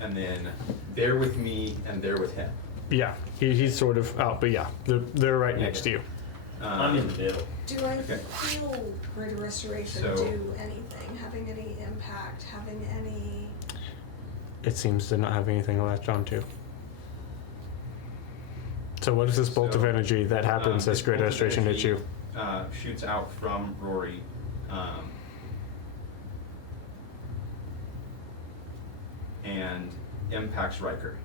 And then they're with me and they're with him. Yeah, he's sort of out, but yeah, they're right next to you. I'm in the middle. do I Okay. feel greater restoration So- do anything, having any impact, having any? It seems to not have anything to latch on to. So what is this bolt of So, energy that happens this as greater bolt of restoration hits energy, you? Shoots out from Rory. And impacts Riker.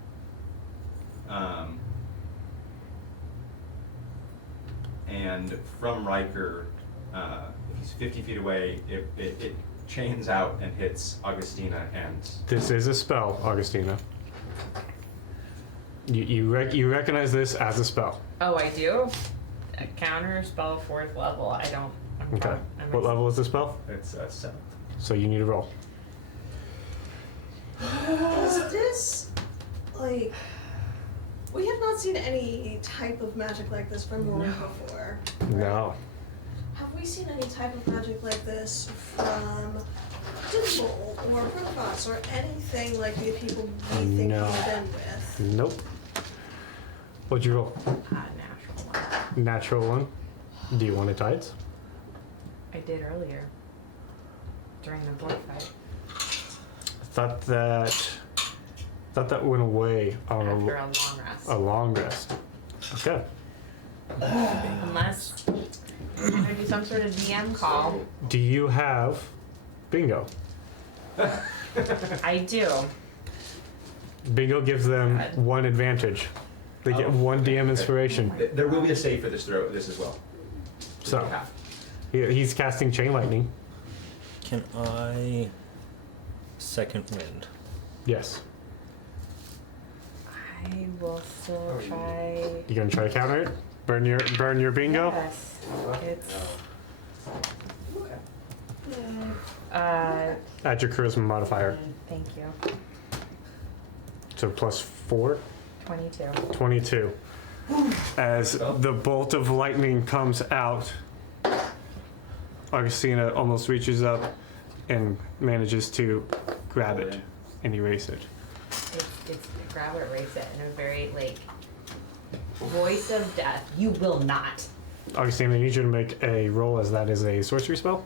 And from Riker, if he's 50 feet away, it chains out and hits Augustina and This is a spell, Augustina. You recognize this as a spell. Oh, I do? A counter spell 4th level. I don't. I'm Okay. What level is the spell? it's 7th. So you need to roll. Is this like? We have not seen any type of magic like this from Rory before. No. Have we seen any type of magic like this from Dimble or Protobots or anything like the people we think No. we've been with? Nope. What'd you roll? Natural one. Natural one. Do you want it tides? I did earlier. During the board fight. Thought that went away on After a long rest. a long rest. Okay. Unless we're gonna do some sort of DM call. Do you have bingo? I do. Bingo gives them Good. one advantage. They get one DM inspiration. There will be a save for this as well. So Half. he's casting chain lightning. Can I second wind? Yes. I will still try. You gonna try to counter it? Burn your bingo. Yes. It's. Add your charisma modifier. Thank you. So plus 4, 22. 22. As the bolt of lightning comes out, Augustina almost reaches up and manages to grab it and erase it. It's grab it, erase it in a very voice of death. You will not. Augustina, I need you to make a roll as that is a sorcery spell.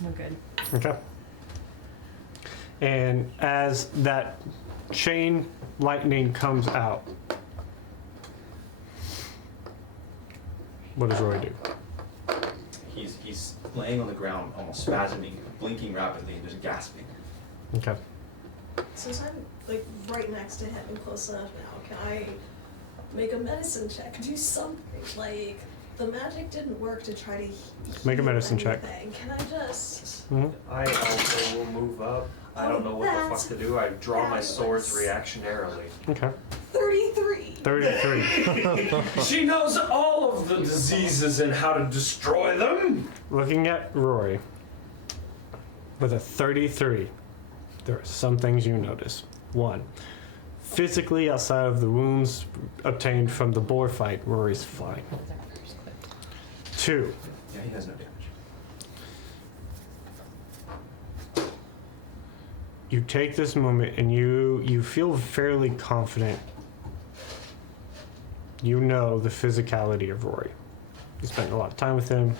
No good. Okay. And as that chain lightning comes out, what does Roy do? He's laying on the ground, almost spasming, blinking rapidly, and just gasping. Okay. Since I'm right next to him and close enough now, can I make a medicine check. Do something. Like, the magic didn't work to try to Make a heal medicine check. anything. Can I just... Mhm. I also will move up. I don't know what the fuck to do. I draw my swords reactionarily. Okay. 33. 33. She knows all of the diseases and how to destroy them. Looking at Rory, with a 33, there are some things you notice. One, physically outside of the wounds obtained from the boar fight, Rory's fine. Two, Yeah, he has no damage. you take this moment and you feel fairly confident. You know the physicality of Rory. You spent a lot of time with him.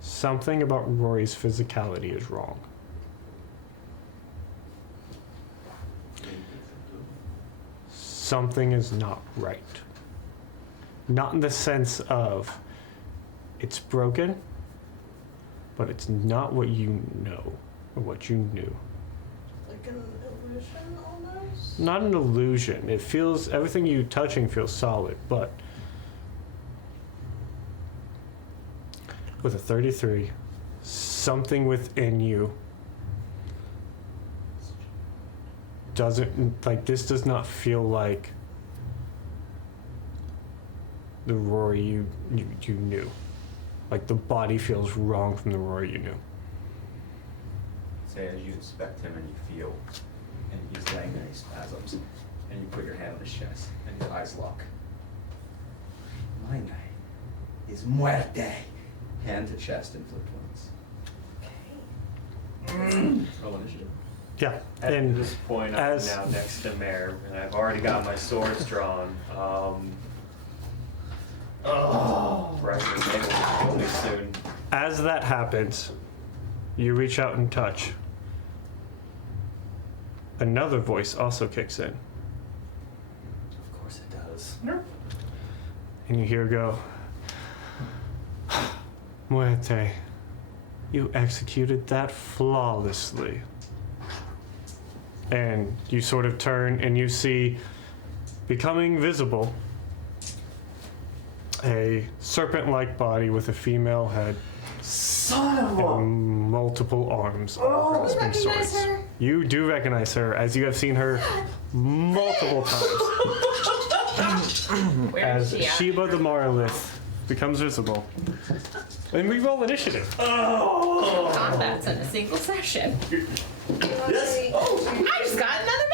Something about Rory's physicality is wrong. Something is not right. Not in the sense of it's broken, but it's not what you know or what you knew. Like an illusion almost? Not an illusion. It feels, everything you touching feels solid, but with a 33, something within you doesn't, like, this does not feel like the Rory you knew. Like, the body feels wrong from the Rory you knew. Say as you inspect him and you feel, and he's laying there, he spasms, and you put your hand on his chest, and his eyes lock. My name is Muerte. Hand to chest, inflict wounds. Roll initiative. Yeah, At and this point, I'm now next to Mare, and I've already got my swords drawn. Right, they will kill me soon. as that happens, you reach out and touch. Another voice also kicks in. Of course it does. And you hear go, Muerte, you executed that flawlessly. And you sort of turn and you see, becoming visible, a serpent-like body with a female head. Son of a... And multiple arms. all You grasping recognize swords. her? You do recognize her, as you have seen her multiple times. Where is As she at? Sheba the Marlith becomes visible. And we roll initiative. Combat's in a single session. Yes. Oh. I just got another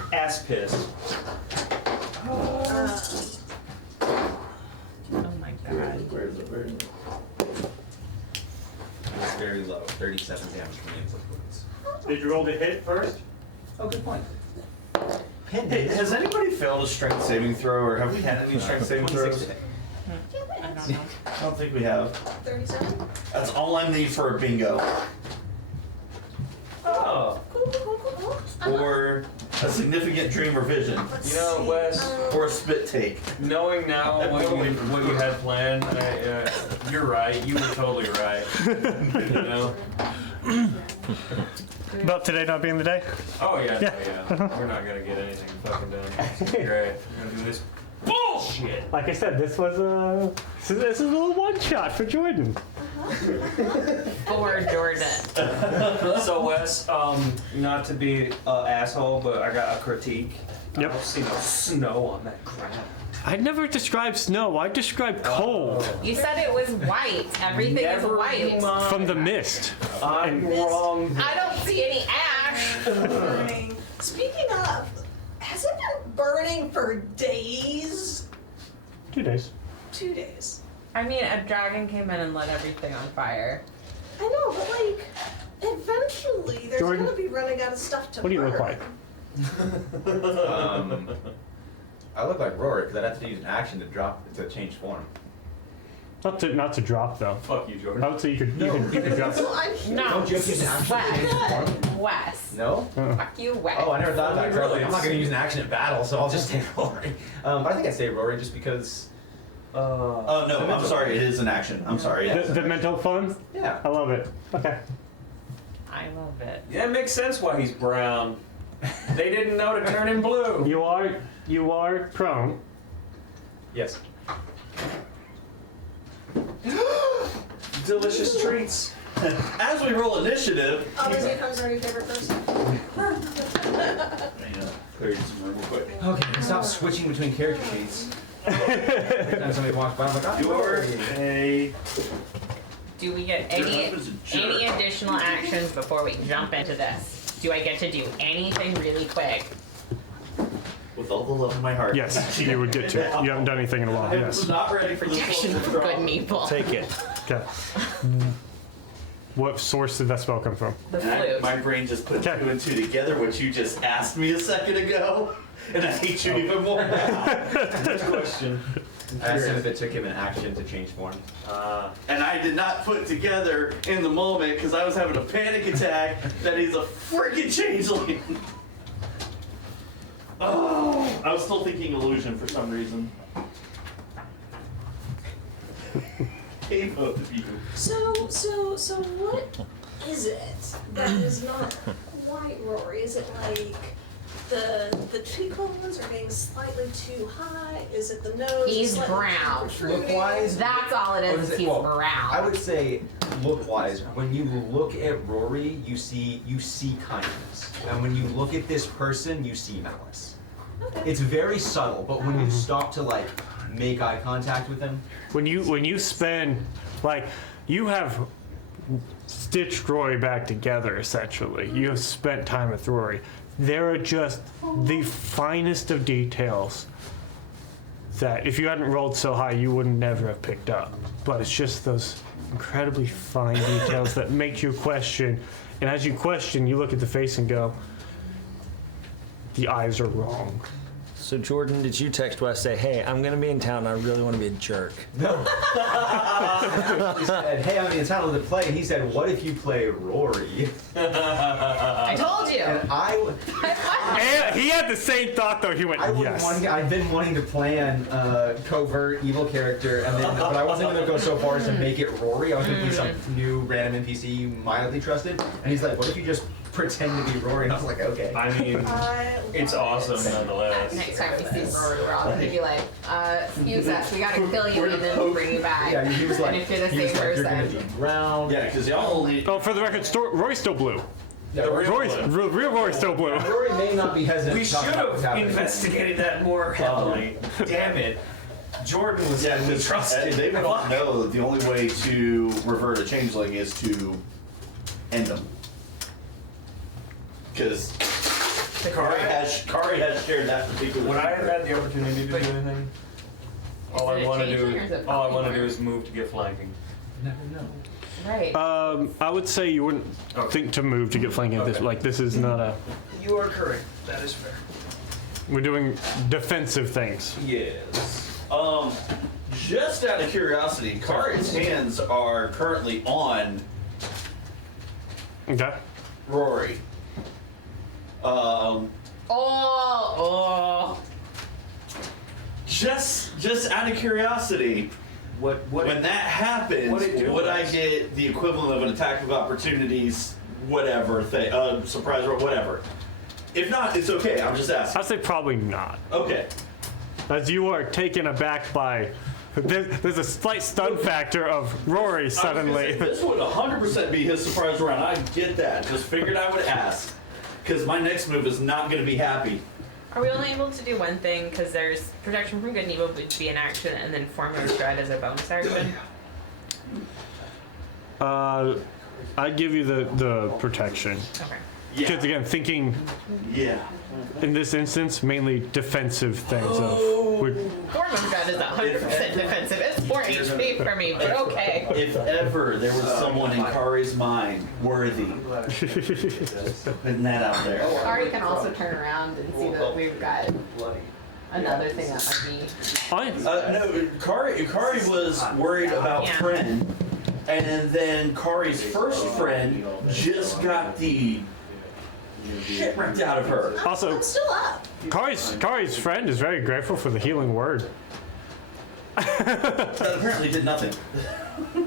bingo. Ass pissed. Oh my god. Where is it? Where is it? It's very low, 37 damage from the inflict wounds. Did you roll the hit first? Oh, good point. Hey, has anybody failed a strength saving throw, or have we had any strength saving 26 throws? to hit. I don't know. I don't think we have. 37? That's all I need for a bingo. Oh, Or a significant dream or vision. Let's you know, see. Wes, Or a spit take. knowing now what you had planned, you're right. You were totally right. You know? About today not being the day? Oh yeah, Yeah. We're not gonna get anything fucking done. It's gonna be great. We're gonna do this bullshit. Like I said, this was this is a little one shot for Jordan. For Jordan. So Wes, not to be an asshole, but I got a critique. Yep. I don't see no snow on that ground. I never described snow. I described cold You said it was white. Everything Never is white. mind. from the mist. I'm wrong. I don't see any ash. Burning. Speaking of, has it been burning for days? 2 days. 2 days. I mean, a dragon came in and lit everything on fire. I know, but like, eventually there's Jordan, gonna be running out of stuff to what do you look burn. like? I look like Rory because I'd have to use an action to change form. Not to drop though. Fuck you, Jordan. I would say you could drop. Well, I'm No. Don't you have to use an action to change form? Wes. No? Fuck you, Wes. Oh, I never thought of that. 'cause I was like, I'm not Really? going to use an action in battle, so I'll just take Rory. But I think I'd say Rory just because. Oh no, I'm sorry, it is an action. I'm sorry. The mental fun? Yeah. I love it. Okay. I love it. Yeah, it makes sense why he's brown. They didn't know to turn him blue. You are prone. Yes. Delicious treats. As we roll initiative, Obviously, it comes already favorite person. clear some room real quick. Okay, stop switching between character sheets. Every time somebody walks by, I'm like, oh, You're a Do we get Your any husband's a jerk. additional actions before we jump into this? Do I get to do anything really quick? With all the love in my heart. Yes, you would get to it. You haven't done anything in a while. I Yes. was not ready for this Protection level of from good drama. and evil. Take it. Okay. What source did that spell come from? The And flute. my brain just put Okay. 2 and 2 together, what you just asked me a second ago, and I hate you even more now. good question. I asked him if it took him an action to change form. And I did not put it together in the moment because I was having a panic attack that he's a freaking changeling. Oh, I was still thinking illusion for some reason. Hey, both of you. So what is it that is not quite Rory? Is it like the cheekbones are being slightly too high? Is it the nose? He's slightly too brown. protruding? Look-wise, That's all it What is. is it? He's Well, brown. I would say, look-wise, when you look at Rory, you see kindness, and when you look at this person, you see malice. Okay. It's very subtle, but when you stop to like make eye contact with him, When you spend, like, you have stitched Rory back together, essentially. You have spent time with Rory. There are just the finest of details that if you hadn't rolled so high, you would never have picked up. But it's just those incredibly fine details that make you question. And as you question, you look at the face and go, the eyes are wrong. So Jordan, did you text Wes say, "Hey, I'm gonna be in town and I really want to be a jerk"? no. He said, "Hey, I'm in town to play," and he said, "What if you play Rory?" I told you. And And he had the same thought though. He went, yes. I've been wanting to plan covert evil character, and then, but I wasn't going to go so far as to make it Rory. I was going to be some new random NPC you mildly trusted. And he's like, "What if you just pretend to be Rory?" And I was like, "Okay." I mean, it's awesome nonetheless. Next time we see Rory, we're all gonna be like, excuse us, we gotta kill you and then bring you back. Yeah, he was like, and if you're the he was same like, "You're person. going to be brown." Yeah, because y'all only. Oh, for the record, Rory's still blue. Yeah, Rory, Real Rory's still blue. Rory may not be hesitant. We to talk should about what's have happening. investigated that more heavily. Damn it. Jordan was Yeah, who we because trusted. they would all know that the only way to revert a changeling is to end them. Because Kari has shared that particular. When I have had the opportunity to do anything, all Is I it a want to changeling do or is it all I want to polymorph? do is move to get flanking. Never know. Right. I would say you wouldn't think to move to get flanking at this. Okay. Like this is not a. You are correct. That is fair. We're doing defensive things. Yes. Just out of curiosity, Kari's hands are currently on Okay. Rory. Oh. Just out of curiosity, What when that happens, what'd it do would I last? get the equivalent of an attack of opportunities, whatever thing, surprise or whatever? If not, it's okay. I'm just asking. I'd say probably not. Okay. As you are taken aback by. There's a slight stun factor of Rory I was gonna suddenly. say, this would 100% be his surprise round. I get that. Just figured I would ask. Because my next move is not going to be happy. Are we only able to do one thing? Because there's protection from good and evil would be an action, and then formula stride as a bonus action. I'd give you the protection. Okay. Because again, thinking Yeah. in this instance, mainly defensive things of. Formula stride is 100% defensive. It's 4 HP for me, but okay. If ever there was someone in Kari's mind worthy, putting that out there. Ari can also turn around and see that we've got another thing that might be. No, Kari was worried about Yeah. friend, and then Kari's first friend just got the shit ripped out of her. Also, I'm still up. Kari's friend is very grateful for the healing word. That apparently did nothing.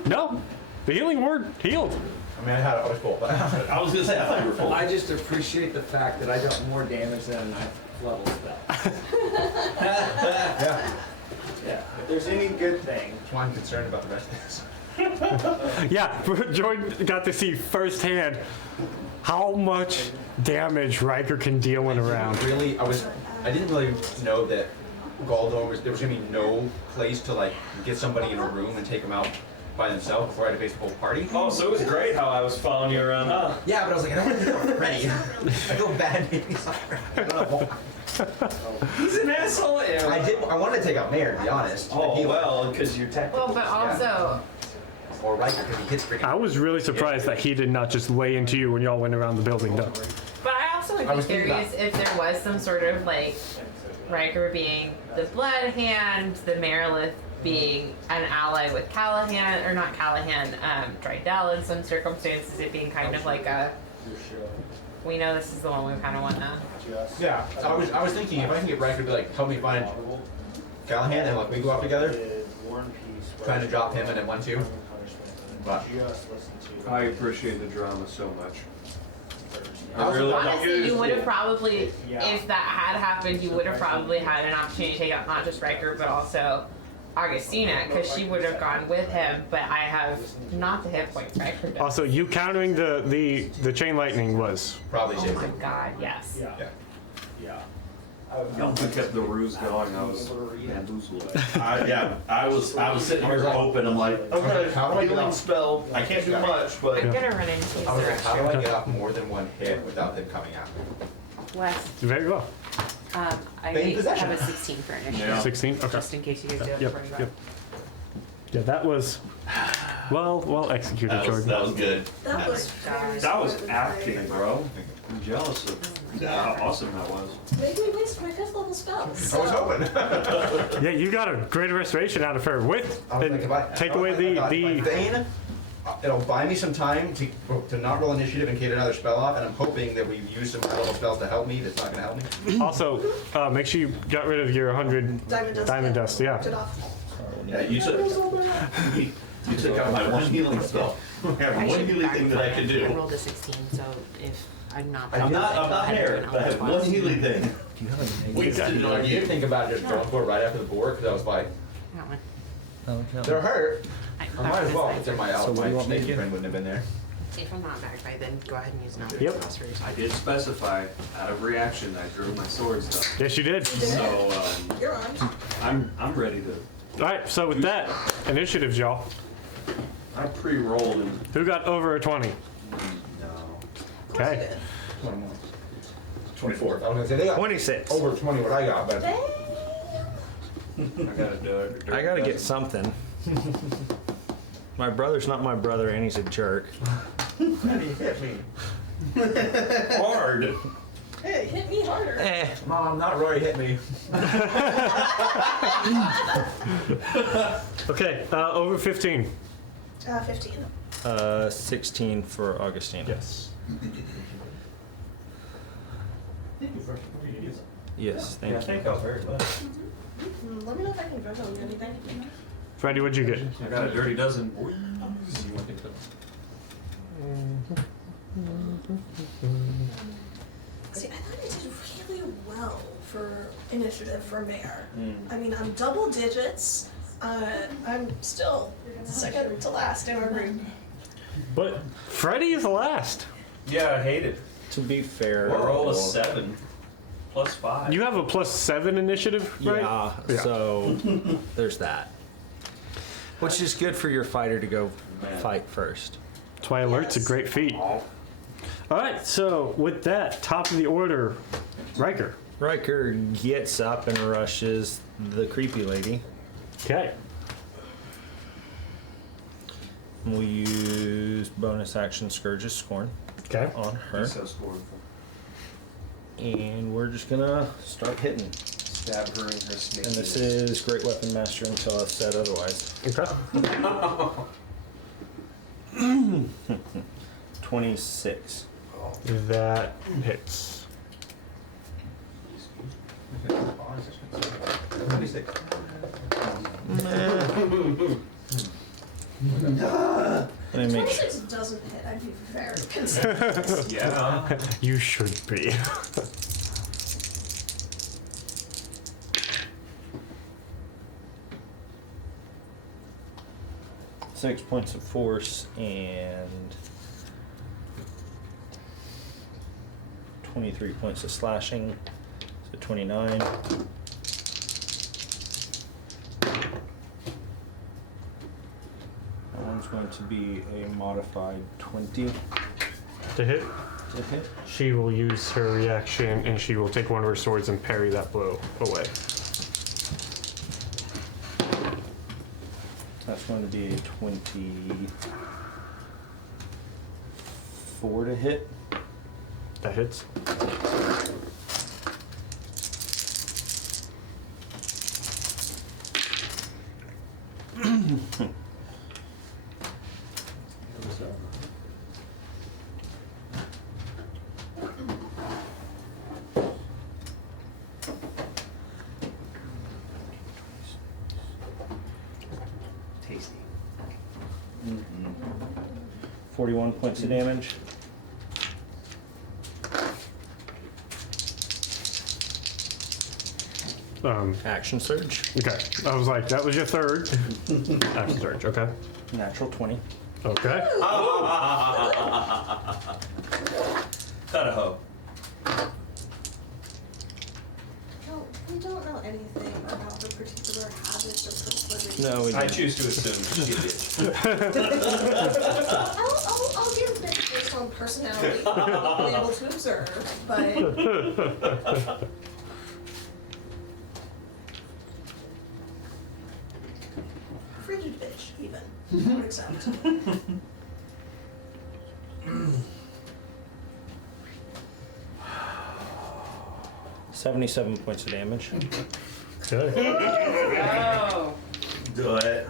No, the healing word healed. I mean, I was full, but I was gonna say, I thought you were full. I just appreciate the fact that I got more damage than a 9th level spell. yeah. Yeah, if there's any good thing. That's why I'm concerned about the rest of this. Yeah, Jordan got to see firsthand how much damage Riker can deal in a round. I didn't really know that Galdorn there was gonna be no place to like get somebody in a room and take them out by themselves before I had to face the whole party. Oh, so it was great how I was following you around, huh? Yeah, but I was like, I don't want to go ready. I feel bad. Maybe I don't know. He's an asshole. I wanted to take out Mayor, to be honest. Oh, well, because you're technical. Well, but also, Or Riker, because he hits freaking. I was really surprised that he did not just lay into you when y'all went around the building, though. but I also would I be was thinking curious if there was some sort of like Riker being the blood hand, the Merilith being an ally with Callahan, or not Callahan, Drydell in some circumstances, it being kind of like a, we know this is the one we kind of want to. Yeah, I was thinking if I can get Riker to be like, help me find Callahan, and like we go out together, trying to drop him and then 1-2. But I appreciate the drama so much. Honestly, you would have probably, if that had happened, you would have probably had an opportunity to take out not just Riker, but also Augustina, because she would have gone with him, but I have not the hit points Riker does. Also, you countering the chain lightning was. probably Oh safe. my god, yes. Yeah. Y'all kept the ruse going. I was bamboozled. I was sitting here hoping, I'm like, okay, How do I get healing off? spell, I can't do much, but. I'm gonna run into I was like, how do I Zerach. get off more than one hit without them coming out? Wes, Very well. I Vain possession. have a 16 for initiative, Yeah. 16? Okay. just in case you guys do have Yep, 25. yep. Yeah, that was well executed, Jordan. That was good. That was very That was smart of acting, Ray. bro. I'm jealous of how awesome that was. Make me waste my 5th level spells. I was hoping. Yeah, you got a greater restoration out of her with, I was and like, if I take away the Vain, it'll buy me some time to not roll initiative and get another spell off, and I'm hoping that we've used some level spells to help me. That's not gonna help me. Also, make sure you got rid of your 100 Diamond dust. yeah. Knocked it off. Yeah, you took out my one healing spell. I have I one should healing back thing that I can I do. rolled a 16, so if I'm not I'm not there, but I have one healing thing. Do you have a Wasted it on I did you. think about just going for it right after the board, because I was like, that one. Oh, they're hurt. I I might as well. It's in my So what do you my want me to snake do? friend wouldn't have been there. If I'm not back by then, go ahead and use another Yep. sorceries. I did specify, out of reaction, I drew my swords up. Yes, you did. So You're on. I'm ready to. All right, so with that, initiatives, y'all. I pre-rolled and. Who got over a 20? Okay. 24. I was gonna say they got 26. over 20 what I got, but I gotta do it. I gotta get something. My brother's not my brother, and he's a jerk. you hit me. Hard. Hey, hit me harder. Mom, not Rory hit me. Okay, over 15. 15. 16 for Augustine. Yes. Yes, thank Yeah, I you. think I was very good. Let me know if I can drop on anything. Freddie, what'd you get? I got a dirty dozen. See, I thought I did really well for initiative for mayor. I mean, I'm double digits. I'm still second to last in our group. But Freddie is the last. Yeah, I hate it. To be fair, We're all a 7 plus 5. You have a +7 initiative, right? yeah, so there's that. Which is good for your fighter to go fight first. That's why alert's a great feat. All right, so with that, top of the order, Riker. Riker gets up and rushes the creepy lady. Okay. We'll use bonus action Scourge of Scorn Okay. on her. He's so scornful. And we're just gonna start hitting. Stab her in her snake. And this is Great Weapon Master until I've said otherwise. Okay. 26. That hits. 26. Let me make sure. 26 doesn't hit. I'd be very concerned. Yeah. You should be. 6 points of force and 23 points of slashing, so 29. That one's going to be a modified 20 To hit, to hit. she will use her reaction and she will take one of her swords and parry that blow away. That's going to be a 24 to hit. That hits. Tasty. 41 points of damage. Action surge. Okay. I was like, that was your third. Action surge. Okay. Natural 20. Okay. Cut a hoe. We don't know anything about the particular habits or proclivities. No, we I don't. choose to assume she did. I'll give it based on personality, being able to observe, but frigid bitch, even. I would accept. 77 points of damage. Okay. Oh. Do it.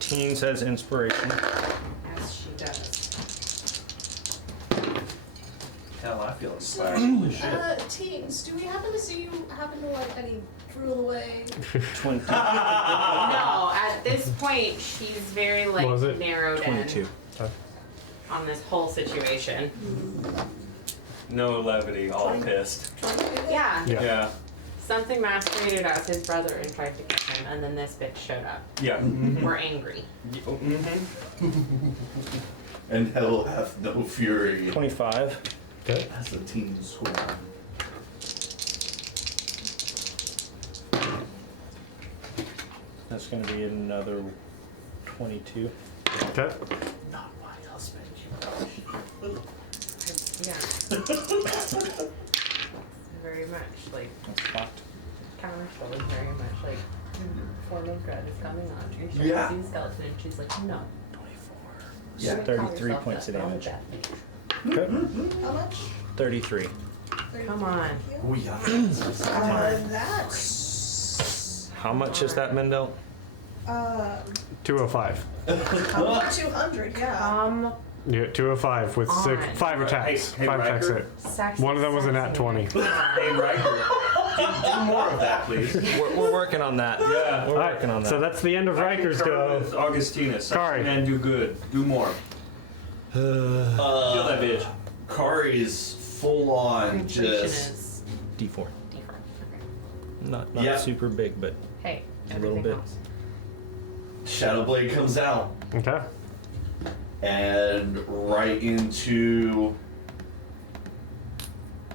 Teens has inspiration. As she does. Hell, I feel inspired. Holy shit. Teens, do we happen to see you happen to let any drool away? 20. No, at this point, she's very What was it? narrowed 22. in on this whole situation. No levity, all pissed. Yeah. Yeah. Yeah. Something masqueraded as his brother and tried to kill him, and then this bitch showed up. Yeah. We're angry. And hell hath no fury. 25. Okay. As a team swarm. That's going to be another 22. Okay. Not my husband, you Yeah. Very much like That's fucked. counterspell is very much like form of dread is coming on. You're trying Yeah. to see a skeleton, and she's like, no. 24. You Yeah, would call 33 yourself points of that, not damage. that. Okay. How much? 33. Come on. We have That's How much is that, Mendel? 205. 200, yeah. Yeah, 205 with On. 5 attacks. Hey, 5 attacks Riker. hit. Sex One of them was a nat sexy. 20. Hey, Riker. Do more of that, please. We're working on that. Yeah. We're working on that. So that's the end of Riker's go. With Augustina. Such Kari. a man do good. Do more. Kill that bitch. Kari's full on Concentration just. is D4. different. Okay. Not Yeah. super big, but Hey, A little everything bit. helps. Shadowblade comes out Okay. and right into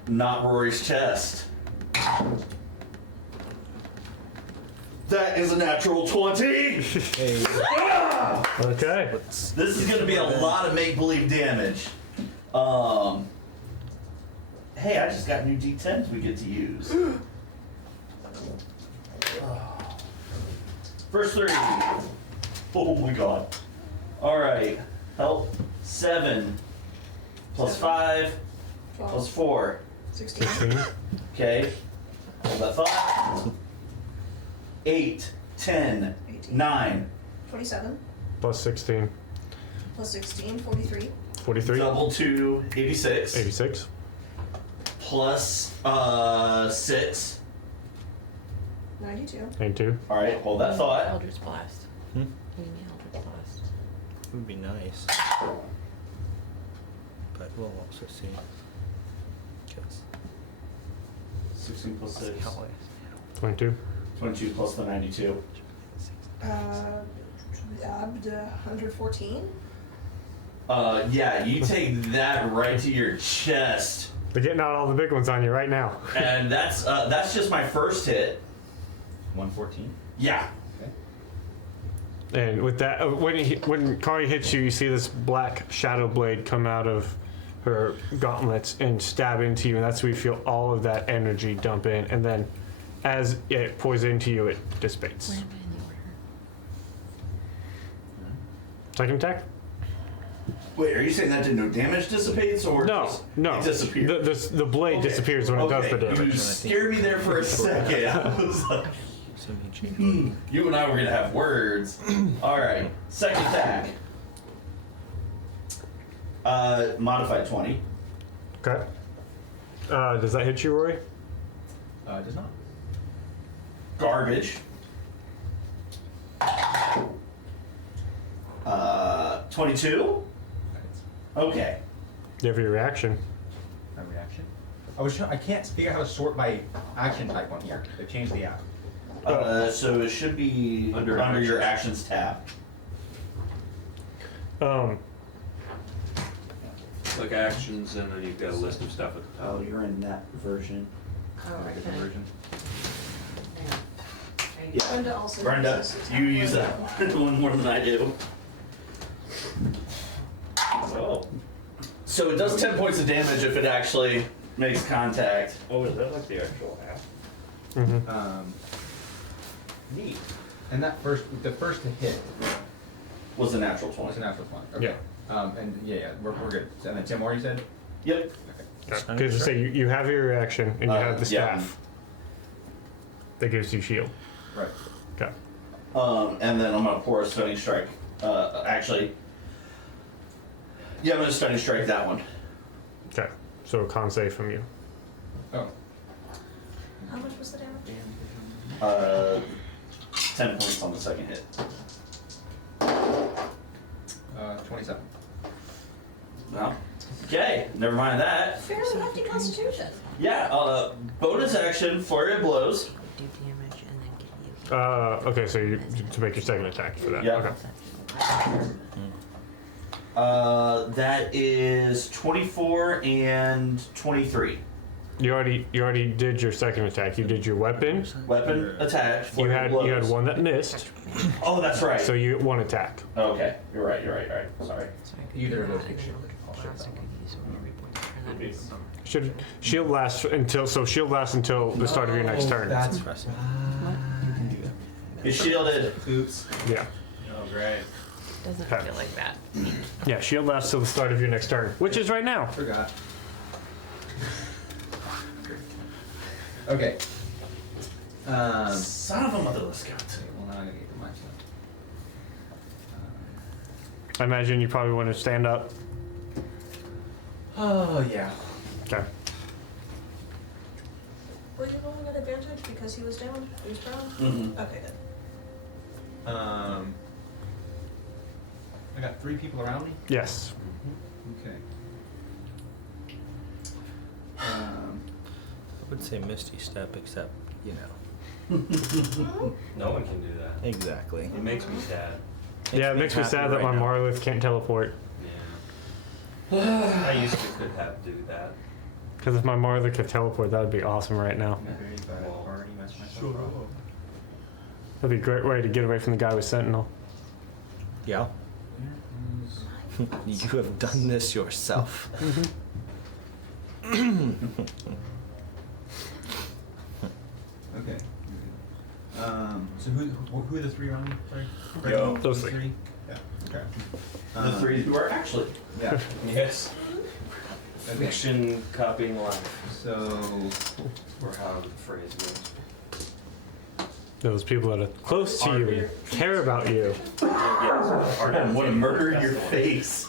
not Rory's chest. That is a natural 20! hey, Okay. let's This is gonna be a lot of make-believe damage. Hey, I just got new D10s we get to use. First 3. Oh my god. Alright. Help. 7. Plus 5. 12, Plus 4. 16, 16. Okay. Hold that thought. 8. 10. 18, 9. 27, Plus 16. plus 16, 43, 43. Double to 86. 86. Plus 6. 92, 82. Alright, hold that thought. Eldritch Blast. Hmm? Email the plus. Would be nice. But we'll also see. 'Cause 16 plus see 6. how it 22. 22 plus the 92. 114. Yeah, you take that right to your chest, We're getting out all the big ones on you right now. and that's just my first hit. 114. Yeah. And with that, when Kari hits you, you see this black shadow blade come out of her gauntlets and stab into you, and that's where you feel all of that energy dump in. And then, as it pours into you, it dissipates. Where am I in the order? Second attack? Wait, are you saying that did no damage dissipates, or No, just no. it disappeared? The blade Okay. disappears when it does the Okay, damage. You scared me there for a second. I was like, So me change. you and I were gonna have words. All right, second attack. Modified 20. Okay. Does that hit you, Rory? It does not. Garbage. 22. Okay. You have your reaction. My reaction. I can't figure out how to sort my action type on here. They changed the app. So it should be under your actions tab. Like actions, and then you've got a list of stuff at the top. Oh, you're in that version. Oh, Make a conversion. Yeah. Brenda also Brenda, uses this you use that one more than I do. Oh. So it does 10 points of damage if it actually makes contact. Oh, is that like the actual app? Mm-hmm. Neat. And the first to hit Was a natural 20. was a natural one. Okay. And yeah, we're good. And then 10 more, you said? Yep. Because you say you have your reaction and you have the yeah. staff. That gives you shield. Right. Okay. And then I'm gonna pour a stunning strike. Actually, yeah, I'm gonna stunning strike that one. Okay. So a con save from you. Oh. How much was the damage? 10 points on the second hit. 27. No. Okay, never mind that. Fairly hefty constitution. Yeah, bonus action, flurry of blows. Do damage and then give you. Okay, so you to make your second attack for that. Yeah. Okay. That is 24 and 23. You already did your second attack. You did your weapon. Weapon attack. You flurry of had blows. one that missed. Oh, that's right. So you get one attack. Okay, you're right. Sorry. Either of those get shielded. I'll shield that one. Should shield lasts until the start of your next turn. That's Impressive. He's shielded. Oops. Yeah. Oh, great. Doesn't Okay. feel like that. Yeah, shield lasts till the start of your next turn, which is right now. Forgot. Okay. Son of a motherless goat. Well, now I gotta get to my stuff. I imagine you probably want to stand up. Oh yeah. Okay. Were you rolling at advantage because he was down? He was prone? Mm-hmm. Okay, good. I got 3 people around me. Yes. Okay. I would say Misty Step, except, you know. No one can do that. Exactly. It makes me sad. Yeah, it makes me happy sad that right my now. Marlith can't teleport. Yeah. I used to could have do that. Because if my Marlith could teleport, that would be awesome right now. Well, Already messed myself up. That'd be a great way to get away from the guy with Sentinel. Yeah. You have done this yourself. Okay. So who are the 3 around me? Sorry. Yo. Those 3. Yeah. Okay. The 3 who are actually. Yeah. yes. Fiction copying life, So or how the phrase goes. Those people that are close to you, care about you. Yes. I want to murder your face.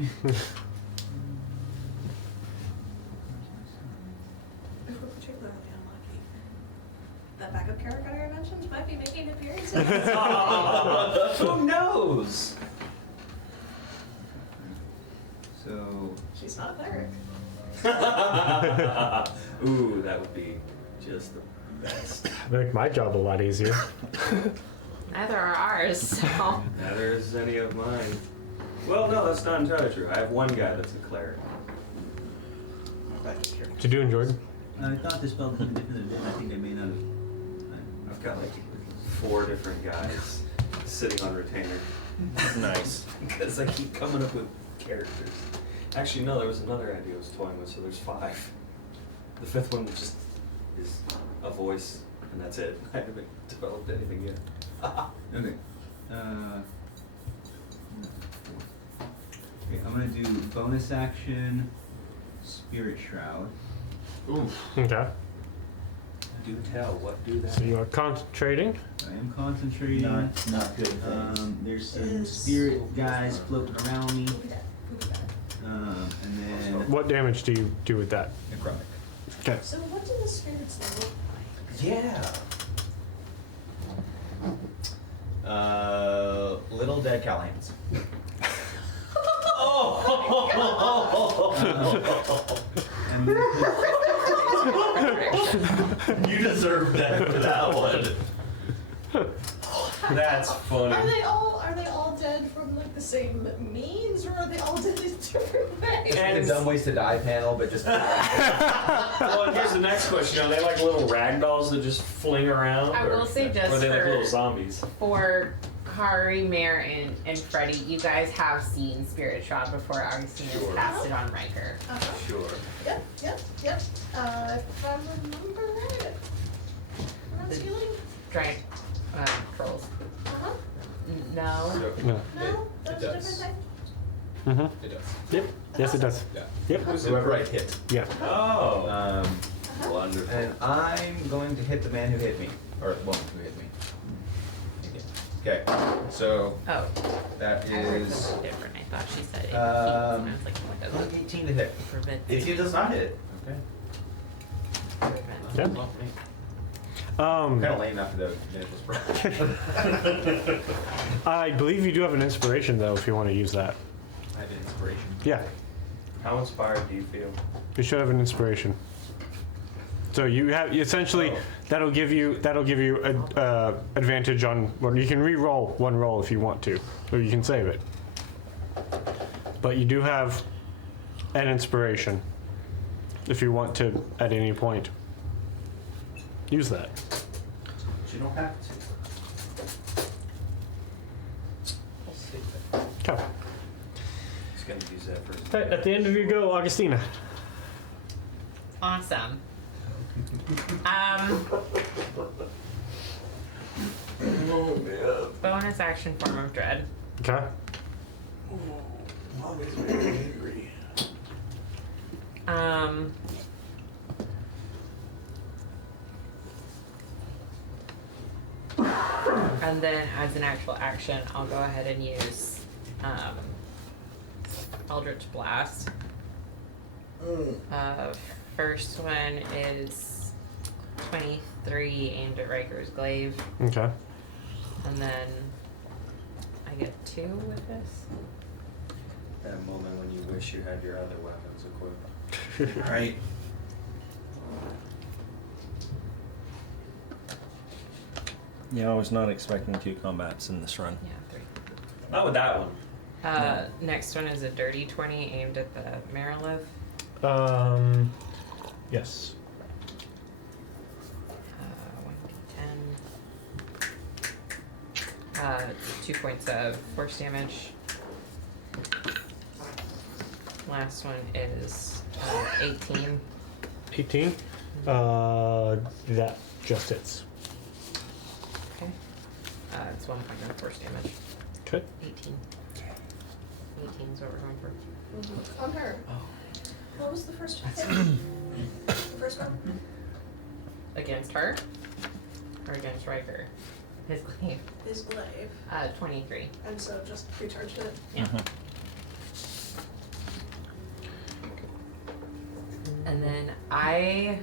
If we're particularly unlucky, that backup character I mentioned might be making appearances. Who knows? So, She's not a cleric. Ooh, that would be just the best. Make my job a lot easier. Neither are ours, so. Neither is any of mine. Well, no, that's not entirely true. I have one guy that's a cleric. What you doing, Jordan? I thought this spelled something different than I think they may not have. I've got like 4 different guys sitting on retainer. Nice. Because I keep coming up with characters. Actually, no, there was another idea I was toying with, so there's 5. The 5th one just is a voice, and that's it. I haven't developed anything yet. Okay. Okay, I'm gonna do bonus action, Spirit Shroud. Ooh, Okay. do tell, what do that? So you are concentrating. I am concentrating. Not good things. There's some Is- spirit guys floating around me. We'll be dead. We'll be dead. And then What damage do you do with that? necrotic. Okay. So what do the spirits look like? Yeah. Little dead Callahan's. And then You deserve that for that one. That's funny. Are they all dead from like the same means, or are they all dead in different ways? It's like a dumb ways to die panel, but just. Well, and here's the next question. Are they like little rag dolls that just fling around? I will say just Or are they like for- little zombies? For Kari, Mare, and Freddie, you guys have seen Spirit Shroud before Augustine has Sure. passed it on Riker. Uh-huh. Sure. Yep. If I remember right. Around ceiling? Giant trolls. Uh-huh. No. No. No? That was a different thing? Mm-hmm. It does. Yep. Yes, it does. Yeah. Yep. Whoever I hit. Yeah. Oh, wonderful. And I'm going to hit the man who hit me, or the woman who hit me. Okay, so Oh, that I heard is something different. I thought she said 8 feet, Um, and I was like, what does it 18 to hit. prevent? 18 does not hit. Okay. Yeah. Kind of lame after the initial spray. I believe you do have an inspiration though, if you want to use that. I have an inspiration. Yeah. How inspired do you feel? You should have an inspiration. So you have essentially that'll give you a, advantage on. Well, you can re-roll one roll if you want to, or you can save it. But you do have an inspiration if you want to at any point use that. But you don't have to. I'll save that. Okay. Just gonna use that for. Okay, at the end of your go, Augustina. Awesome. Bonus action form of dread. Okay. Mommy's very angry. And then as an actual action, I'll go ahead and use Eldritch Blast. First one is 23 aimed at Riker's glaive, Okay. and then I get 2 with this. That moment when you wish you had your other weapons equipped. Right. Yeah, I was not expecting 2 combats in this run. Yeah, 3. Not with that one. Next one is a dirty 20 aimed at the Marilith. Yes. 1d10. 2 points of force damage. Last one is 18. 18. That just hits. Okay. It's 1 point of force damage. Okay. 18. 18 is what we're going for. Mm-hmm. On her. What was the first hit? The first one? Against her? Or against Riker? His glaive. His glaive. 23. And so just recharged it. Yeah. And then I'm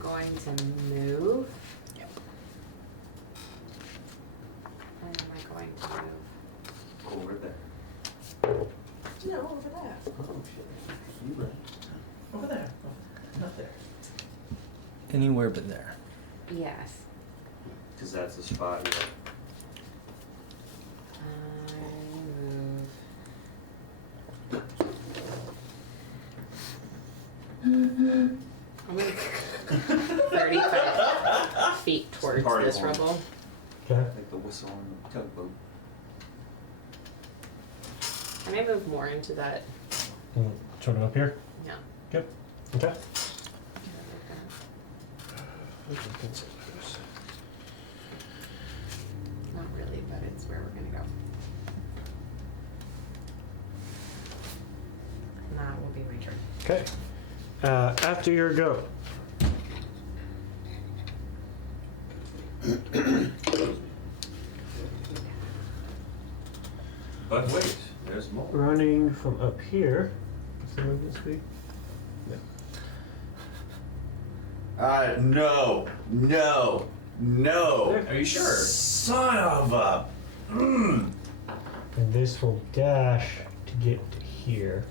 going to move. Yep. And am I going to move? Over there. No, over there. Oh, shit. You right. Over there. Not there. Anywhere but there. Yes. Because that's the spot, yeah. I move. I'll move 35 feet towards Party this horn. rubble. Okay. Like the whistle on the tugboat. Can I move more into that? Sort of up here. Yeah. Yep. Okay. Not really, but it's where we're gonna go. And that will be my turn. Okay. After your go. But wait, there's more. Running from up here. What's the movement speed? No. Are you sure? Son of a. And this will dash to get to here.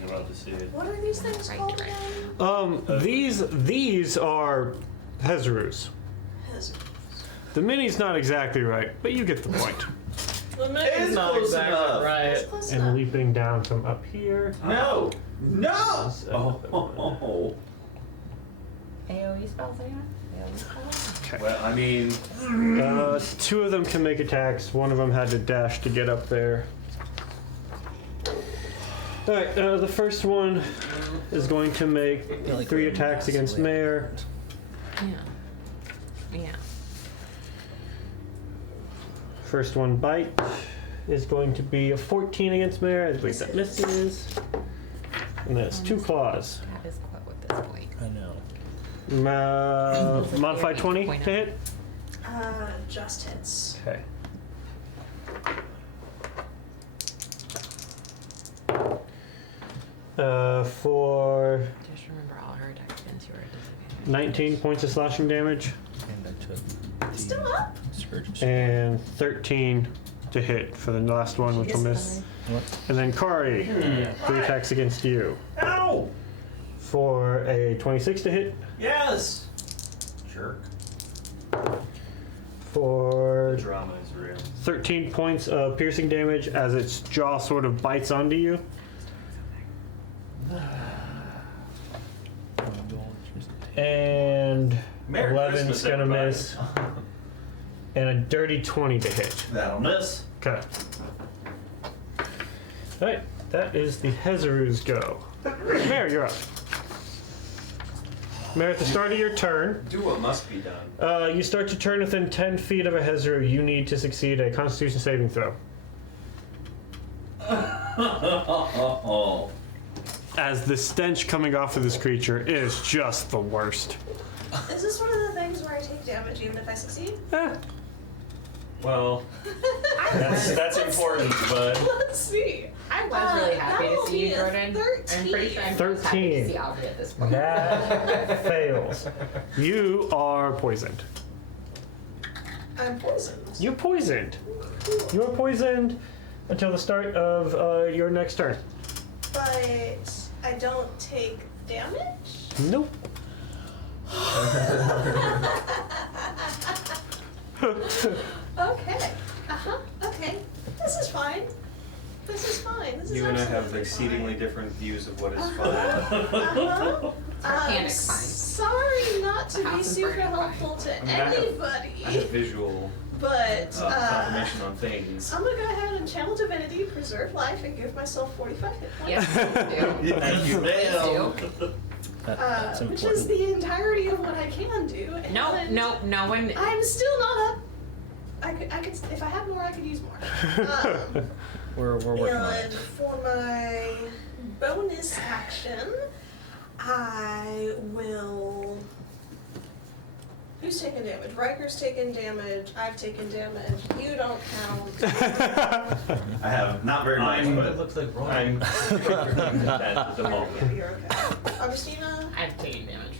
You're about to see it. What are these things Right, called right. again? These are Hezarus. Hazard. The mini's not exactly right, but you get the point. The It's mini's not close enough. It's close And enough. leaping down from up here. No. Oh. AoE spells, anyone? AoE spells? Well, I mean, Two of them can make attacks. One of them had to dash to get up there. Alright, the first one is going to make feel like 3 we're attacks against massively Mare. Yeah. Yeah. First one bite is going to be a 14 against Mare. I believe that misses. And that's 2 claws. That is quote at this point. I know. Modified 20 to hit. Just hits. Okay. For Just remember all her attacks against you are at disadvantage. 19 points of slashing damage And I took Still up? surge. and 13 to hit for the last one, which will miss. What? And then Kari, 3 attacks against you. Ow! For a 26 to hit. Yes. Jerk. For the drama is real. 13 points of piercing damage as its jaw sort of bites onto you. And Merry 11's Christmas, gonna everybody. miss. And a dirty 20 to hit. That'll miss. Okay. Alright, that is the Hezarus go. Mare, you're up. Mare, at the start of your turn, Do what must be done. you start your turn within 10 feet of a Hezaru. You need to succeed a Constitution saving throw. As the stench coming off of this creature is just the worst. Is this one of the things where I take damage even if I succeed? Eh, Well, that's important, bud. Let's see. I was really happy that to will see be you, a Jordan. I'm pretty sure I'm most happy 13. to see Audrey at this point. that fails. You are poisoned. I'm poisoned. You're poisoned. You are poisoned until the start of your next turn. But I don't take damage? Nope. Okay. Okay. This is fine. This is fine. This is You and I have absolutely exceedingly fine. different views of what is fun. Organic fine. Sorry not to be House and super burning fine. helpful to I mean, I have anybody, visual but confirmation on things. I'm gonna go ahead and channel divinity, preserve life, and give myself 45 hit points. Yes, do. Thank you, Please ma'am. do. That's Which is important. the entirety of what I can do. No, and no one. I'm still not up. I could, if I had more, I could use more. We're working on And it. for my bonus action, I will Who's taking damage? Riker's taking damage. I've taken damage. You don't count. I have not very much, It but looks like I'm at the moment. Yeah, you're okay. Augustina? I've taken damage.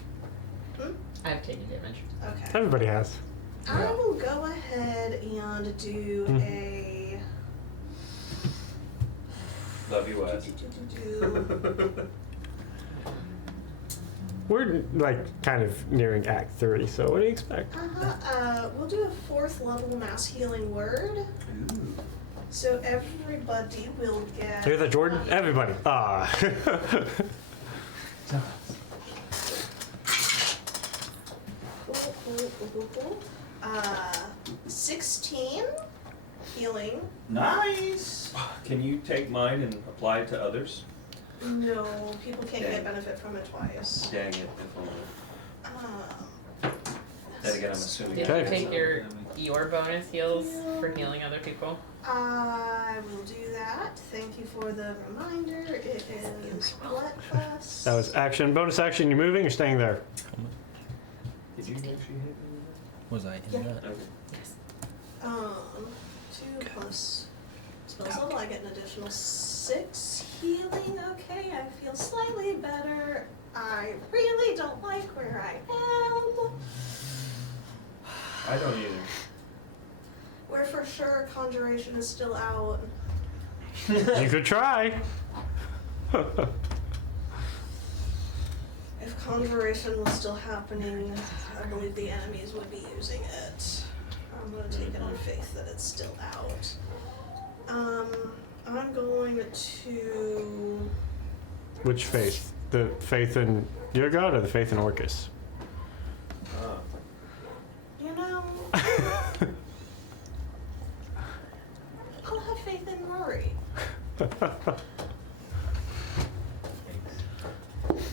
Hmm? I've taken damage. Okay. Everybody has. I will go ahead and do a. Love you, Wes. We're like kind of nearing Act 3, so what do you expect? We'll do a 4th level mass healing word. So everybody will get. Hear that, Jordan? Everybody. Ah. Cool. 16 healing. nice. Can you take mine and apply it to others? No, people can't Dang. get benefit from it twice. Dang it, if only. Then again, I'm assuming. Did Okay. you take your bonus heals for healing other people? I will do that. Thank you for the reminder. It is Blood Plus. That was action. Bonus action. You're moving or staying there? Did you actually hit me Was I in Yeah. that? with that? Okay. 2 plus spells level. I get an additional 6 healing. Okay, I feel slightly better. I really don't like where I am. I don't either. Where for sure conjuration is still out. You could try. If conjuration was still happening, I believe the enemies would be using it. I'm gonna take it on faith that it's still out. I'm going to. Which faith? The faith in your god or the faith in Orcus? Ah. You know, I'll have faith in Rory.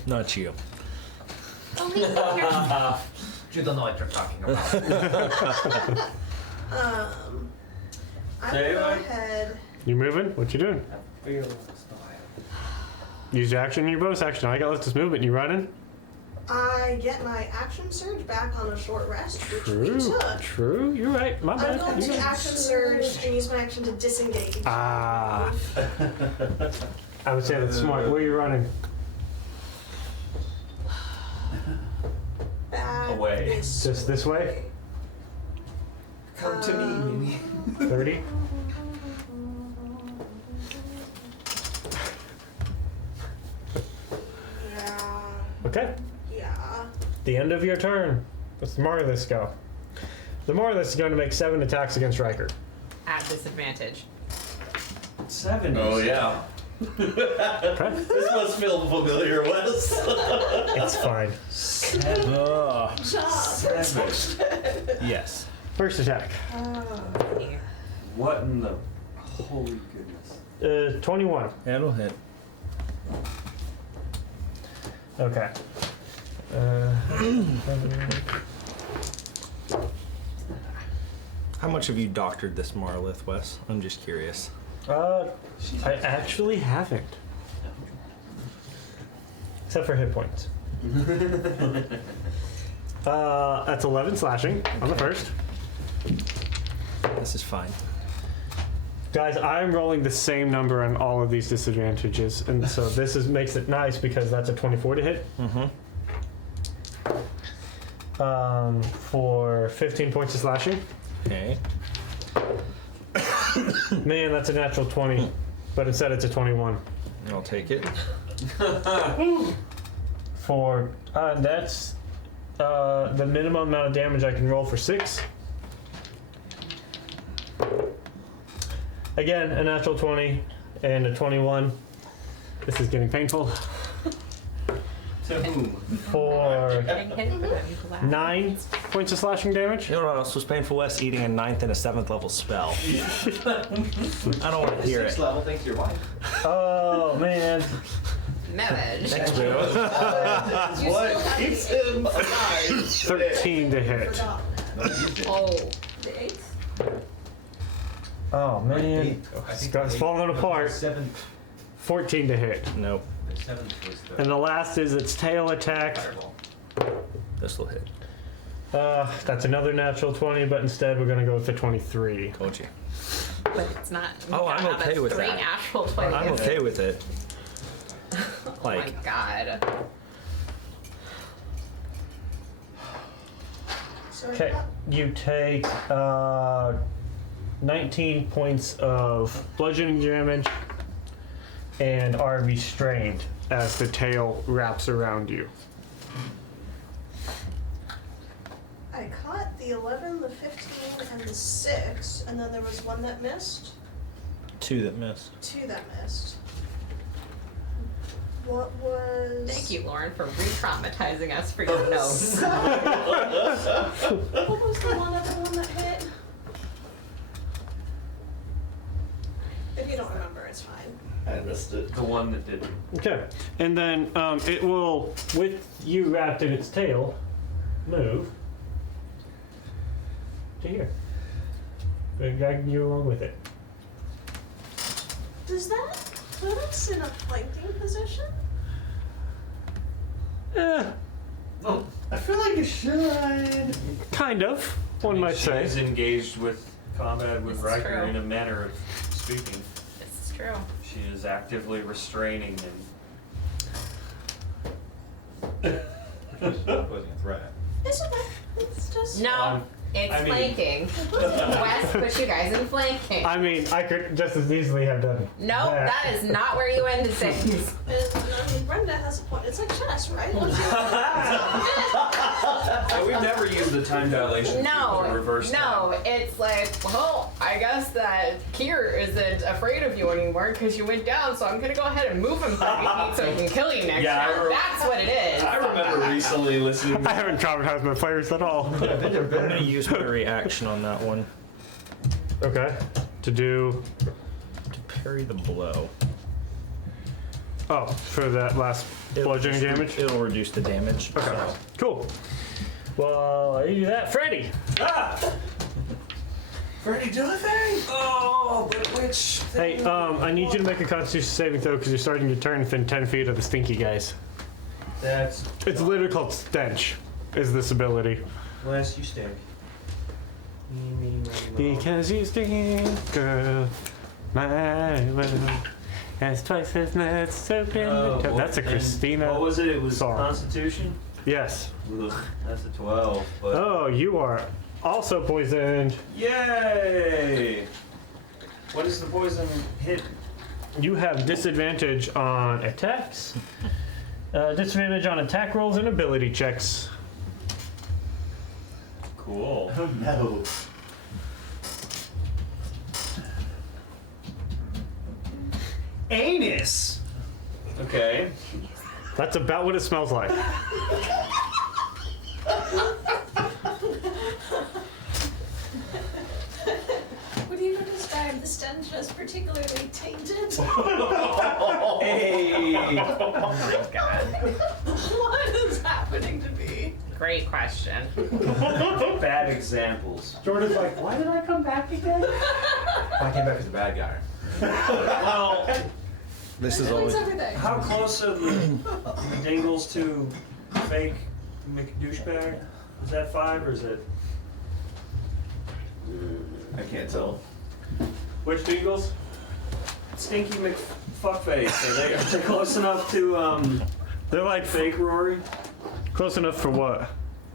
Not you. Only you're You don't know what you're talking about. I'm Say gonna go it. ahead. You moving? What you doing? I feel Use your action and your bonus action. I got left movement. You running? I get my action surge back on a short rest, which we True. took. True. You're right. My I'm bad. going to action surge and use my action to disengage. Ah. I would say that's smart. Where are you running? Back Away. Just this way? Come to me. 30? Yeah. Okay. Yeah. The end of your turn. Let's the Marlis go. The Marlis is going to make 7 attacks against Riker. At disadvantage. 7. Oh yeah. Okay. This must feel familiar, Wes. It's fine. Oh, Seven. yes. First attack. Here. What in the holy goodness? 21. That'll hit. Okay. How much have you doctored this Marlith, Wes? I'm just curious. I actually haven't. Except for hit points. That's 11 slashing on the first. This is fine. Guys, I'm rolling the same number on all of these disadvantages, and so this makes it nice because that's a 24 to hit. For 15 points of slashing. Okay. Man, that's a natural 20, but instead it's a 21. I'll take it. For that's the minimum amount of damage I can roll for 6. Again, a natural 20 and a 21. This is getting painful. To whom? For Getting hit, but I'm glad. 9 points of slashing damage. You know what else was painful, Wes? Eating a 9th and a 7th level spell. I don't want to hear it. level, thanks to your wife. Oh man. Savage. Thanks, boo. What keeps him alive? 13 to hit. Forgotten Oh. it. The 8th? Oh man. It's falling apart. 7th. 14 to hit. Nope. The 7th was the And the last is its tail attack. fireball. This will hit. That's another natural 20, but instead we're gonna go with the 23. Told you. But it's not. Oh, I'm not okay with three that. natural 20s. I'm okay with it. Oh Like, my god. So Okay, you take 19 points of bludgeoning damage and are restrained as the tail wraps around you. I caught the 11, the 15, and the 6, and then there was one that missed. 2 that missed. 2 that missed. What was... Thank you, Lauren, for re-traumatizing us for your nose. What was the other one that hit? If you don't remember, it's fine. I missed it. The one that did. Okay, and then it will, with you wrapped in its tail, move to here. But dragging you along with it. Does that put us in a flanking position? Oh, I feel like it should. Kind of, one might She say. is engaged with combat with This is Riker true. in a manner of speaking. This is true. She is actively restraining him. Posing a threat. It's okay. It's just... No, it's I mean- flanking. Wes puts you guys in flanking. I mean, I could just as easily have done No, that is not where you ended things. I mean, Brenda has a point. It's like chess, right? We've never used the time dilation No, to reverse no, time. it's like, well, I guess that Kier isn't afraid of you anymore because you went down, so I'm gonna go ahead and move him 30 feet so he can kill you next Yeah, round. That's what it is. I remember recently listening. I haven't traumatized my players at all. I'm gonna use my reaction on that one Okay, to do. to parry the blow. Oh, for that last bludgeoning damage? It'll reduce the damage. Okay, so. cool. Well, you do that. Freddy! Freddy, do a thing! Oh, but which Hey, thing? I need you to make a constitution saving throw because you're starting to turn within 10 feet of the stinky guys. That's It's literally called stench, is this ability. Wes, you stink. Because you stink, girl, my world has twice as much soap in the tub. That's a and Christina. What was it? It was song. Constitution? Yes. Ugh, that's a 12. But Oh, you are also poisoned. Yay! What is the poison hit? You have disadvantage on attacks, disadvantage on attack rolls and ability checks. Cool. Oh no. Anus! Okay. That's about what it smells like. Would you even describe the stench as particularly tainted? Hey! What is happening to me? Great question. Bad examples. Jordan's like, why did I come back again? I came back as a bad guy. Well, This is It always. makes everything. how close are the dingles to fake McDouchebag? Is that 5 or is it? I can't tell. Which dingles? Stinky McFuckface. Are they close enough to They're like fake Rory? close enough for what?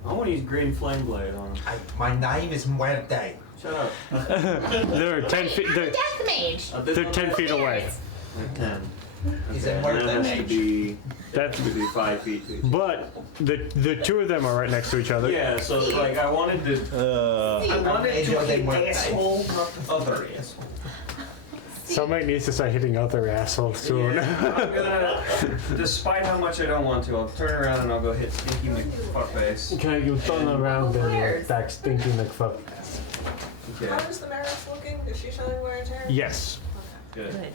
I want to use green flame blade on him. My name is Muerte. Shut up. They're 10 feet. I'm a death mage. They're 10 feet away. They're 10. He's Okay, a and Muerte that has to mage. be That's, to be 5 feet to each. but the two of them are right next to each other. Yeah, so like I wanted to I'm to Angel de hit Muerte. asshole, not the other asshole. Somebody needs to start hitting other assholes soon. Yeah, I'm gonna, despite how much I don't want to, I'll turn around and I'll go hit Stinky McFuckface. Okay, you turn around and Where's- back stinking McFuck. Okay, How is the Meredith looking? Is she showing wear and tear? Yes. good. Good.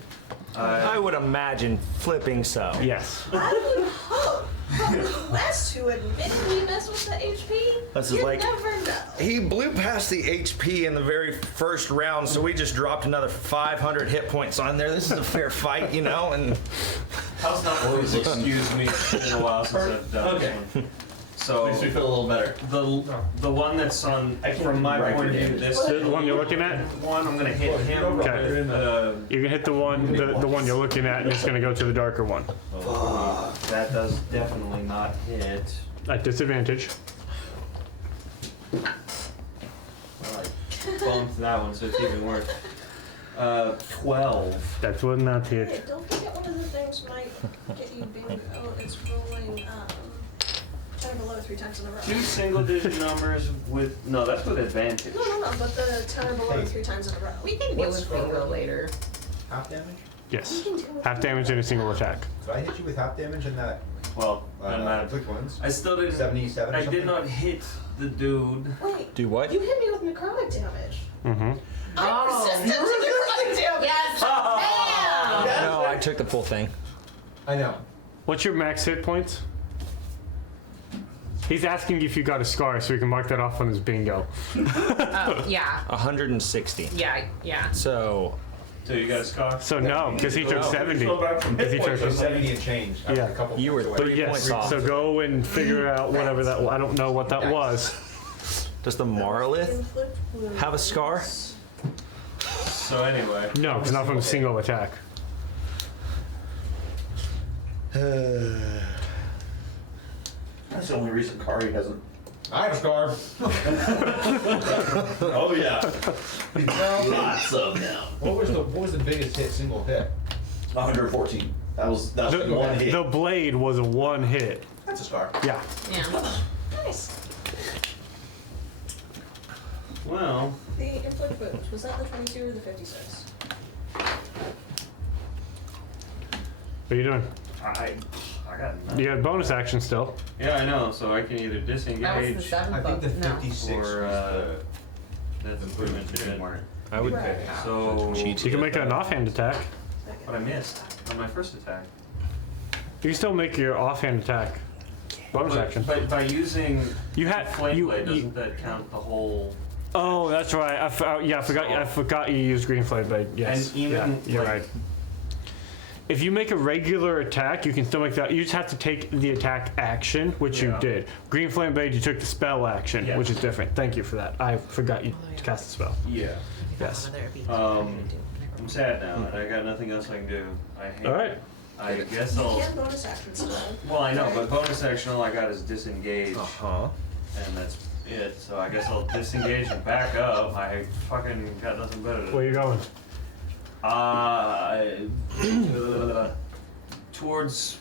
I would imagine flipping so. Yes. I would hope. But Wes, who admittedly messed with the HP, This is you like- never know. He blew past the HP in the very first round, so we just dropped another 500 hit points on there. This is a fair fight, you know, and How's not please excuse me? It's been a while since I've done Okay. this one. So Makes me feel a little better. the one that's on, from my point of view, this The one you're looking at? one, I'm gonna hit him. Okay. You can hit the one you're looking at, and it's gonna go to the darker one. That does definitely not hit. At disadvantage. Well, I bumped that one, so it's even worse. 12. That would not Hey, hit. don't forget one of the things might get you bingo. It's rolling 10 or below 3 times in a row. 2 single-digit numbers with no, that's with advantage. No, but the 10 or below 3 times in a row. We can deal with bingo later. Half damage? Yes. Half damage in a single attack. So I hit you with half damage in that Well, and quick ones. I still didn't. 77 or I something? did not hit the dude. Wait, Do what? you hit me with necrotic damage. Mm-hmm. I'm resistant to necrotic damage. Yes! Bam! No, I took the full thing. I know. What's your max hit points? He's asking if you got a scar so we can mark that off on his bingo. Oh, yeah. 160. Yeah. So So you got a scar? So no, because he took 70. Go back from Because he hit took points. 70 and change. After Yeah. a couple You were points away. three Yes, points off. so go and figure out whatever that. I don't know what that was. Does the Marlith Inflict wounds. have a scar? So anyway. No, it's not from a single attack. That's the only reason Kari hasn't. I have a scar. Oh yeah. Lots of them. What was the biggest hit, single hit? 114. That's one hit. The blade was a one hit. That's a scar. Yeah. Yeah. Nice. Well, The inflict wounds, was that the 22 or the 56? What are you doing? I got nothing. You had bonus action still. Yeah, I know. So I can either That was the disengage 7th I think the book. No. 56 or was that's pretty much it. I would. Right. So You can make an offhand attack. what I missed on my first attack. You can still make your offhand attack. Bonus action. But by using You had flame you. blade, you doesn't that count the whole? oh, that's right. I forgot you used green flame blade. Yes. And even, yeah, you're like- right. If you make a regular attack, you can still make that. You just have to take the attack action, which you Yeah. did. Green flame blade, you took the spell action, Yeah. which is different. Thank you for that. I forgot you to cast the spell. Yeah. Yes. I'm sad now, and I got nothing else I can do. I hate. All right. I guess You I'll. can bonus action still. Well, I know, but bonus action, all I got is disengage, huh. and that's it. So I guess I'll disengage and back up. I fucking got nothing better to Where you going? towards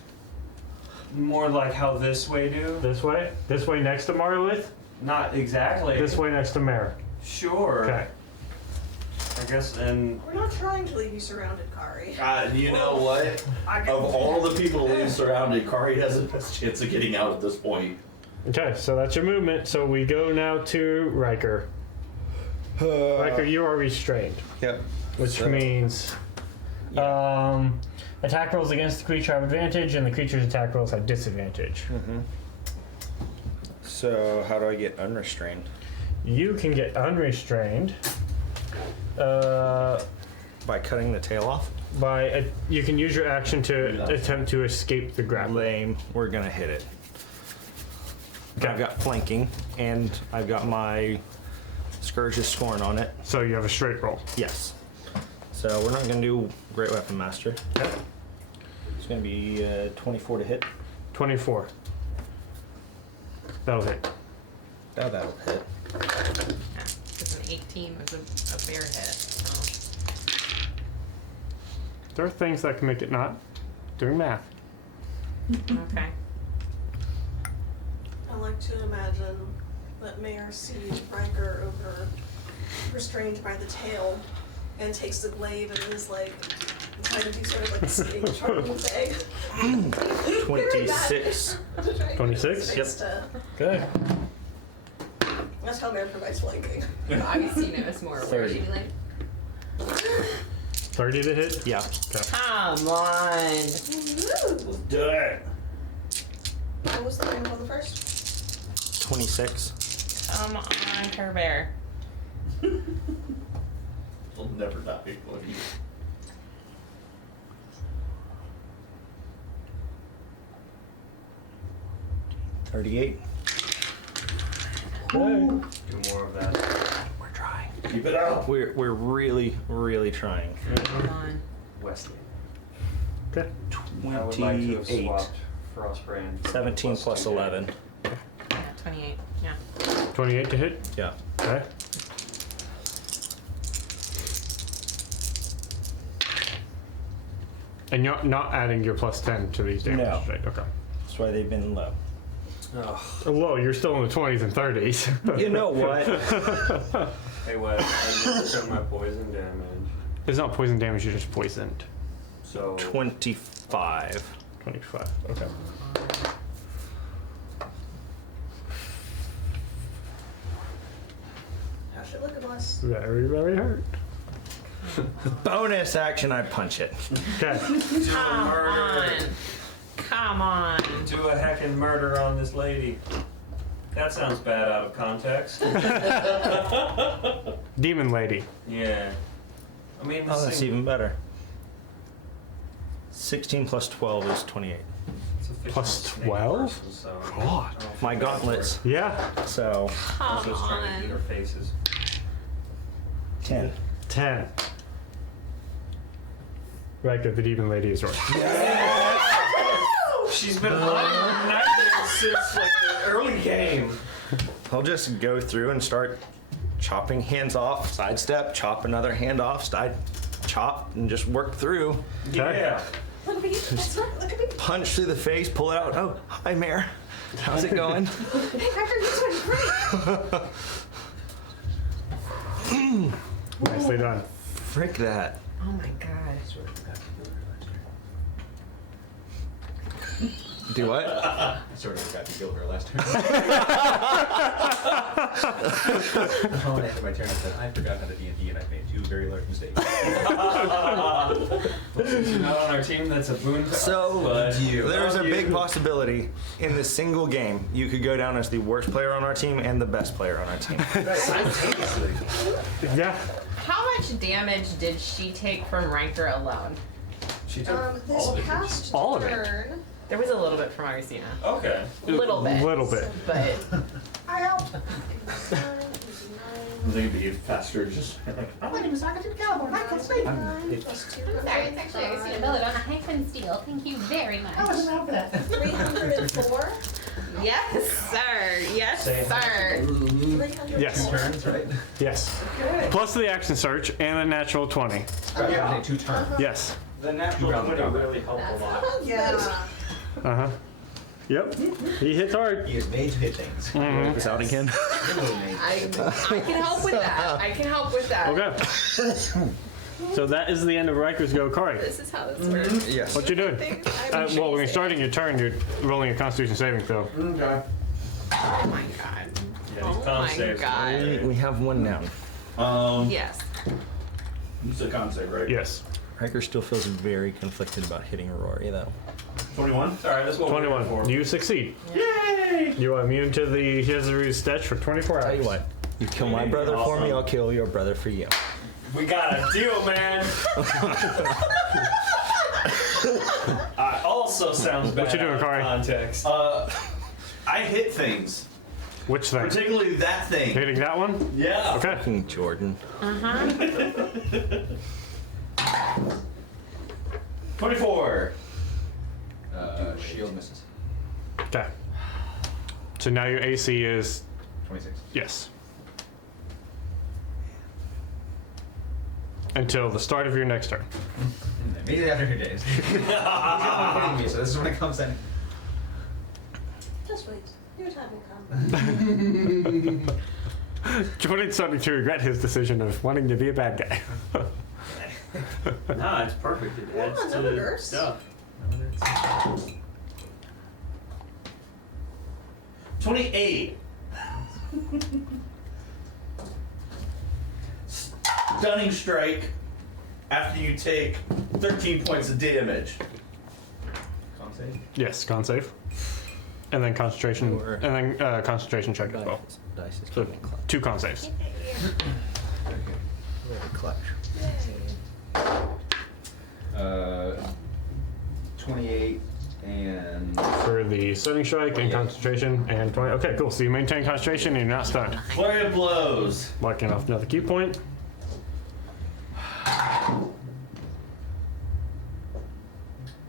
more like how this way do. This way? This way next to Marlith? Not exactly. This way next to Mare. Sure. Okay. I guess, and We're not trying to leave you surrounded, Kari. You know what? Of all the people that he's surrounded, Kari has the best chance of getting out at this point. Okay, so that's your movement. So we go now to Riker. Riker, you are restrained, Yep. which So- means attack rolls against the creature have advantage, and the creature's attack rolls have disadvantage. So how do I get unrestrained? You can get unrestrained By cutting the tail off? by you can use your action to attempt to escape the grapple. Lame. We're gonna hit it. I've got flanking, and I've got my Scourge's Scorn on it. So you have a straight roll. Yes. So we're not gonna do Great Weapon Master. Okay. It's gonna be 24 to hit. 24. That'll hit. Oh, that'll hit. Because an 18 was a fair hit. So. There are things that can make it not. Doing math. Okay. I like to imagine that Mayor sees Riker over restrained by the tail and takes the glaive and is like trying to do sort of like a skinny charming thing. 26. 26? Yep. Good. That's how Mayor provides flanking. Obviously, you know, it's more where 30. she'd be like, 30 to hit? Yeah. come on. Woo! Do it. What was the name on the first? 26. Come on, Care Bear. He'll never die. Will he? 38. Do more of that. We're trying. Keep it out. We're really, really trying. Come on. Wesley. Okay. I would like to have 28. swapped Frostbrand. for 17 plus plus 10. 11. Yeah, 28. Yeah. 28 to hit. Yeah. Okay. And you're not adding your plus 10 to these damages, No. right? Okay. That's why they've been low. Oh. Whoa, you're still in the 20s and 30s. You know what? Hey, Wes, I just took my poison damage. It's not poison damage, you're just poisoned. So 25. 25. Okay. How's it looking, boss? Very, very hurt. Bonus action, I punch it. Okay. do a Come murder. on. Come on. Do a heckin' murder on this lady. That sounds bad out of context. Demon lady. Yeah. I mean, Oh, this that's thing- even better. 16 plus 12 is 28. it's a fictional Plus snake 12? person, so God. I don't feel My bad gauntlets. for Yeah. So, it. Come Also, it's trying to eat on. our faces. 10. 10. Right, good. The demon lady is yours. She's been running since like the early game. I'll just go through and start chopping hands off, sidestep, chop another hand off, side chop, and just work through. Yeah. Look at me. That's right. Look at me. Punch through the face, pull it out. Oh, hi, Mare. How's it going? Hey, Packer, this one's great. Nicely done. Frick that. Oh my god. Do what? I sort of forgot to kill her last turn. Oh, and after my turn, I said, I forgot how to D&D and I made 2 very large mistakes. Since you're not on our team, that's a boon to us. So, But there's a love big you. possibility in this single game you could go down as the worst player on our team and the best player on our team. Simultaneously. Yeah. How much damage did she take from Ranker alone? She took This all of it. past All of it. turn, There was a little bit from Arsena. Okay. Little bit. Little bit. But I help. I think it'd be faster just. My name is Arthur Galdorn. I can sleep. Plus 2. I'm sorry, it's actually Arsena Belladonna. I can steal. Thank you very much. 304. yes, sir. Yes, Say sir. 304. Yes. Turns, right? Yes. Good. Plus the action search and a natural 20. Yeah. 2 turns. Yes. The natural 20 really helped a lot. Yeah. Uh huh. Yep. He hits hard. He is made to hit things. Mhm. This out again. I can help with that. I can help with that. Okay. So that is the end of Riker's go. Corey, This is how this works. Yes. what you doing? Well, when you're starting your turn, you're rolling a Constitution saving throw. Okay. Oh my god. Yeah, Oh these con my saves. god. We have one down. Yes. It's a concept, right? Yes. Riker still feels very conflicted about hitting Rory, though. 21? Sorry, that's what we're 21. here for. You succeed. Yay! You are immune to the Hizuru Stetch for 24 hours. Tell you what, you kill my brother for me, I'll kill your brother for you. We got a deal, man. Also sounds bad What you doing, out of Kari? context. I hit things. Which thing? Particularly that thing. Hitting that one? Yeah. Okay. Fucking Jordan. 24. Shield misses. Okay. So now your AC is 26. yes. Until the start of your next turn. Immediately after 2 days. He's the one hitting me, so this is when it comes in. Just wait. Your time will come. Jordan's starting to regret his decision of wanting to be a bad guy. Nah, it's perfect. It adds on, to another nurse. stuff. 28. Stunning strike after you take 13 points of damage. Con save. Yes, con save. And then concentration, Sure. and then concentration check as well. Dice is So keeping clutch. 2 con saves. Clutch. 28 and for the stunning strike and concentration and 20. Okay, cool. So you maintain concentration and you're not stunned. Flurry of blows. Marking off another key point.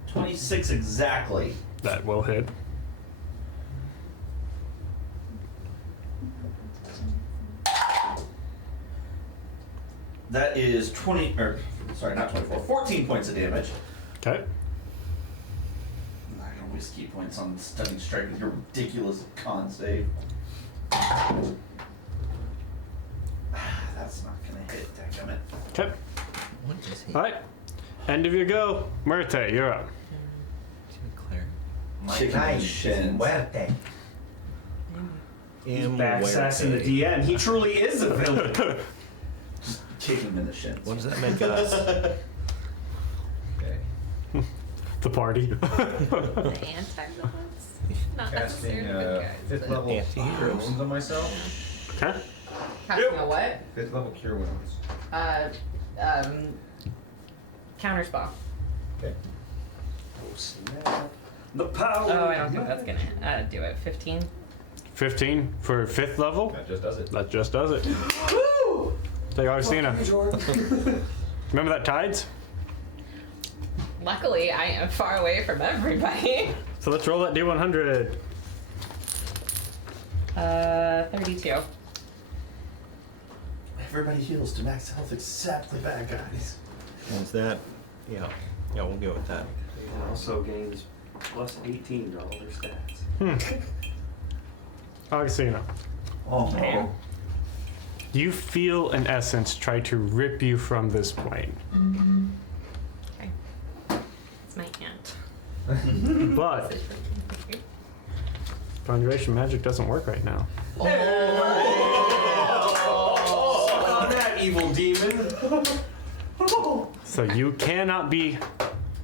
26 exactly. That will hit. That is 20, or sorry, not 24, 14 points of damage. Okay. I'm not gonna waste key points on stunning strike with your ridiculous con save. That's not gonna hit, dadgummit. Okay. What is he? All right. End of your go. Murte, you're up. To be clear. Kicking the shins. Muerte. He's Backsassing the DM. He truly is a villain. Kick him in the shins. What does that make us? Okay. The party. The anti-villains? Not Casting necessarily good guys. fifth but- level cure Anti-heroes. wounds on myself. Okay. Casting a what? Fifth level cure wounds. Counter spell. Okay. Oh, snap. The power. Oh, I don't think that's gonna do it. 15. 15 for 5th level. That just does it. That just does it. Woo! Take Augustina. Fuck you, Jordan. Remember that tides? Luckily, I am far away from everybody. So let's roll that D100. 32. Everybody heals to max health except the bad guys. Is that? Yeah. Yeah, we'll go with that. It also gains plus 18 to all their stats. Augustina. Oh, Okay. You feel an essence try to rip you from this plane. Okay. It's my aunt. But conjuration magic doesn't work right now. Suck on that, evil demon. So you cannot be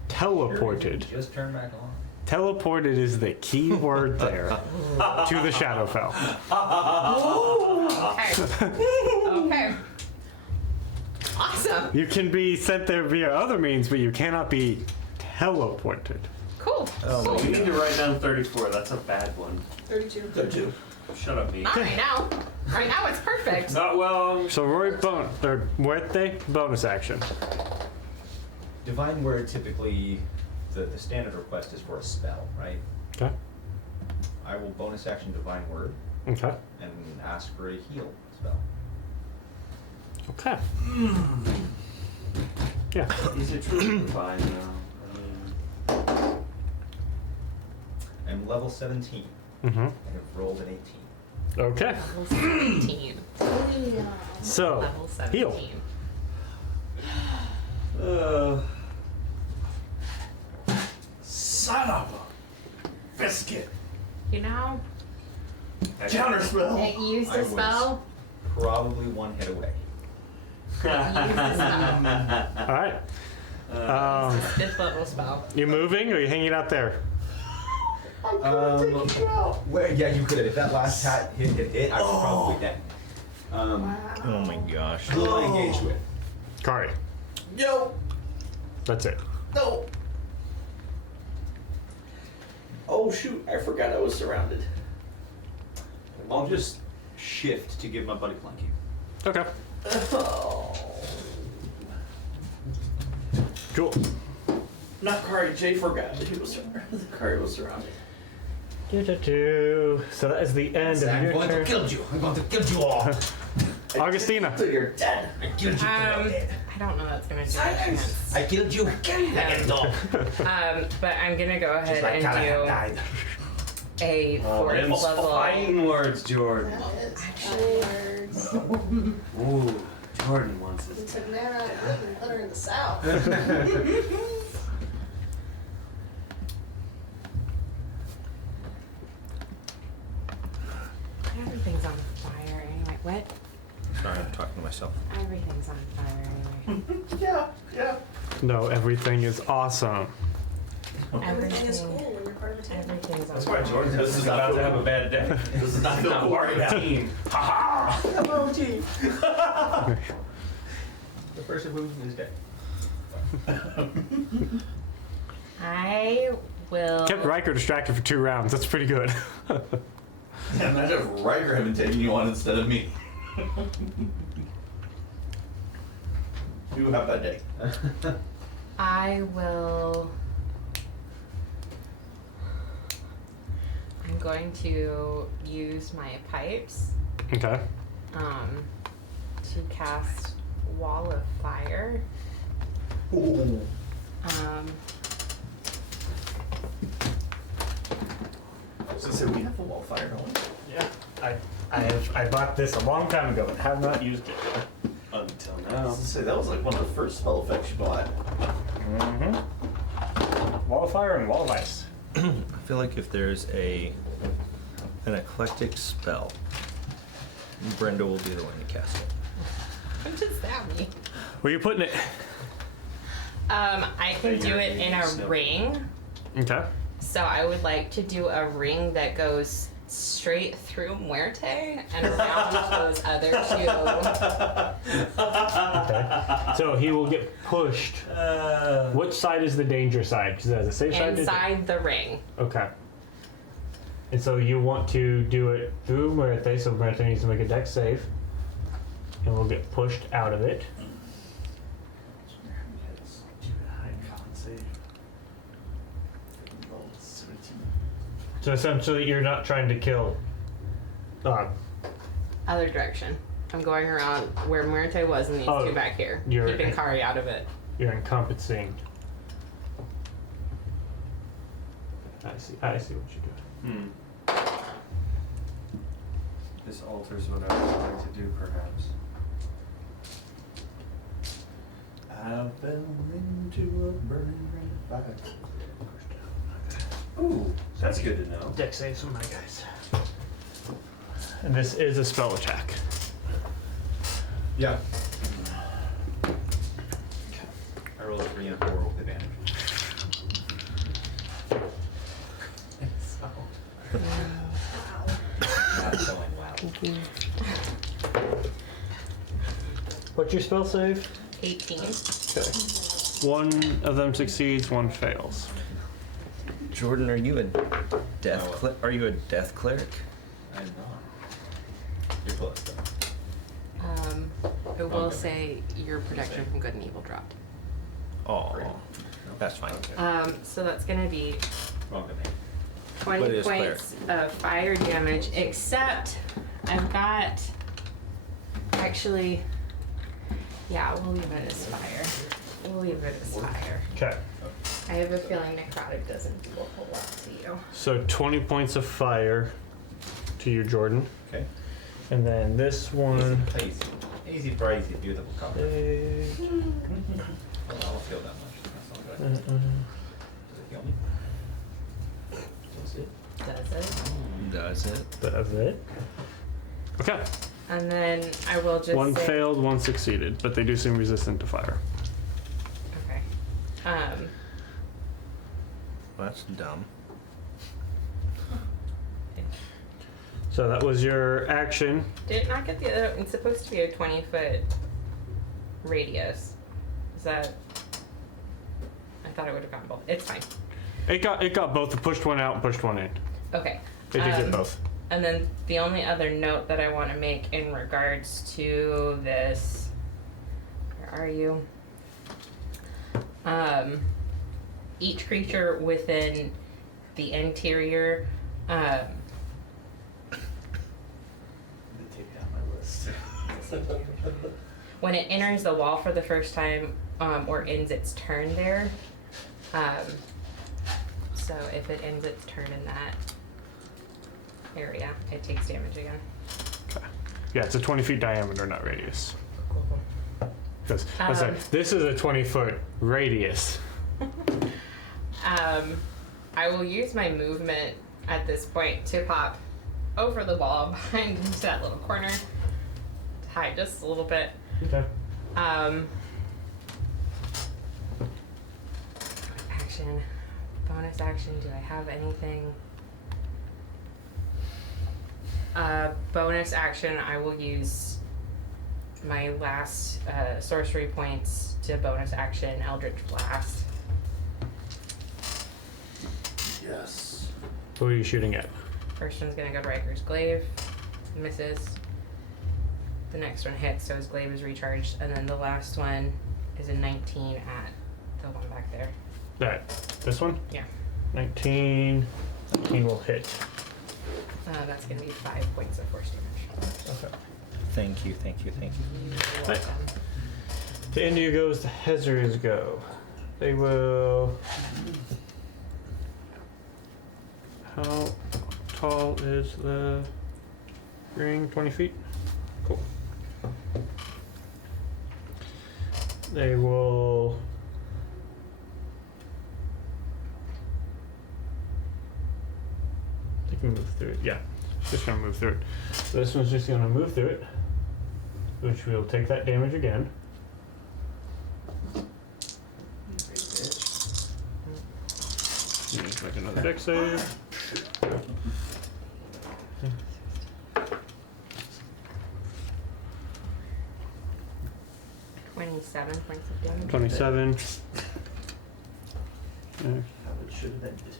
teleported. Just turn back on. Teleported is the key word there to the Shadowfell. Okay. Okay. Awesome. You can be sent there via other means, but you cannot be teleported. Cool. Oh, We need to write down 34. That's a bad one. 32. Good too. Shut up, me. Not right now. Right now, it's perfect. Not well. So Rory Muerte bonus action. Divine Word typically, the standard request is for a spell, right? Okay. I will bonus action Divine Word Okay. and ask for a heal spell. Okay. Yeah. Is it truly divine now? I'm level 17 Mm-hmm. and have rolled an 18. Okay. Level 17. So Level 17. heal. Son of a biscuit. You know, Counter spell. It used I a was- spell. Probably one hit away. It used a spell. All right. fifth level spell. You moving or you hanging out there? Well, yeah, you could have. If that last hit, I was probably dead. Oh my gosh. Who am I engaged with? Kari. Yo. That's it. No. Oh shoot! I forgot I was surrounded. I'll just shift to give my buddy flanking. Okay. Oh. Cool. Not Kari. Jay forgot that he was surrounded. Kari was surrounded. So that is the end of your turn. kill you. I'm going to kill you all. Augustina. So you're dead. I killed you. I don't know that's gonna do a chance. I killed you. But I'm gonna go ahead and died. do a fourth Them level. fighting words, Jordan. That is words. Ooh, Jordan wants We his. took man out of Britain and put her in the South. Everything's on fire anyway. What? Sorry, I'm talking to myself. Everything's on fire anyway. Yeah. No, everything is awesome. Everything is cool when you're part of a team. Everything's on That's fire. why Jordan's This is about not to have a bad day. This is not the Part of the part. team. Hello, team. The person who is dead. I will. Kept Riker distracted for 2 rounds. That's pretty good. Yeah, imagine if Riker having taken you on instead of me. You have that day. I will. I'm going to use my pipes Okay. to cast Wall of Fire. Ooh. So we have a wall fire, don't we? Yeah. I bought this a long time ago and have not used it. Until I now. was gonna say that was like one of the first spell effects you bought. Mm-hmm. Wall of Fire and Wall of Ice. I feel like if there's an eclectic spell, Brenda will be the one to cast it. What does that mean? Where you putting it? I can do it in a ring. Okay. So I would like to do a ring that goes straight through Muerte and around those other 2. Okay. So he will get pushed. Which side is the danger side? Because there's a safe side. Inside the ring. Okay. And so you want to do it through Muerte, so Muerte needs to make a dex save. And we'll get pushed out of it. So essentially you're not trying to kill Other direction. I'm going around where Muerte was and these 2 back here. you're- Keeping Kari out of it. you're encompassing. I see what you're doing. This alters what I was trying to do, perhaps. I fell into a burning ring of fire. Ooh, That's good to know. Dex saves from my guys. And this is a spell attack. Yeah. I rolled a 3 and a 4 with advantage. Not going well. What's your spell save? 18. Okay. One of them succeeds, one fails. Jordan, are you a death No. are you a death cleric? I'm not. You're close though. I will Okay. say your protection from good and evil dropped. Oh, that's fine. So that's gonna be Wrong domain. 20 But it is points of fire damage, except I've got. Actually, yeah, we'll leave it as fire. We'll leave it as fire. Okay. I have a feeling necrotic doesn't do a whole lot to you. So 20 points of fire to you, Jordan. Okay. And then this one. Easy, easy breezy, beautiful cover. Well, I don't feel that much. That's not good. Does it heal me? Does it? Does it? That's it. Okay. And then I will just One say, failed, one succeeded, but they do seem resistant to fire. Okay. Well, that's dumb. So that was your action. Did it not get the other? It's supposed to be a 20-foot radius. Is that? I thought it would have gotten both. It's fine. It got both. It pushed one out and pushed one in. Okay. It did get both. And then the only other note that I want to make in regards to this, where are you? Each creature within the interior, Let me take down my list. when it enters the wall for the first time, or ends its turn there, so if it ends its turn in that area, it takes damage again. Okay. Yeah, it's a 20 feet diameter, not radius. Cool. Because I was like, this is a 20-foot radius. I will use my movement at this point to pop over the wall behind into that little corner to hide just a little bit. Okay. Action, bonus action. Do I have anything? Bonus action. I will use my last sorcery points to bonus action Eldritch Blast. Yes. Who are you shooting at? First one's gonna go to Riker's glaive, misses. The next one hits, so his glaive is recharged, and then the last one is a 19 at the one back there. This one? Yeah. 19. 19 will hit. That's gonna be 5 points of force damage. Okay. Thank you, thank you, thank you. You're Right. welcome. To India goes, the Hezers go. They will. How tall is the ring? 20 feet? Cool. They will. They can move through it. Yeah, just gonna move through it. This one's just gonna move through it, which will take that damage again. Need to make another dex save. Twenty-seven points of damage. 27. How it should have ended.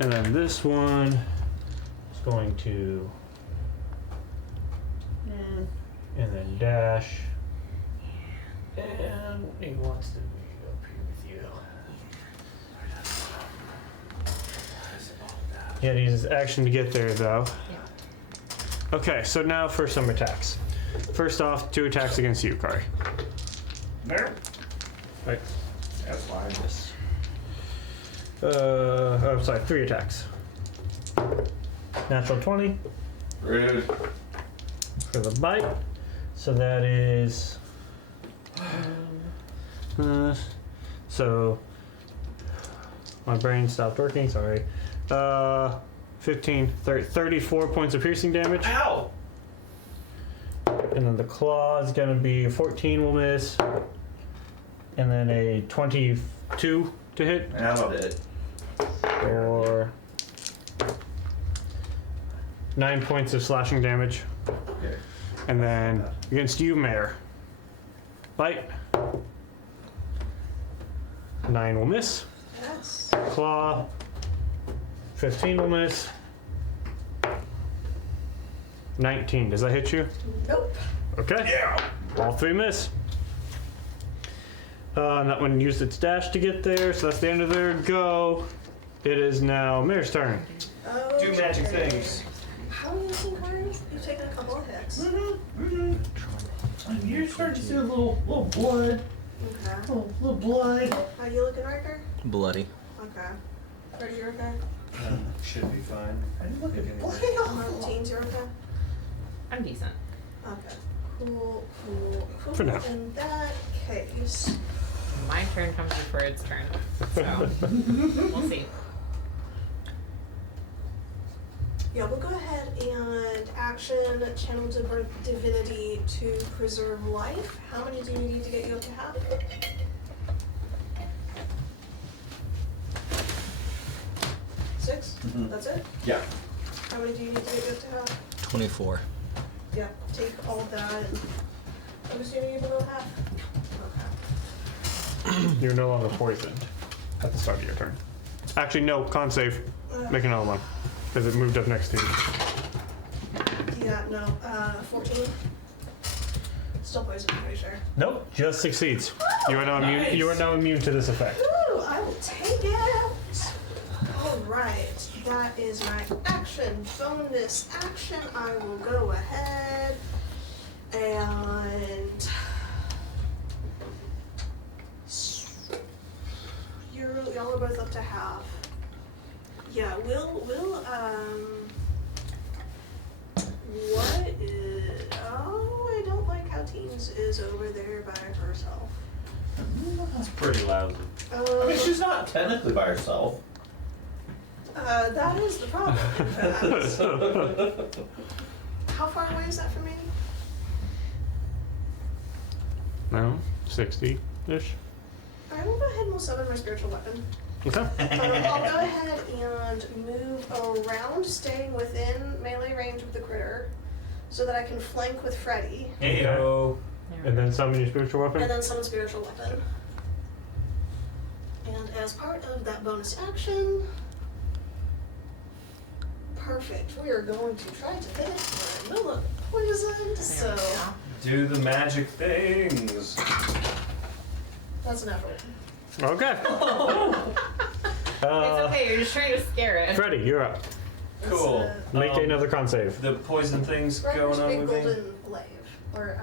And then this one is going to. And then dash. And he wants to be up here with you. Yeah, he uses action to get there though. Yeah. Okay, so now for some attacks. First off, 2 attacks against you, Kari. There. Right. That's why I miss. Oh, sorry, 3 attacks. Natural 20 Rude. for the bite. So that is. So. My brain stopped working, sorry. 15, 34 points of piercing damage. Ow! And then the claw is gonna be 14 will miss. And then a 22 to hit. How about it? Or 9 points of slashing damage. Okay. And then against you, Mayor. Bite. 9 will miss. Yes. Claw. 15 will miss. 19. Does that hit you? Nope. Okay. Yeah. All 3 miss. And that one used its dash to get there, so that's the end of their go. It is now Mayor's turn. Do magic Okay. things. How are you using cards? You've taken a couple of hits. You're starting to see a little blood. Okay. Little blood. How you looking, Riker? Bloody. Okay. Freddy, you're okay? Should be fine. I'm looking bloody. Teens, you're okay? I'm decent. Okay. Cool. For now. In that case, My turn comes before its turn. So, we'll see. yeah, we'll go ahead and action Channel Divinity to preserve life. How many do you need to get you up to half? 6? That's it? Yeah. How many do you need to get you up to half? 24. Yeah, take all that and I'm assuming you're below half. Okay. You're no longer poisoned at the start of your turn. Actually, no, con save. Make another one. Because it moved up next to you. Yeah, no, 14. Still poisoned, I'm pretty sure. Nope, just succeeds. You are now immune. You are now immune to this effect. Ooh, I will take it. Alright, that is my action. Bonus action, I will go ahead and y'all are both up to half. Yeah, we'll what is, oh, I don't like how Teens is over there by herself. That's pretty lousy. I mean, she's not technically by herself. That is the problem, in fact. How far away is that from me? No, 60-ish. Alright, we'll go ahead and we'll summon my spiritual weapon. Okay. I'll go ahead and move around, staying within melee range of the critter, so that I can flank with Freddy, Heyo. And then summon your spiritual weapon. and then summon spiritual weapon. And as part of that bonus action, perfect. We are going to try to hit it for no longer poisoned. So Do the magic things. that's an effort. Okay. It's okay, you're just trying to scare it. Freddie, you're up. Cool. Make another con save. The poison things Ryder's going on big with me. golden glaive, or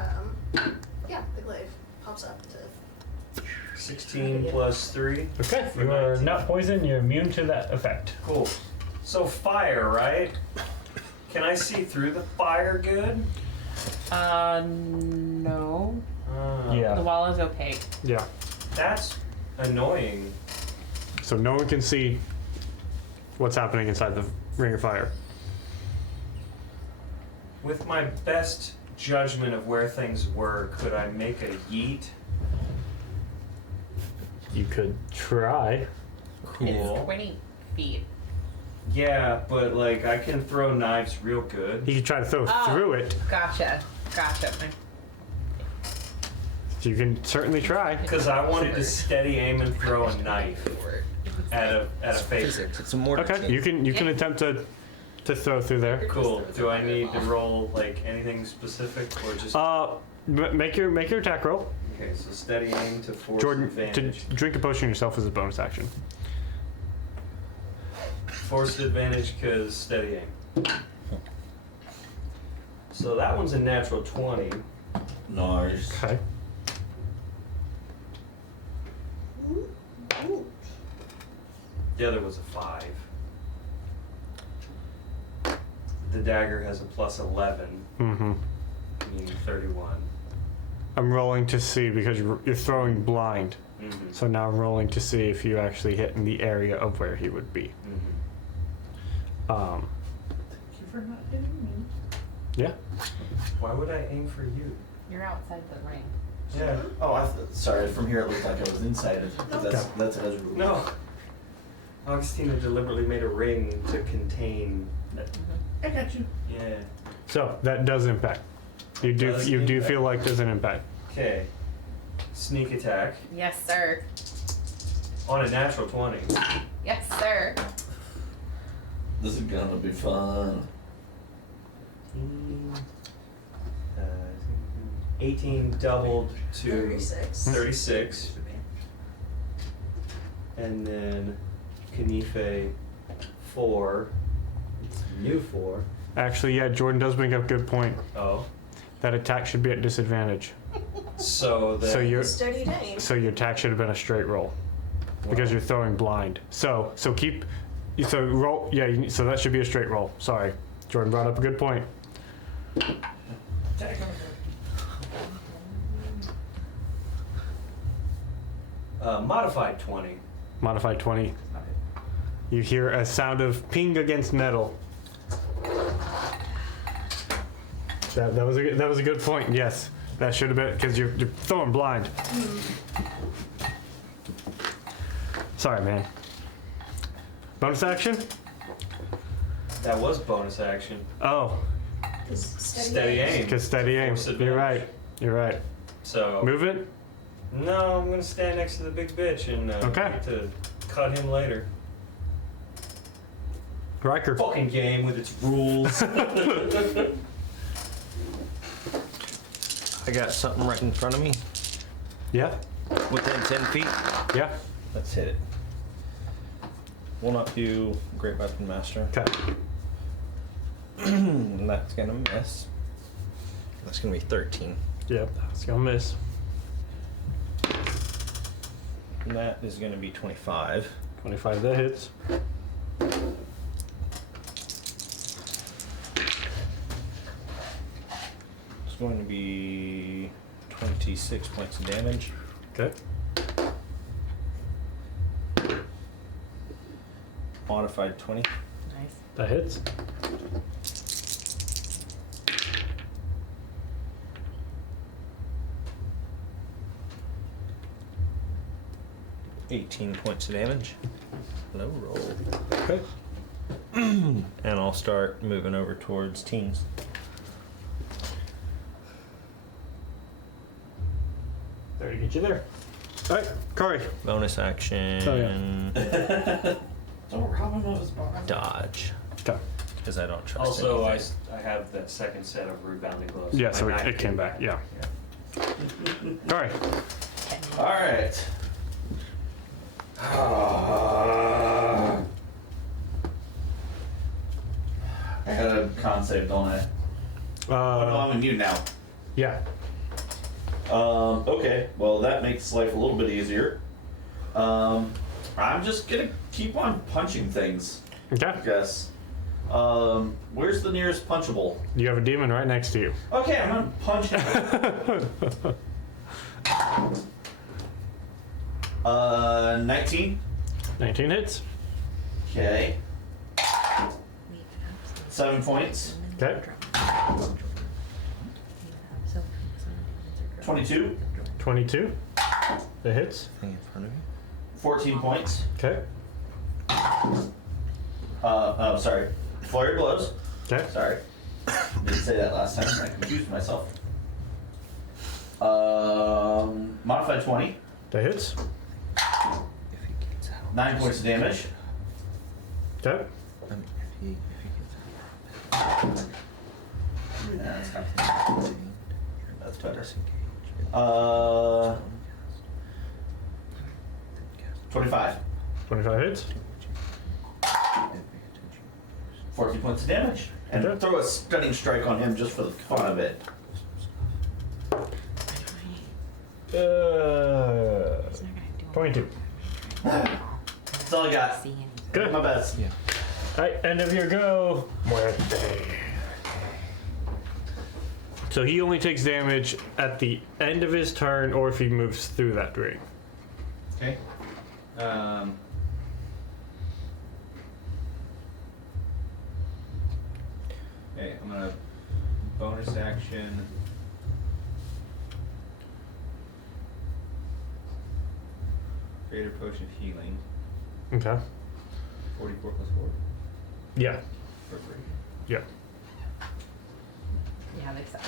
yeah, the glaive pops up to. 16 plus 3. Okay, For you are 19. not poisoned. You're immune to that effect. Cool. So fire, right? Can I see through the fire good? No. Ah, Yeah. The wall is opaque. Yeah. That's annoying. So no one can see what's happening inside the ring of fire. With my best judgment of where things were, could I make a yeet? You could try. Cool. It's 20 feet. Yeah, but like I can throw knives real good. You could try to throw through it. Gotcha. You can certainly try. Because I wanted to steady aim and throw a knife at a favorite. Physics. It's a mortar. Okay, you can attempt to throw through there. Cool. Do I need to roll like anything specific or just? Make your attack roll. Okay, so steady aim to force Jordan, advantage. to drink a potion yourself is a bonus action. Forced advantage because steady aim. So that one's a natural 20. Nice. Okay. Ooh. The other was a 5. The dagger has a plus 11, Mm-hmm. meaning 31. I'm rolling to see because you're throwing blind. Mm-hmm. So now I'm rolling to see if you actually hit in the area of where he would be. Mm-hmm. Thank you for not hitting me. Yeah. Why would I aim for you? You're outside the ring. Yeah. Oh, sorry. From here it looked like I was inside it. But that's Ezra. No. Augustina deliberately made a ring to contain. I got you. Yeah. So that does impact. You do Does feel impact. like there's an impact. Okay. Sneak attack Yes, sir. on a natural 20. Yes, sir. This is gonna be fun. 18 doubled to 36. 36. And then Kanife 4. New 4. Actually, yeah, Jordan does bring up a good point. Oh. That attack should be at disadvantage. So that. So your Steady aim. attack should have been a straight roll because you're throwing blind. So roll. Yeah. So that should be a straight roll. Sorry, Jordan brought up a good point. Modified 20. Modified 20. You hear a sound of ping against metal. That was a good point. Yes, that should have been because you're throwing blind. Sorry, man. Bonus action? That was bonus action. Oh, Steady aim. because steady aim. Force You're advantage. right. You're right. So. Move it. No, I'm gonna stand next to the big bitch and Okay. wait to cut him later. Riker. Fucking game with its rules. I got something right in front of me. Yeah. Within 10 feet. Yeah. Let's hit it. We'll not do Great Weapon Master. Okay. And that's gonna miss. That's gonna be 13. Yep. That's gonna miss. And that is gonna be 25. 25. That hits. It's going to be 26 points of damage. Okay. Modified 20. Nice. That hits. $18 points of damage. Low roll. Okay. And I'll start moving over towards teens. There to get you there. All right, Corey. Bonus action. Oh, yeah. Don't rob him of his bar. Dodge. Okay. Because I don't trust Also, anything. I have that second set of rebounding gloves. Yeah, My so back it came back. Yeah. All right. All right. I got a con save, don't I? Oh, no, I'm immune now. Yeah. Okay, well that makes life a little bit easier. I'm just gonna keep on punching things, Okay. I guess. Where's the nearest punchable? You have a demon right next to you. Okay, I'm gonna punch him. 19. 19 hits. Okay. 7 points. Okay. 22. 22. That hits. Thing in front of you. 14 points. Okay. Sorry. Flurry of blows. Okay. Sorry. Didn't say that last time. I confused myself. Modified 20. That hits. 9 points of damage. Okay. If he Yeah, that's kind of That's better. gets 25. 25 hits. 14 points of damage. And Okay. throw a stunning strike on him just for the fun of it. 22. That's all I got. Good. My best. Yeah. All right, end of your go. Muerte. So he only takes damage at the end of his turn or if he moves through that ring. Okay. Okay, I'm gonna bonus action. Create a potion of healing. Okay. 44 plus 4 Yeah. for free. Yeah. Yeah, they suck.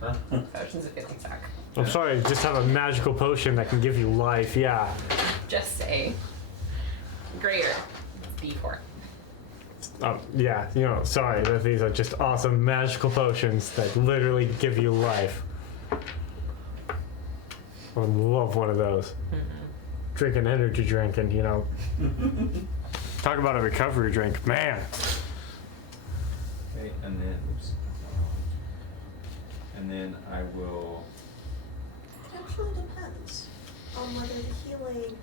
Huh? Potions really suck. I'm sorry, just have a magical potion that can give you life. Yeah. Just say greater. D4. Yeah, you know, sorry, that these are just awesome magical potions that literally give you life. I would love one of those. Drink an energy drink and, you know, talk about a recovery drink. Man. Okay, and then, oops. And then I will. It actually depends on whether the healing,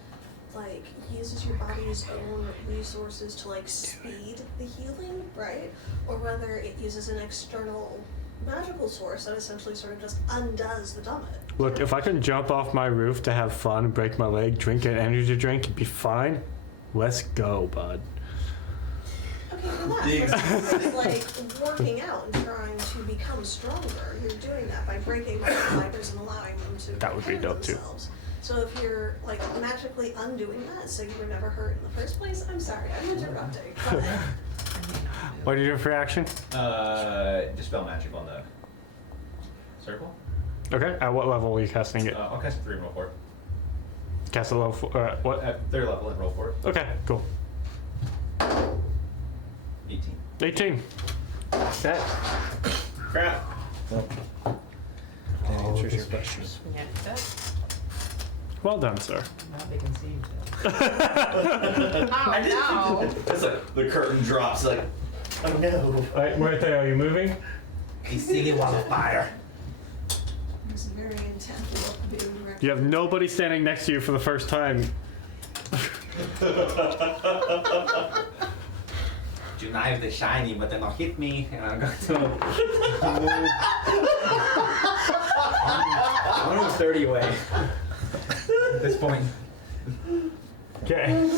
like, uses your body's own resources to, like, speed the healing, right? Or whether it uses an external magical source that essentially sort of just undoes the damage. Look, if I can jump off my roof to have fun and break my leg, drink an energy drink, and be fine, let's go, bud. Okay, for that, but it's like working out and trying to become stronger. You're doing that by breaking muscle fibers and allowing them to That would be repair dope, too. themselves. So if you're like magically undoing that, so you were never hurt in the first place, I'm sorry, I'm interrupting. But What are you doing for action? Dispel magic on the circle. Okay, at what level are you casting it? I'll cast 3 and roll for it. Cast a level 4, what? At 3rd level and roll for it. Okay, cool. 18. 18. Okay. Crap. That answers your question. Yeah, that's Well done, sir. Not they can see. oh no. It's like the curtain drops, like, oh no. Alright, right there, are you moving? He's singing while on fire. it's very intent being You have nobody standing next to you for the first time. Do knives they shiny, but then they'll hit me, and I'm going to. I'm gonna move 30 away. At this point. Okay.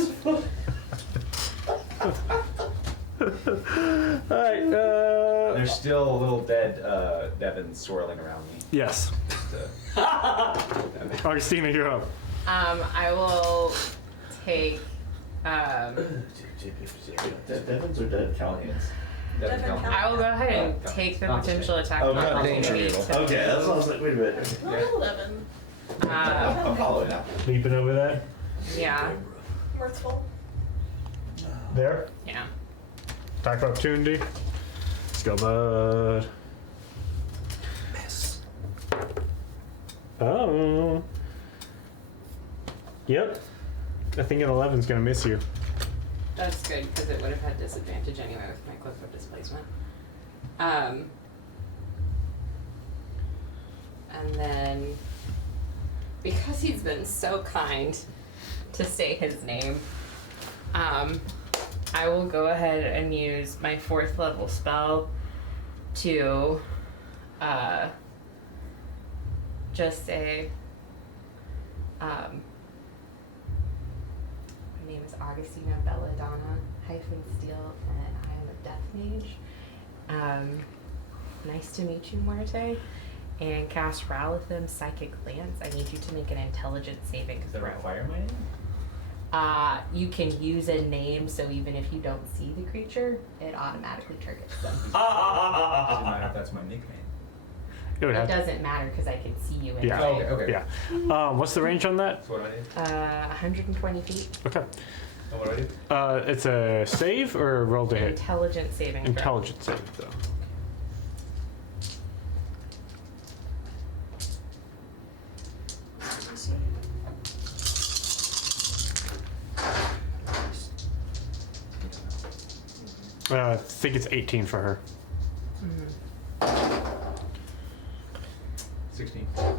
Alright, There's still a little dead Devon swirling around me. yes. Augustina, you're up. I will take Devons or dead Callahan's? Devon Devon Cal- I will go ahead and take the potential attack Oh, of not danger opportunity evil. to- Okay, that's what I was like, wait a minute. Roll 11. I'm following now. Leaping over that. Yeah, Mirthful. There. yeah. Attack of opportunity. Let's go, bud. Miss. Oh. Yep. I think an 11's gonna miss you. That's good, because it would have had disadvantage anyway with my clip of displacement. And then, because he's been so kind to say his name, I will go ahead and use my 4th level spell to just say, my name is Augustina Belladonna -Steel, and I am a death mage. Nice to meet you, Muerte. And cast Ralathim Psychic Lance. I need you to make an intelligence saving Does that throw. require my name? You can use a name, so even if you don't see the creature, it automatically triggers them. Doesn't matter if that's my nickname. It would It have. doesn't matter because I can see you in Yeah. Oh, okay. Yeah. What's the range on that? So what do I do? 120 feet. Okay. Oh, what do I do? It's a save or a roll to hit? Intelligence saving throw. Intelligence save, though. I think it's 18 for her. 16. That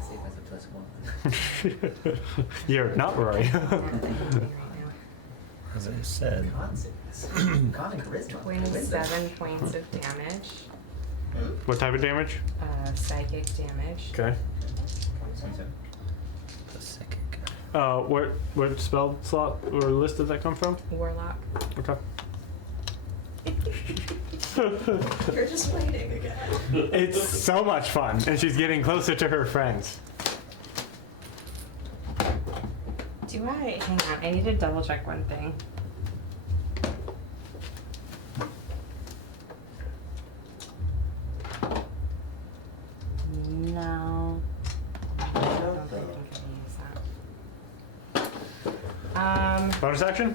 save was a +1. You're not Rory. As I said. Con and charisma. 27 points of damage. What type of damage? Psychic damage. Okay. 27. The psychic. What spell slot or list does that come from? Warlock. Okay. You're just waiting again. It's so much fun, and she's getting closer to her friends. Do I? Hang on. I need to double check one thing. No. I don't think I can use that. Bonus action?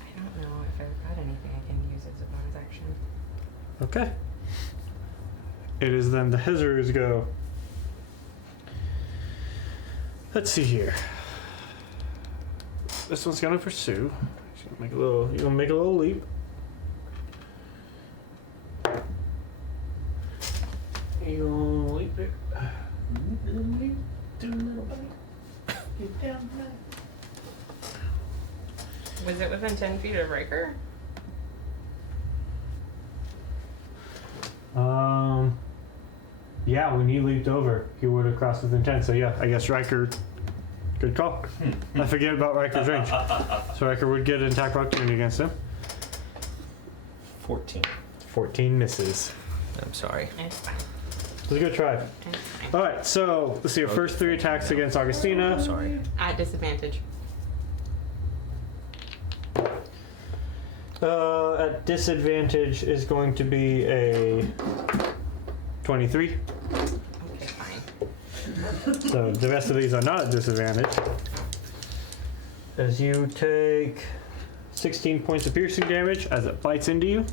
I don't know if I've got anything I can use as a bonus action. Okay. It is then the Hezer's go. Let's see here. This one's gonna pursue. She's gonna make a little. You're gonna make a little leap. You're gonna leap it. Was it within 10 feet of Riker? Yeah, when you leaped over, he would have crossed within 10. So yeah, I guess Riker. Good call. I forget about Riker's range. So Riker would get an attack opportunity against him. 14. 14 misses. I'm sorry. It's fine. It was a good try. It's fine. All right, so let's see. Your first 3 attacks against Augustina. Sorry. At disadvantage. At disadvantage is going to be a 23. Okay, fine. So the rest of these are not at disadvantage. As you take 16 points of piercing damage as it bites into you.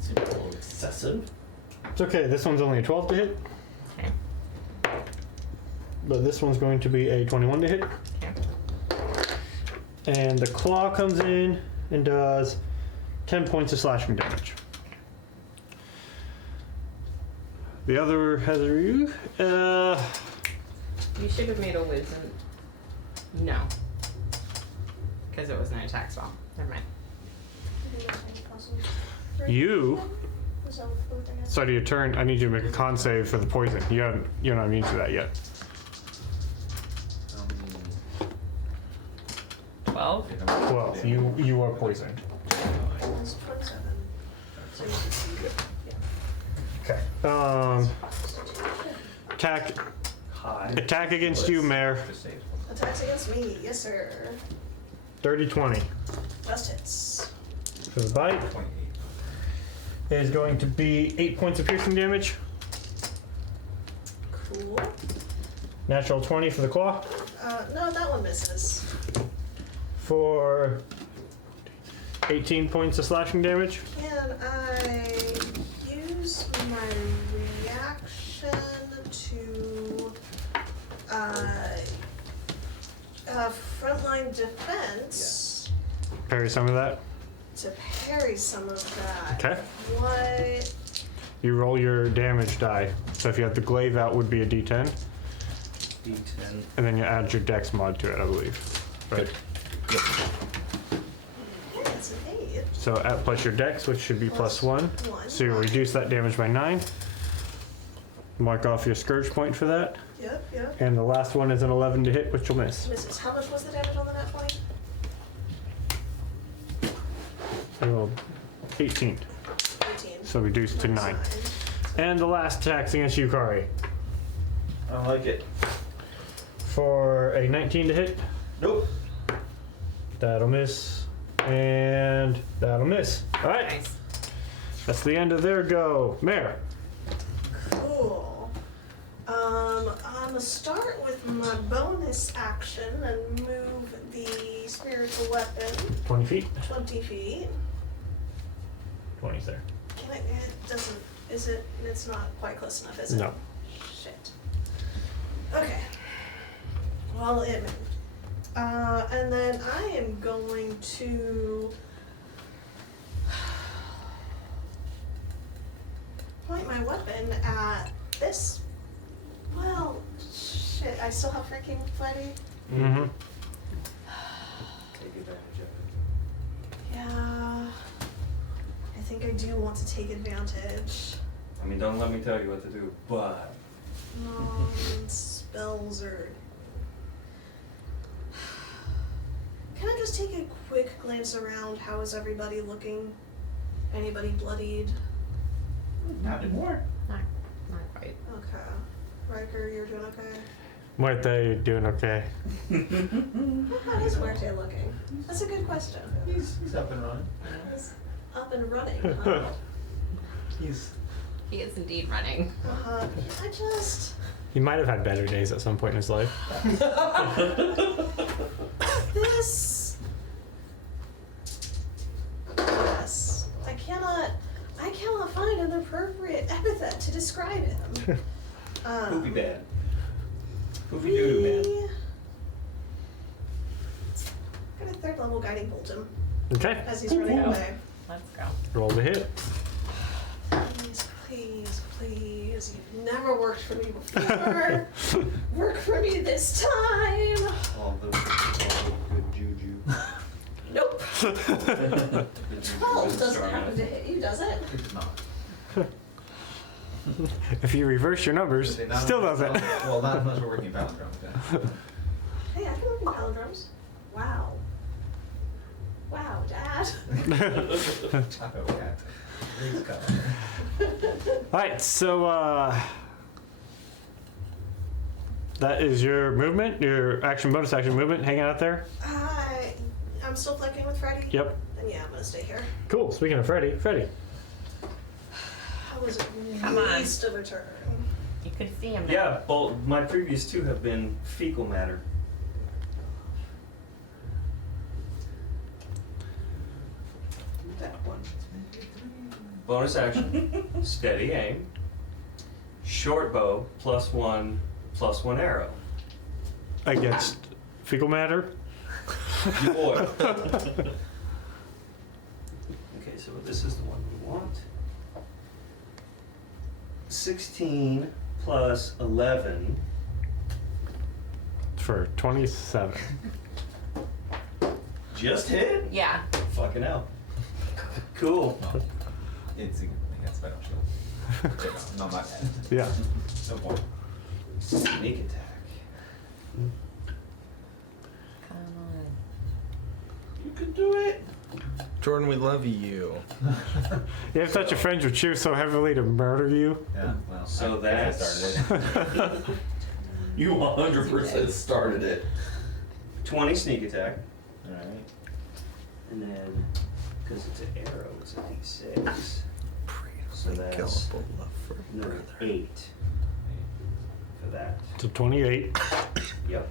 Seems a little excessive. It's okay, this one's only a 12 to hit, Okay. but this one's going to be a 21 to hit. Okay. And the claw comes in and does 10 points of slashing damage. The other Hezeru, You should have made a wisdom. No. Because it was an attack spell. Never mind. you start of your turn. I need you to make a con save for the poison. You're not immune to that yet. 12? Well, you are poisoned. That's 27. Okay. Attack Hi. attack against you, Mare. Just save. Attacks against me, yes sir. 30-20. Best hits. for the bite 28. is going to be 8 points of piercing damage. Cool. Natural 20 for the claw. No, that one misses. For 18 points of slashing damage. Can I use my reaction to frontline defense Parry some of that. to parry some of that? Okay. What? You roll your damage die. So if you have the glaive out, would be a D10, D10. and then you add your dex mod to it, I believe. Right. Yeah, it's an 8. So at plus your dex, which should be plus 1. So you reduce that damage by 9. Mark off your scourge point for that. Yep. And the last one is an 11 to hit, which you'll miss. Misses. How much was the damage on the net point? I rolled 18. 18. So reduced to 9. And the last attack's against you, Kari. I like it. For a 19 to hit, Nope. that'll miss. And that'll miss. Alright, Nice. that's the end of their go. Mare. Cool. I'm gonna start with my bonus action and move the spiritual weapon 20 feet. 20 feet. 20's there. Can I, it doesn't, is it, it's not quite close enough, is it? No. Shit. Okay. Well, it moved. And then I am going to point my weapon at this. Well, shit, I still have freaking fighting. Mm-hmm. Take advantage of it. Yeah. I think I do want to take advantage. I mean, don't let me tell you what to do, but Spells are. Can I just take a quick glance around? How is everybody looking? Anybody bloodied? Not anymore. Not quite. Okay. Riker, you're doing okay? Muerte doing okay. How is Muerte looking? That's a good question. He's up and running. He's up and running, huh? He is indeed running. Uh-huh. I just... He might have had better days at some point in his life. This... Yes. I cannot find an appropriate epithet to describe him. poopy bad. Poopy doo doo man. Got a 3rd level guiding bolt him Okay. as he's running away. Let's go. Roll the hit. Please. You've never worked for me before. Work for me this time. All the good juju. Nope. 12 doesn't happen to hit you, does it? It's not. If you reverse your numbers, still doesn't. Well, not unless we're working palindrome. Okay. Hey, I can work in palindromes. Wow. Wow, Dad. Taco cat. Please come. Alright, so that is your movement, your action, bonus action movement, hanging out there. I'm still flanking with Freddy? Yep. Then yeah, I'm gonna stay here. Cool. Speaking of Freddy. That was a Come on. waste of a turn. You could see him now. Yeah, well, my previous 2 have been fecal matter. That one. Bonus action, steady aim, short bow, +1 arrow. Against fecal matter. You boy. Okay, so this is the one we want. 16 plus 11. For 27. Just hit? Yeah. Fucking hell. Cool. It's against Venom Shield. No, my bad. Yeah. No point. Sneak attack. Come on. You can do it. Jordan, we love you. You have thought your friends would cheer so heavily to murder you? Yeah, well, So I that's- started it. You 100% started it. 20 sneak attack. Alright. And then Because it's an arrow, it's a d6. So that's another 8 for that. So 28. Yep.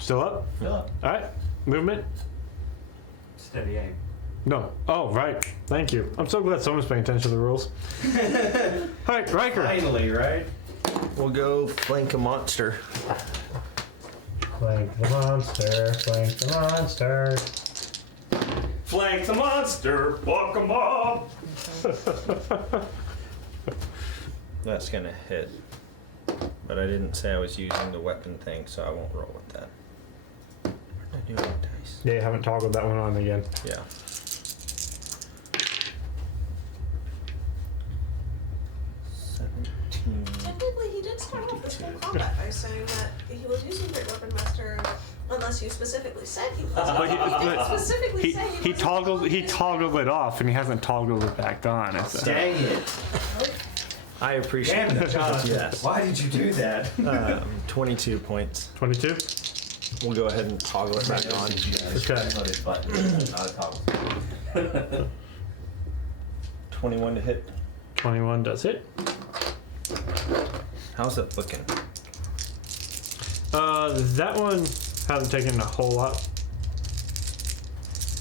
Still up? Fill up. All right. Movement? Steady aim. No. Oh, right. Thank you. I'm so glad someone's paying attention to the rules. All right, Riker. Finally, right? We'll go flank a monster. Flank the monster. Flank the monster. Flank the monster! Walk 'em up! That's gonna hit. But I didn't say I was using the weapon thing, so I won't roll with that. What did I do with dice? Yeah, you haven't toggled that one on again. Yeah. 17. Technically, he did start off this whole combat by saying that he was using Great Weapon Master unless you specifically said he was. But He didn't specifically say he wasn't he toggled it off, and he hasn't toggled it back on. It's, Dang it. I appreciate Damn it, that. Jonathan. Yes. Why did you do that? 22 points. 22. We'll go ahead and toggle it back on. Okay. Button, not a toggle. 21 to hit. 21 does hit. How's it looking? That one hasn't taken a whole lot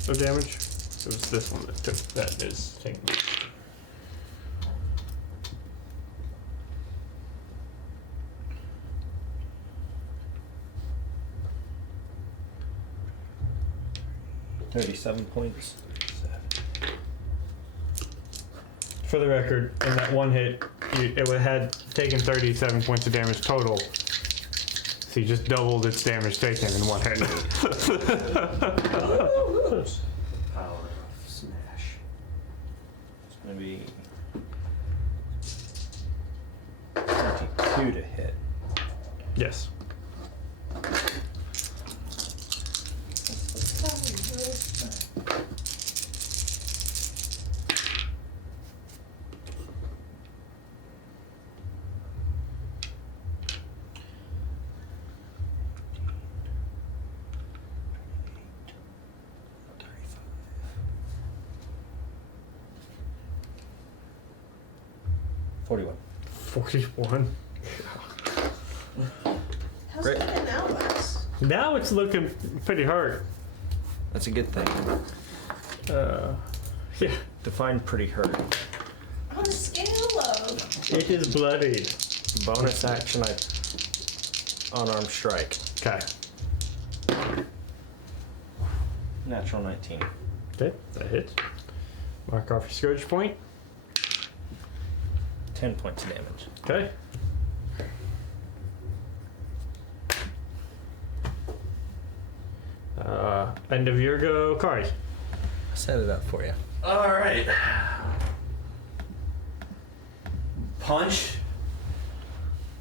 of damage. It was this one that is taking. $37 points. For the record, in that one hit, it had taken 37 points of damage total. So you just doubled its damage taken in one hit. Power of smash. It's gonna be 22 to hit. Yes. $41. 41. How's Great. it looking now, Lex? Now it's looking pretty hurt. That's a good thing. Yeah, Define pretty hurt. On a scale of it is bloodied. Bonus action, I unarmed strike. Okay. Natural 19. Okay, that hits. Mark off your scourge point. 10 points of damage. Okay. End of your go, Kari. I set it up for you. All right. Punch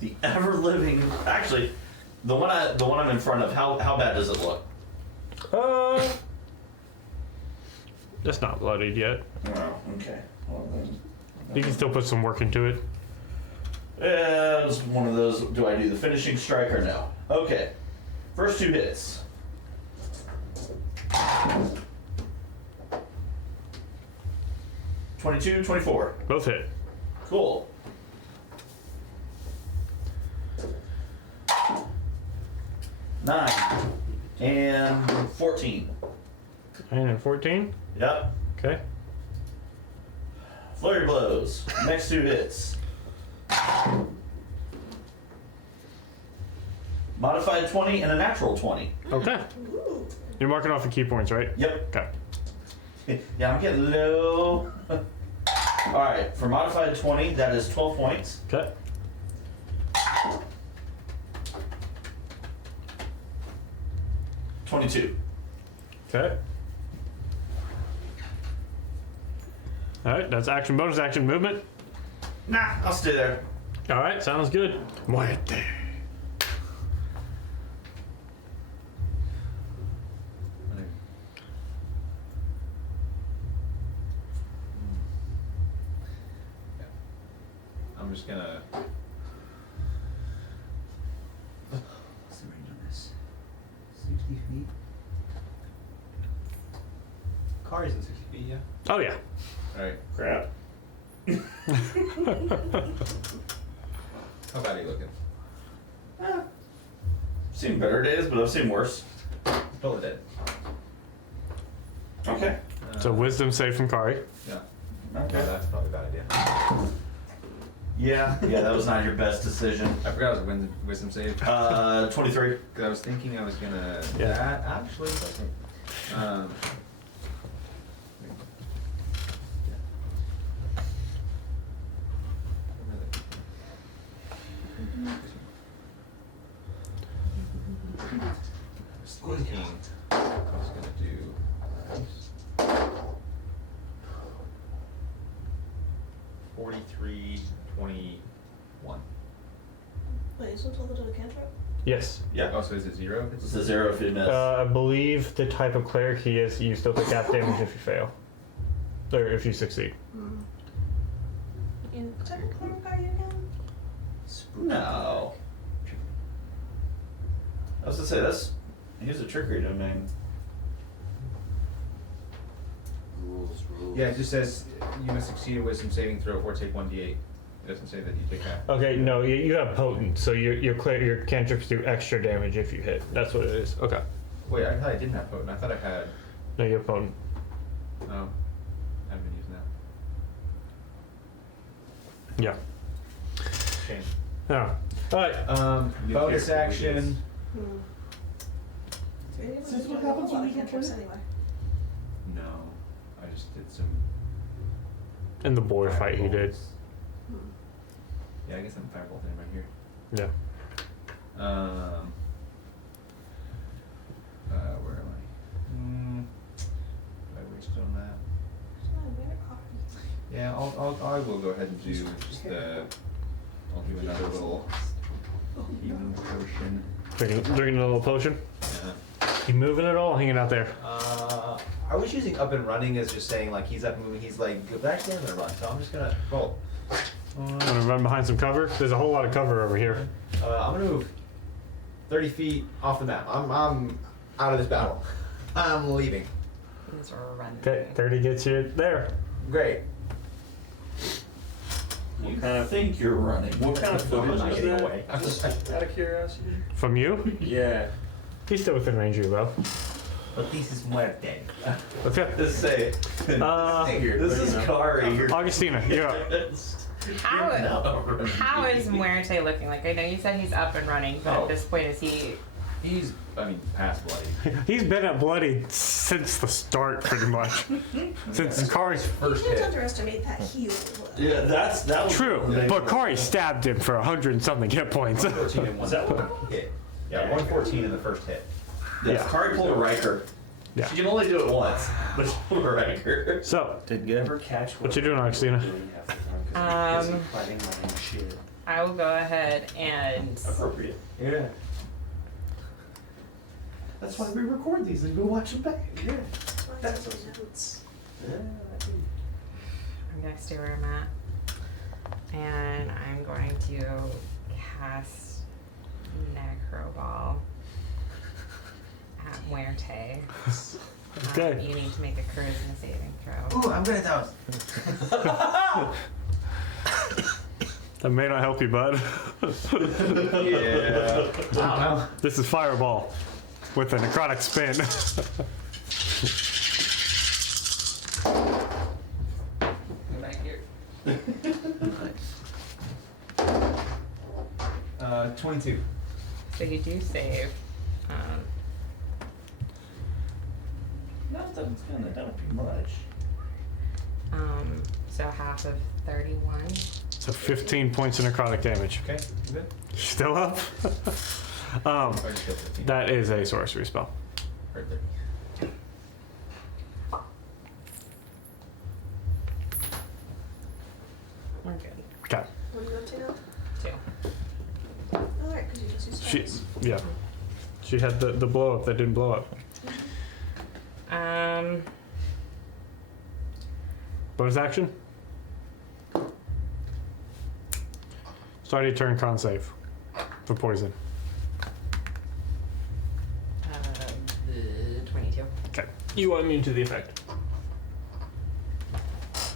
the ever-living. Actually, the one I'm in front of. How bad does it look? That's not bloodied yet. Oh, okay. Well then. You can still put some work into it. It was one of those. Do I do the finishing strike or no? Okay. First two hits. $22, $24. Both hit. Cool. 9 and 14. 9 and 14. Yep. Okay. Flurry blows. Next two hits. Modified 20 and a natural 20. Okay. You're marking off the key points, right? Yep. Okay. Yeah, I'm getting low. Alright, for modified 20, that is 12 points. Okay. $22. Okay. All right, that's action, bonus action, movement. Nah, I'll stay there. All right, sounds good. Muerte. I'm just gonna. What's the range on this? 60 feet? Kari's in 60 Oh yeah. Alright. Crap. How bad are you looking? Seen better days, but I've seen worse. Pull it dead. Okay. So wisdom save from Kari. Yeah. Okay. Yeah, that's probably a bad idea. Yeah, that was not your best decision. I forgot it was a wisdom save. 23. Because I was thinking I was gonna. Yeah. That actually doesn't. I was thinking I was gonna do 43-21. Wait, so total to the cantrip? Yes. Yeah. Oh, so is it 0? It's a 0 if you miss. I believe the type of cleric he is, you still take half damage if you fail. Or if you succeed. And what type of cleric are you again? No. I was gonna say that's. Here's a trickery domain. Rules. Yeah, it just says you must succeed a wisdom saving throw or take 1d8. It doesn't say that you take half. Okay, no, you have potent, so your cantrips do extra damage if you hit. That's what it is. Okay. Wait, I thought I didn't have potent. I thought I had. No, you have potent. Oh, I haven't been using that. Yeah. Shame. Oh. Alright. Bonus action. So you're able to Since do what a happens lot when of you get cantrips played? anyway. No, I just did some. In the board fight he did. Yeah, I guess I'm firebolting him right here. Yeah. Where am I? I wasted on that. It's not a rare card. Yeah, I will go ahead and do just I'll do another little healing potion. Drinking a little potion. Yeah. You moving at all? Hanging out there. I was using up and running as just saying like he's up and moving. He's like, "Go back there, I'm gonna run." So I'm just gonna roll. I'm gonna run behind some cover. There's a whole lot of cover over here. I'm gonna move 30 feet off the map. I'm out of this battle. I'm leaving. These are running. Okay, 30 gets you there. Great. You kind of think you're running. What kind of footage Am I is getting that? away? Just out of curiosity. From you? Yeah. He's still within range of you, though. But this is muerte. Okay. Just say. This is Kari. You're Augustina, you're up. How is Muerte looking? Like, I know you said he's up and running, but Oh. at this point, is he? He's, past bloody. He's been at bloody since the start, pretty much. Since Kari's You First can't hit. underestimate that heal. Yeah, that was true, but Kari stabbed him for 100 and something hit points. 114 and one hit. Yeah, 114 in the first hit. Yes, Yeah. Kari pulled a Riker. Yeah. She can only do it once, but she pulled a Riker. So, Did good. Never catch What you doing, Augustina? Fighting my own shit. I will go ahead and. Appropriate. Yeah. That's why we record these and go watch them back. Yeah. That's those notes. Yeah. I'm gonna stay where I'm at, and I'm going to cast Necroball at Muerte. Okay. You need to make a charisma saving throw. Ooh, I'm good at those. that may not help you, bud. Yeah. I don't know. This is Fireball with a necrotic spin. Come back here. 22. So you do save. Not that it's gonna not be much. So half of 31. So 15 points of necrotic damage. Okay, you good? Still up? Or just hit 15? That is a sorcery spell. Right there. We're good. Okay. What are you up to now? 2. Alright, because you just used She, spells. yeah. She had the blow up that didn't blow up. Bonus action? Start your turn, con save. For poison. 22. Okay. You are immune to the effect.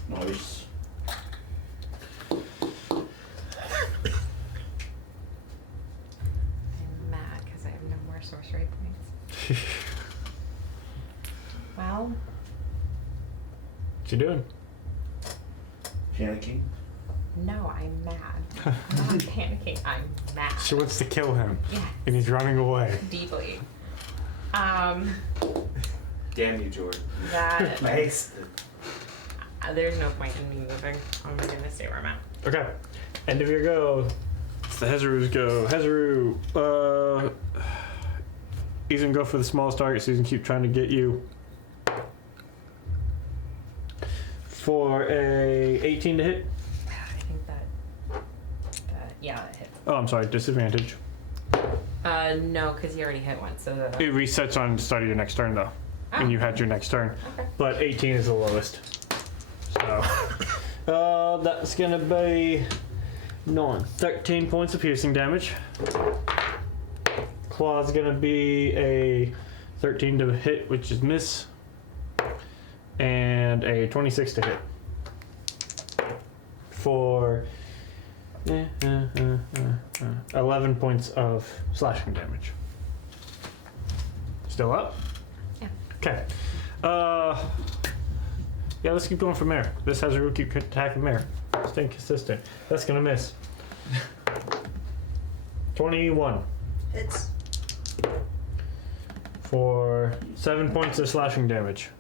Nice. I'm mad because I have no more sorcery points. Well, What you doing? Panicking. no, I'm mad. I'm not panicking. I'm mad. She wants to kill him, Yeah, and he's running away. deeply. Damn you, Jordan. That Nice. there's no point in me moving. I'm gonna stay where I'm at. Okay. End of your go. It's the Hezaru's go. Hezaru, he's gonna go for the smallest target, so he's gonna keep trying to get you. For a 18 to hit. I think that yeah, that hits. Oh, I'm sorry, disadvantage. No, because you already hit once, so It resets on the start of your next turn, though. When you had your next turn. Okay. But 18 is the lowest. So, that's gonna be 13 points of piercing damage. Claw's gonna be a 13 to hit, which is miss. And a 26 to hit. For 11 points of slashing damage. Still up? Yeah. Okay. Yeah, let's keep going from there. This has a keep attacking there. Staying consistent. That's gonna miss. 21 Hits. for 7 points of slashing damage.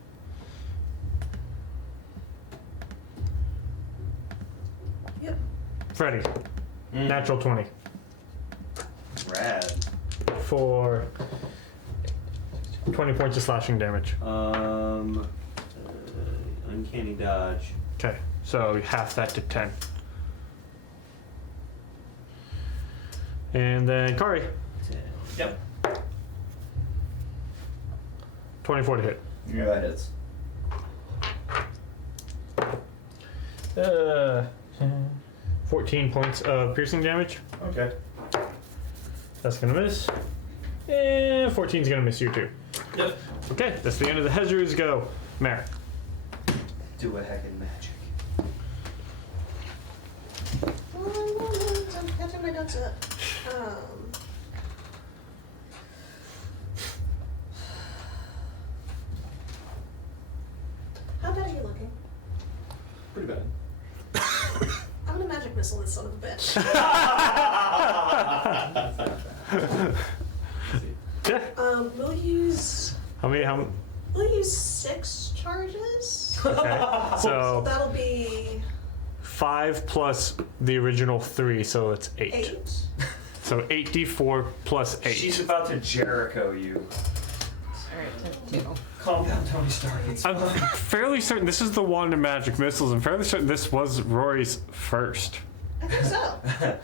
Yep. Freddy, natural 20 Rad. for 20 points of slashing damage. Uncanny dodge. Okay, so half that to 10. And then Kari, 10. Yep. 24 to hit. Yeah, that hits. 14 points of piercing damage. Okay. That's gonna miss. And 14's gonna miss you too. Yep. Okay, that's the end of the Hezaru's go. Mare. Do a heckin' magic. I'm catching my notes up. How bad are you looking? Pretty bad. I'm gonna magic missile this son of a bitch. Yeah. We'll use we'll use 6 charges. Okay. So So that'll be 5 plus the original 3, so it's 8. 8. So 8d4 plus 8. She's about to Jericho you. Alright, so 2. Calm down, Tony Stark. It's I'm fairly certain this is the wand of magic missiles. I'm fairly certain this was Rory's first. I think so.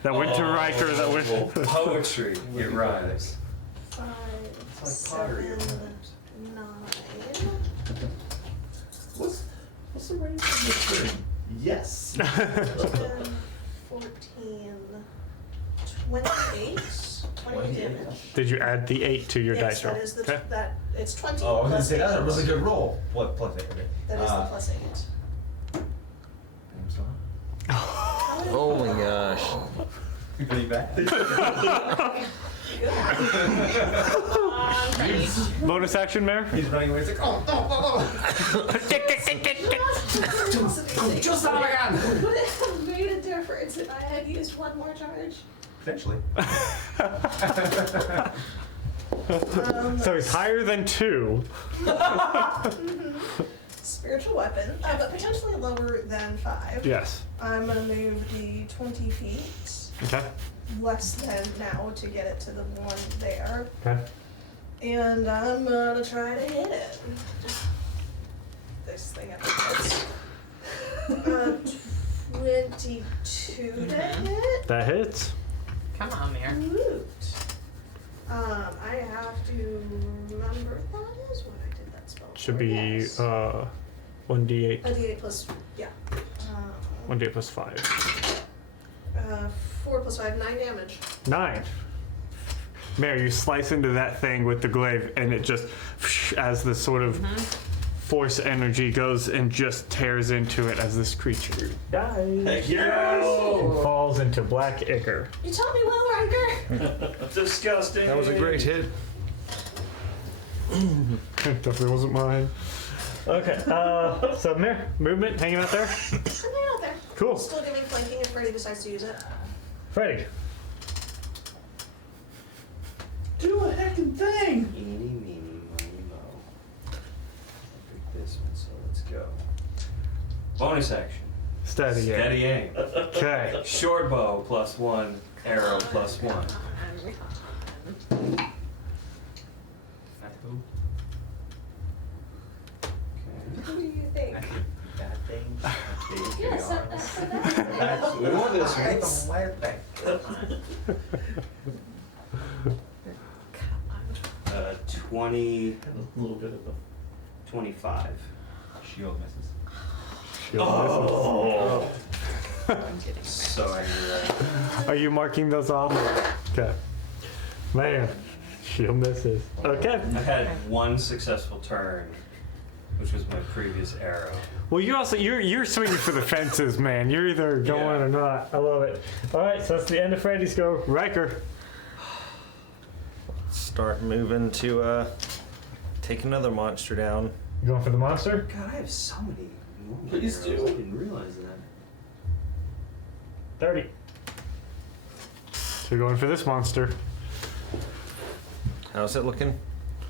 That went to Riker. That went. poetry. It rhymes. 5, It's like pottery. 7, 9. What's the range of this thing? Yes. 10, 14, 28. 28 damage. Did you add the 8 to your Yes, dice roll? that is the Okay. that it's 20 Oh, I was gonna plus say that's a 8. really good roll. What plus 8? Okay. That is the plus 8. Oh my gosh. Pretty bad. Bonus action, Mare? He's running away. He's like, oh, just not again. Would it have made a difference if I had used one more charge? Potentially. So he's higher than 2. Spiritual weapon, but potentially lower than 5. Yes. I'm gonna move the 20 feet Okay. less than now to get it to the one there. Okay. And I'm gonna try to hit it. This thing up hits. 22 to hit. That hits. Come on, Mare. Woot. I have to remember that is what I did that spell. Should for, be yes. 1d8. A d8 plus, yeah. 1d8 plus 5. 4 plus 5, 9 damage. 9. Mare, you slice into that thing with the glaive, and it just, as the sort of force energy goes and just tears into it as this creature dies. Heck yes! And falls into black ichor. You taught me well, Riker. Disgusting. That was a great hit. Definitely wasn't mine. Okay, so Mir, movement, hanging out there. I'm out there. Cool. Still giving flanking if Freddy decides to use it. Freddy. Do a heckin' thing! Eeny, meeny, miny, mo. I'll pick this one, so let's go. Bonus action. Steady. Steady aim. Okay. Short bow +1, arrow +1. At who? Okay. What do you think? That thing. Yes, that's We want this one. That's my thing. 20, A little bit of a... 25. Shield misses. Oh! Sorry. Are you marking those off? Okay. Man, shield misses. Okay. I had one successful turn, which was my previous arrow. Well, you're swinging for the fences, man. You're either going or not. I love it. All right, so that's the end of Freddy's go. Riker. Start moving to take another monster down. You going for the monster? God, I have so many movement Please arrows. do. I didn't realize that. 30. So you're going for this monster. How's it looking?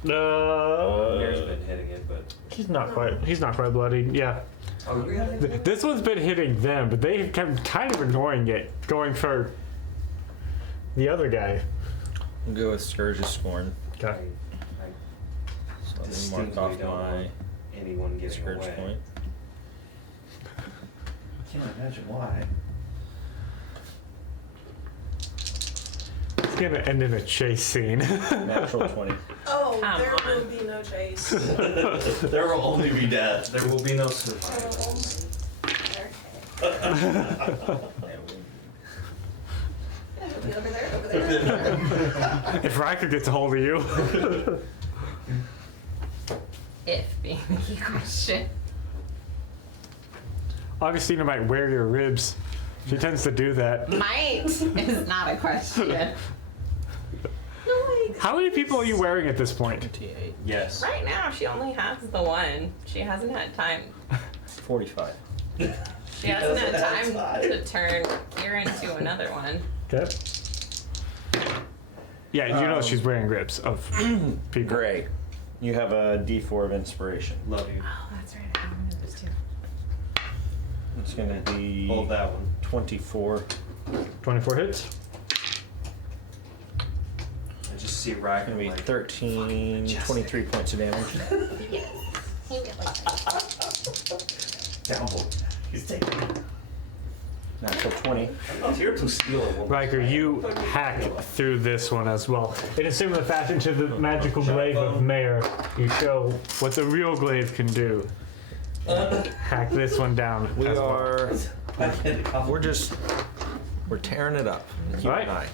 Mare's been hitting it, but He's not quite bloodied. Yeah. oh, really? This one's been hitting them, but they've kept kind of ignoring it, going for the other guy. We'll go with Scourge's Scorn. Okay. I So let me distinctly mark off don't my want anyone getting Scourge away. point. I can't imagine why. It's gonna end in a chase scene. Natural 20. Oh, Come there on. will be no chase. There will only be death. There will be no There survival. will only- Yeah, it'll be over there. If Riker gets a hold of you. If being the key question. Augustina might wear your ribs. She tends to do that. Might is not a question. No, wait. How many people are you wearing at this point? 28. Yes. Right now, she only has the one. She hasn't had time. 45. She hasn't had doesn't have time time. to turn here into another one. Okay. Yeah, you know she's wearing ribs of people. Gray. You have a D4 of inspiration. Love you. Oh, that's right. I remember those two. It's going to be Hold that one. 24. 24 hits. I just see It's Riker going to be like 13, 23 points of damage. Yes. He would like that. Downvote. He's taking it. Natural 20. I was here to steal a woman. Riker, you hack through this one as well. In a similar fashion to the magical glaive of Mare, you show what the real glaive can do. Hack this one down. We as well. are. We're tearing it up. You Alright. and I.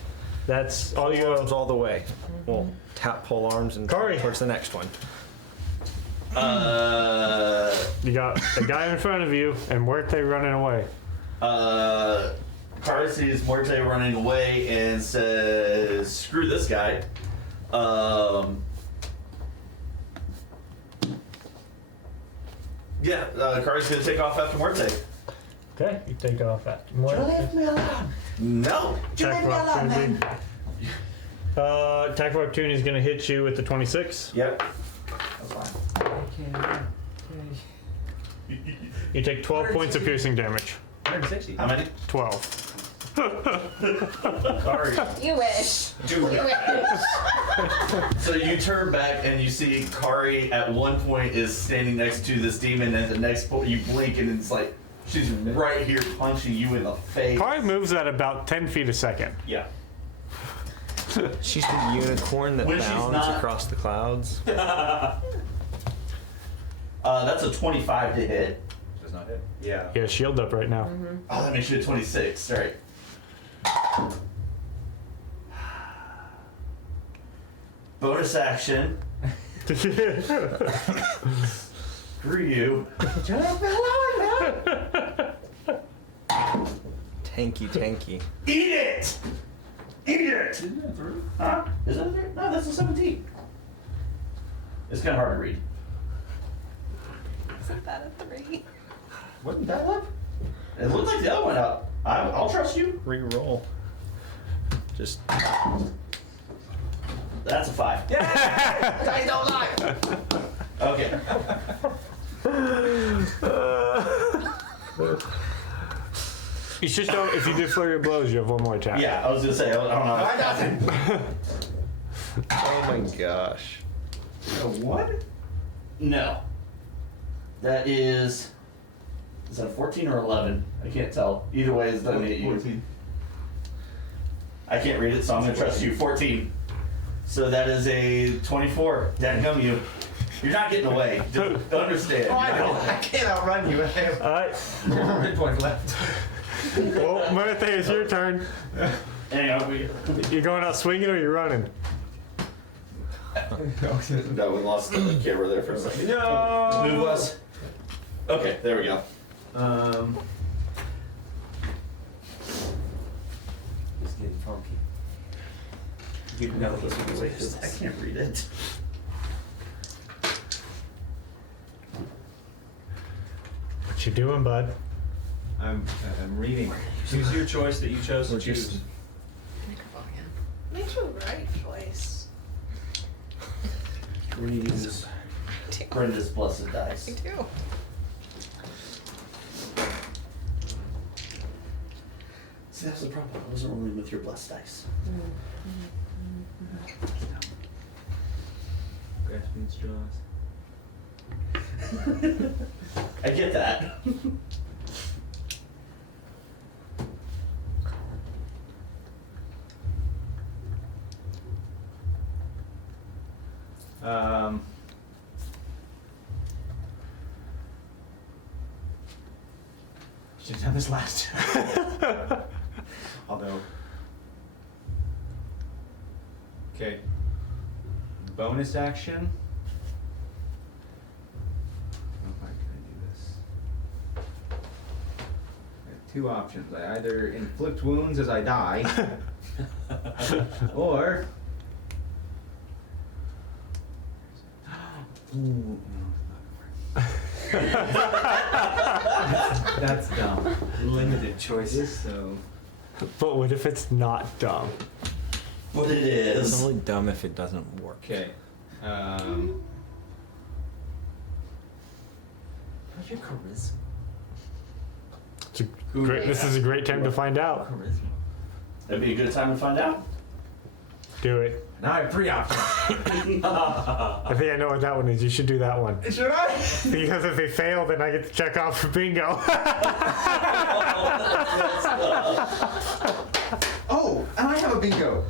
That's all All you arms all the way. We'll tap, pull arms, and Corey. towards the next one. You got a guy in front of you, and Muerte running away. Kari sees Morte running away and says, screw this guy. Yeah, Kari's gonna take off after Morte. Okay, you take off that. Muerte. me alone. No. Attack of opportunity. Attack of opportunity is going to hit you with the 26. Yep. That's fine. You take 12 points of piercing damage. 160. How many? 12. Kari. You wish. You wish. So you turn back and you see Kari at one point is standing next to this demon, and at the next point you blink and it's like she's right here punching you in the face. Kari moves at about 10 feet a second. Yeah. She's the unicorn that When she's bounds not- across the clouds. That's a 25 to hit. Does not hit. Yeah. Yeah, shield up right now. Oh, that makes you a 26. All right. Bonus action. Screw you. Tanky. Eat it! Eat it! Isn't that 3? Huh? Is that 3? No, that's a 17. It's kind of hard to read. Isn't that a 3? Wasn't that up? It looked like the other one up. I'll trust you. Re-roll. Just. That's a 5. Yeah! Guys don't lie! Okay. You should know if you did flurry of blows, you have one more attack. Yeah, I was gonna say, I don't know. I doesn't. Oh my gosh. What? No. That is that a 14 or 11? I can't tell. Either way, it's doesn't hit you. 14. I can't read it, so I'm gonna trust you. 14. So that is a 24. Dadgum you. You're not getting away. Just understand. Oh, I know. I can't outrun you. I have All right. 4 hit points left. Well, Martha, it's your turn. Hang on, You going out swinging or you running? No, we lost the camera there for a second. No! Move us. Okay, there we go. It's getting funky. You know this one Wait, I can't read it. What you doing, bud? I'm reading. Choose your choice that you chose to choose. Makes you right choice. Use Brenda's blessed dice. Me too. See, that's the problem. I wasn't rolling with your blessed dice. Grasping straws. I get that. Should have done this last. Although. Okay. Bonus action. How can I do this? I have 2 options. I either inflict wounds as I die, or. Ooh, no, it's not gonna work. That's dumb. Limited choices. So. But what if it's not dumb? What it It's is. only dumb if it doesn't work. Okay. How's your charisma? It's a great, this is a great time to find out. Charisma. That'd be a good time to find out. Do it. Now I have 3 options. I think I know what that one is. You should do that one. Should I? Because if they fail, then I get to check off for bingo. Oh, and I have a bingo.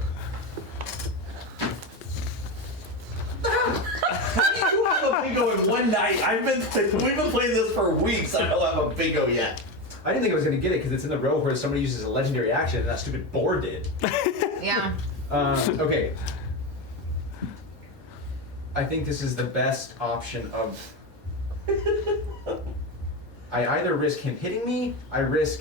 You have a bingo in one night. We've been playing this for weeks. I don't have a bingo yet. I didn't think I was gonna get it because it's in the row where somebody uses a legendary action and that stupid board did. Yeah. Okay. I think this is the best option of. I either risk him hitting me, I risk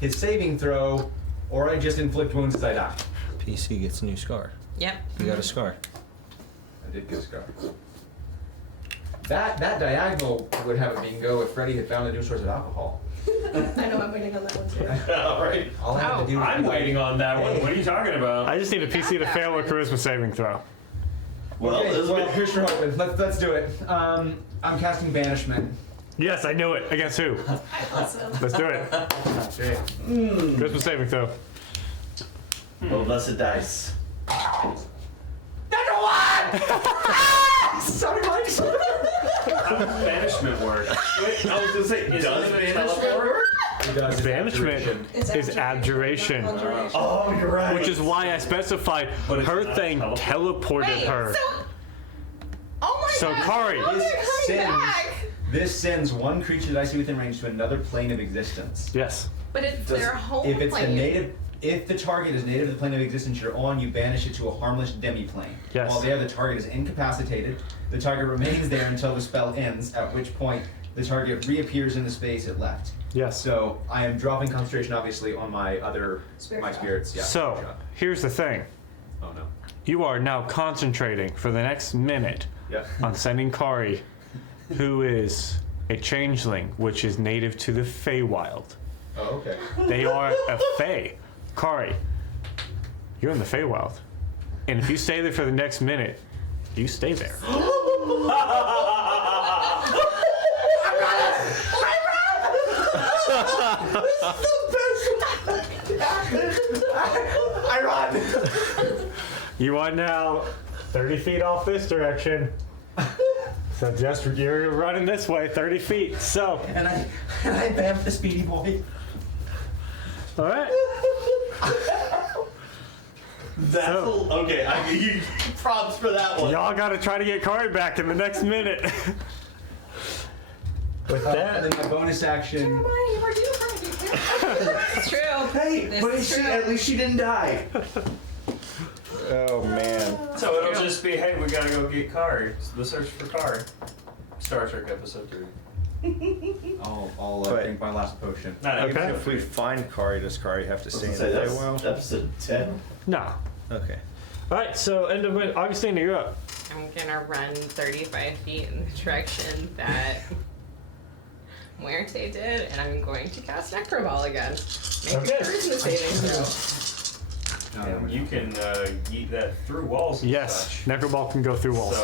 his saving throw, or I just inflict wounds as I die. PC gets a new scar. Yep. You got a scar. I did get a scar. That diagonal would have a bingo if Freddy had found a new source of alcohol. I know I'm waiting on that one too. All right. All I have to do is I'm waiting on that one. Hey. What are you talking about? I just need a PC to fail a charisma saving throw. Well, Okay, this well, here's your hoping. Let's do it. I'm casting banishment. Yes, I knew it. Against who? Awesome. Let's do it. Okay. Charisma saving throw. oh, blessed dice. Sorry, Mike. How does banishment work? Wait, I was gonna say, does banishment work? It does. Banishment is abjuration. Oh, you're right. Which is why I specified But it's her not thing teleport. teleported her. Oh my So, god. Kari. Oh, they're This coming sends, back. this sends one creature that I see within range to another plane of existence. Yes. But it's their home If it's plane. a native, If the target is native to the plane of existence you're on, you banish it to a harmless demi-plane. Yes. While there, the target is incapacitated. The target remains there until the spell ends, at which point the target reappears in the space it left. Yes. So I am dropping concentration, obviously, on my other my spirits. Yeah. So, here's the thing. Oh no. You are now concentrating for the next minute Yeah. on sending Kari, who is a changeling, which is native to the Feywild. Oh, okay. They are a Fey. Kari, you're in the Feywild. And if you stay there for the next minute, you stay there. I run. You are now 30 feet off this direction. So just you're running this way, 30 feet. So, And I bamf the speedy boy. all right. That's okay. I give you props for that one. Y'all got to try to get Kari back in the next minute. With And that, then my bonus action. Jeremiah, you are doing right. It's true. Hey, This but is true. at least she didn't die. Oh man. So it'll just be, hey, we gotta go get Kari. The search for Kari. Star Trek episode 3. I'll But- drink my last potion. Okay. If we find Kari, does Kari have to stay in the That's Feywild? episode 10. no. Okay. All right. So end of it. Augustina, you're up. I'm gonna run 35 feet in the direction that Muerte did, and I'm going to cast Necroball again. Make Okay. a charisma saving throw. And you can yeet that through walls and Yes. such. Necroball can go through walls.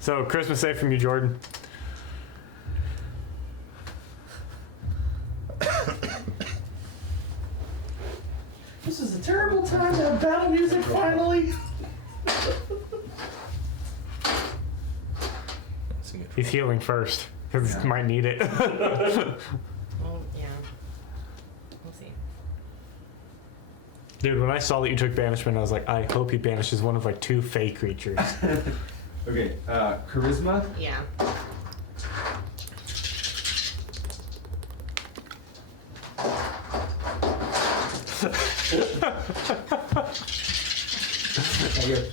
So, Christmas save from you, Jordan. This is a terrible time to have battle music finally. He's healing first because he might need it. Well, yeah. We'll see. Dude, when I saw that you took banishment, I was like, I hope he banishes one of our 2 Fey creatures. Okay, charisma. Yeah. Okay.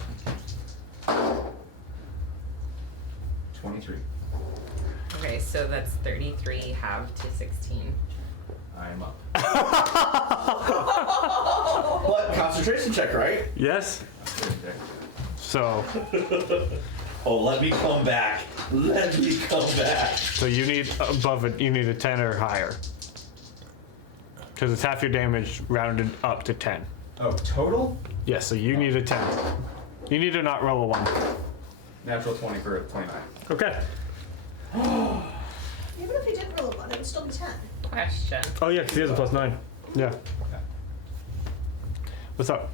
23. Okay, so that's 33 halved to 16. I'm up. But concentration check, right? Yes. So Let me come back. Let me come back. So you need above it. You need a 10 or higher. Because it's half your damage rounded up to 10. Oh, total? Yes. So you need a 10. You need to not roll a 1. Natural 20 for 29. Okay. Even if he didn't roll a 1, it would still be 10. Question. Oh yeah, because he has a +9. Yeah. What's up?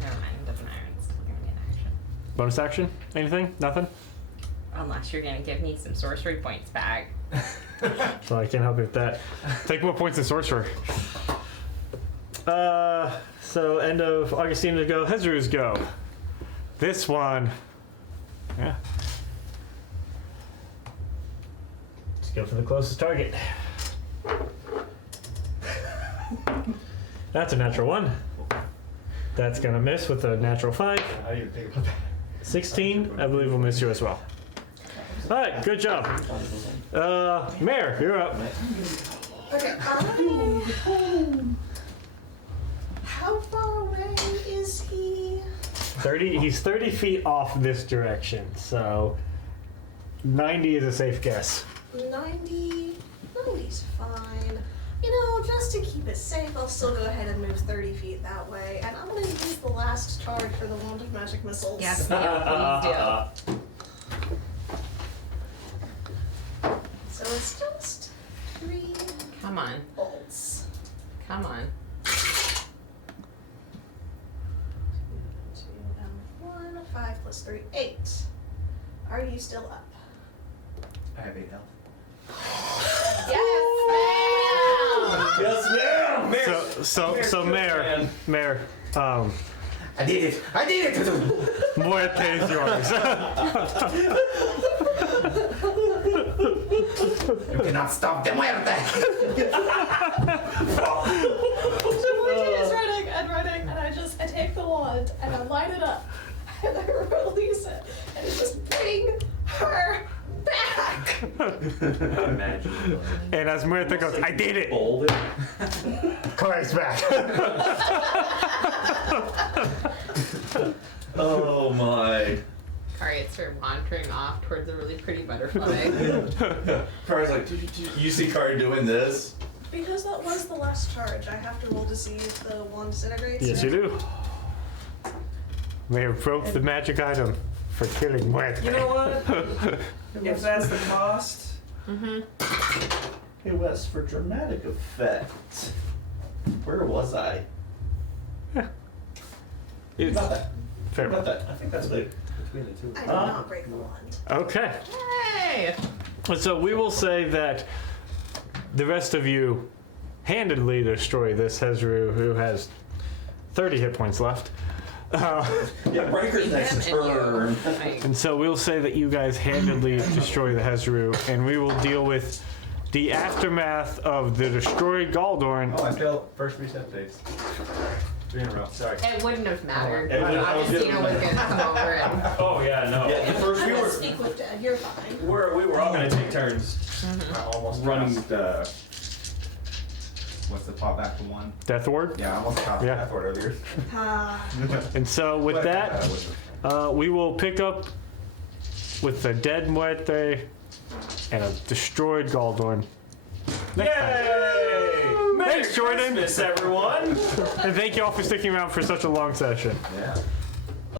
Never mind, it doesn't matter. It's still gonna be an action. Bonus action? Anything? Nothing? Unless you're gonna give me some sorcery points back. So I can't help you with that. Take more points in sorcerer. So end of Augustina go. Jesus go. This one. Yeah. Let's go for the closest target. That's a natural 1. That's gonna miss with a natural 5. How do you think about that? 16, I believe will miss you as well. All right, good job. Mayor, you're up. Okay, how far away is he? 30. He's 30 feet off this direction, so 90 is a safe guess. 90's fine. You know, just to keep it safe, I'll still go ahead and move 30 feet that way. And I'm gonna use the last charge for the wand of magic missiles. Yes, please do. So it's just 3 Come on. bolts. Come on. 2 and 1, 5 plus 3, 8. Are you still up? I have 8 health. Yes, Yes, ma'am. So Mayor, I did it. I did it. Muerte is yours. You cannot stop the muerte. is running, and I take the wand and I light it up and I release it, and it just bring her back. Imagine. And as Muerta goes, I did it! Fold it. Corey's back. Oh my. Kari started wandering off towards a really pretty butterfly. Kari's like, you see Kari doing this? Because that was the last charge, I have to roll to see if the wand disintegrates. Yes, you do. May have broke the magic item for killing Muerta. You know what? If that's the cost, Hey Wes, for dramatic effect, where was I? It's About that. fair. About that. I think that's big. Between the two. I did not break the wand. Okay. Yay! So we will say that the rest of you handedly destroy this Hezru, who has 30 hit points left. Yeah, Breaker's next turn. And so we'll say that you guys handedly destroy the Hezru, and we will deal with the aftermath of the destroyed Galdorn. Oh, I failed first reset phase. 3 in a row. Sorry. It wouldn't have mattered. It wouldn't- I was Augustina was getting- gonna come over and Oh yeah, no. Yeah, the first I'm we gonna were speak with Dad, you're fine. We were all gonna take turns. I almost Running passed, what's the pop back to 1? Death ward. Yeah, I almost passed Yeah. that word earlier. And so with that, we will pick up with the dead Muerte and a destroyed Galdorn. Next time. Yay! Merry Thanks, Jordan. Christmas, everyone. And thank you all for sticking around for such a long session. Yeah.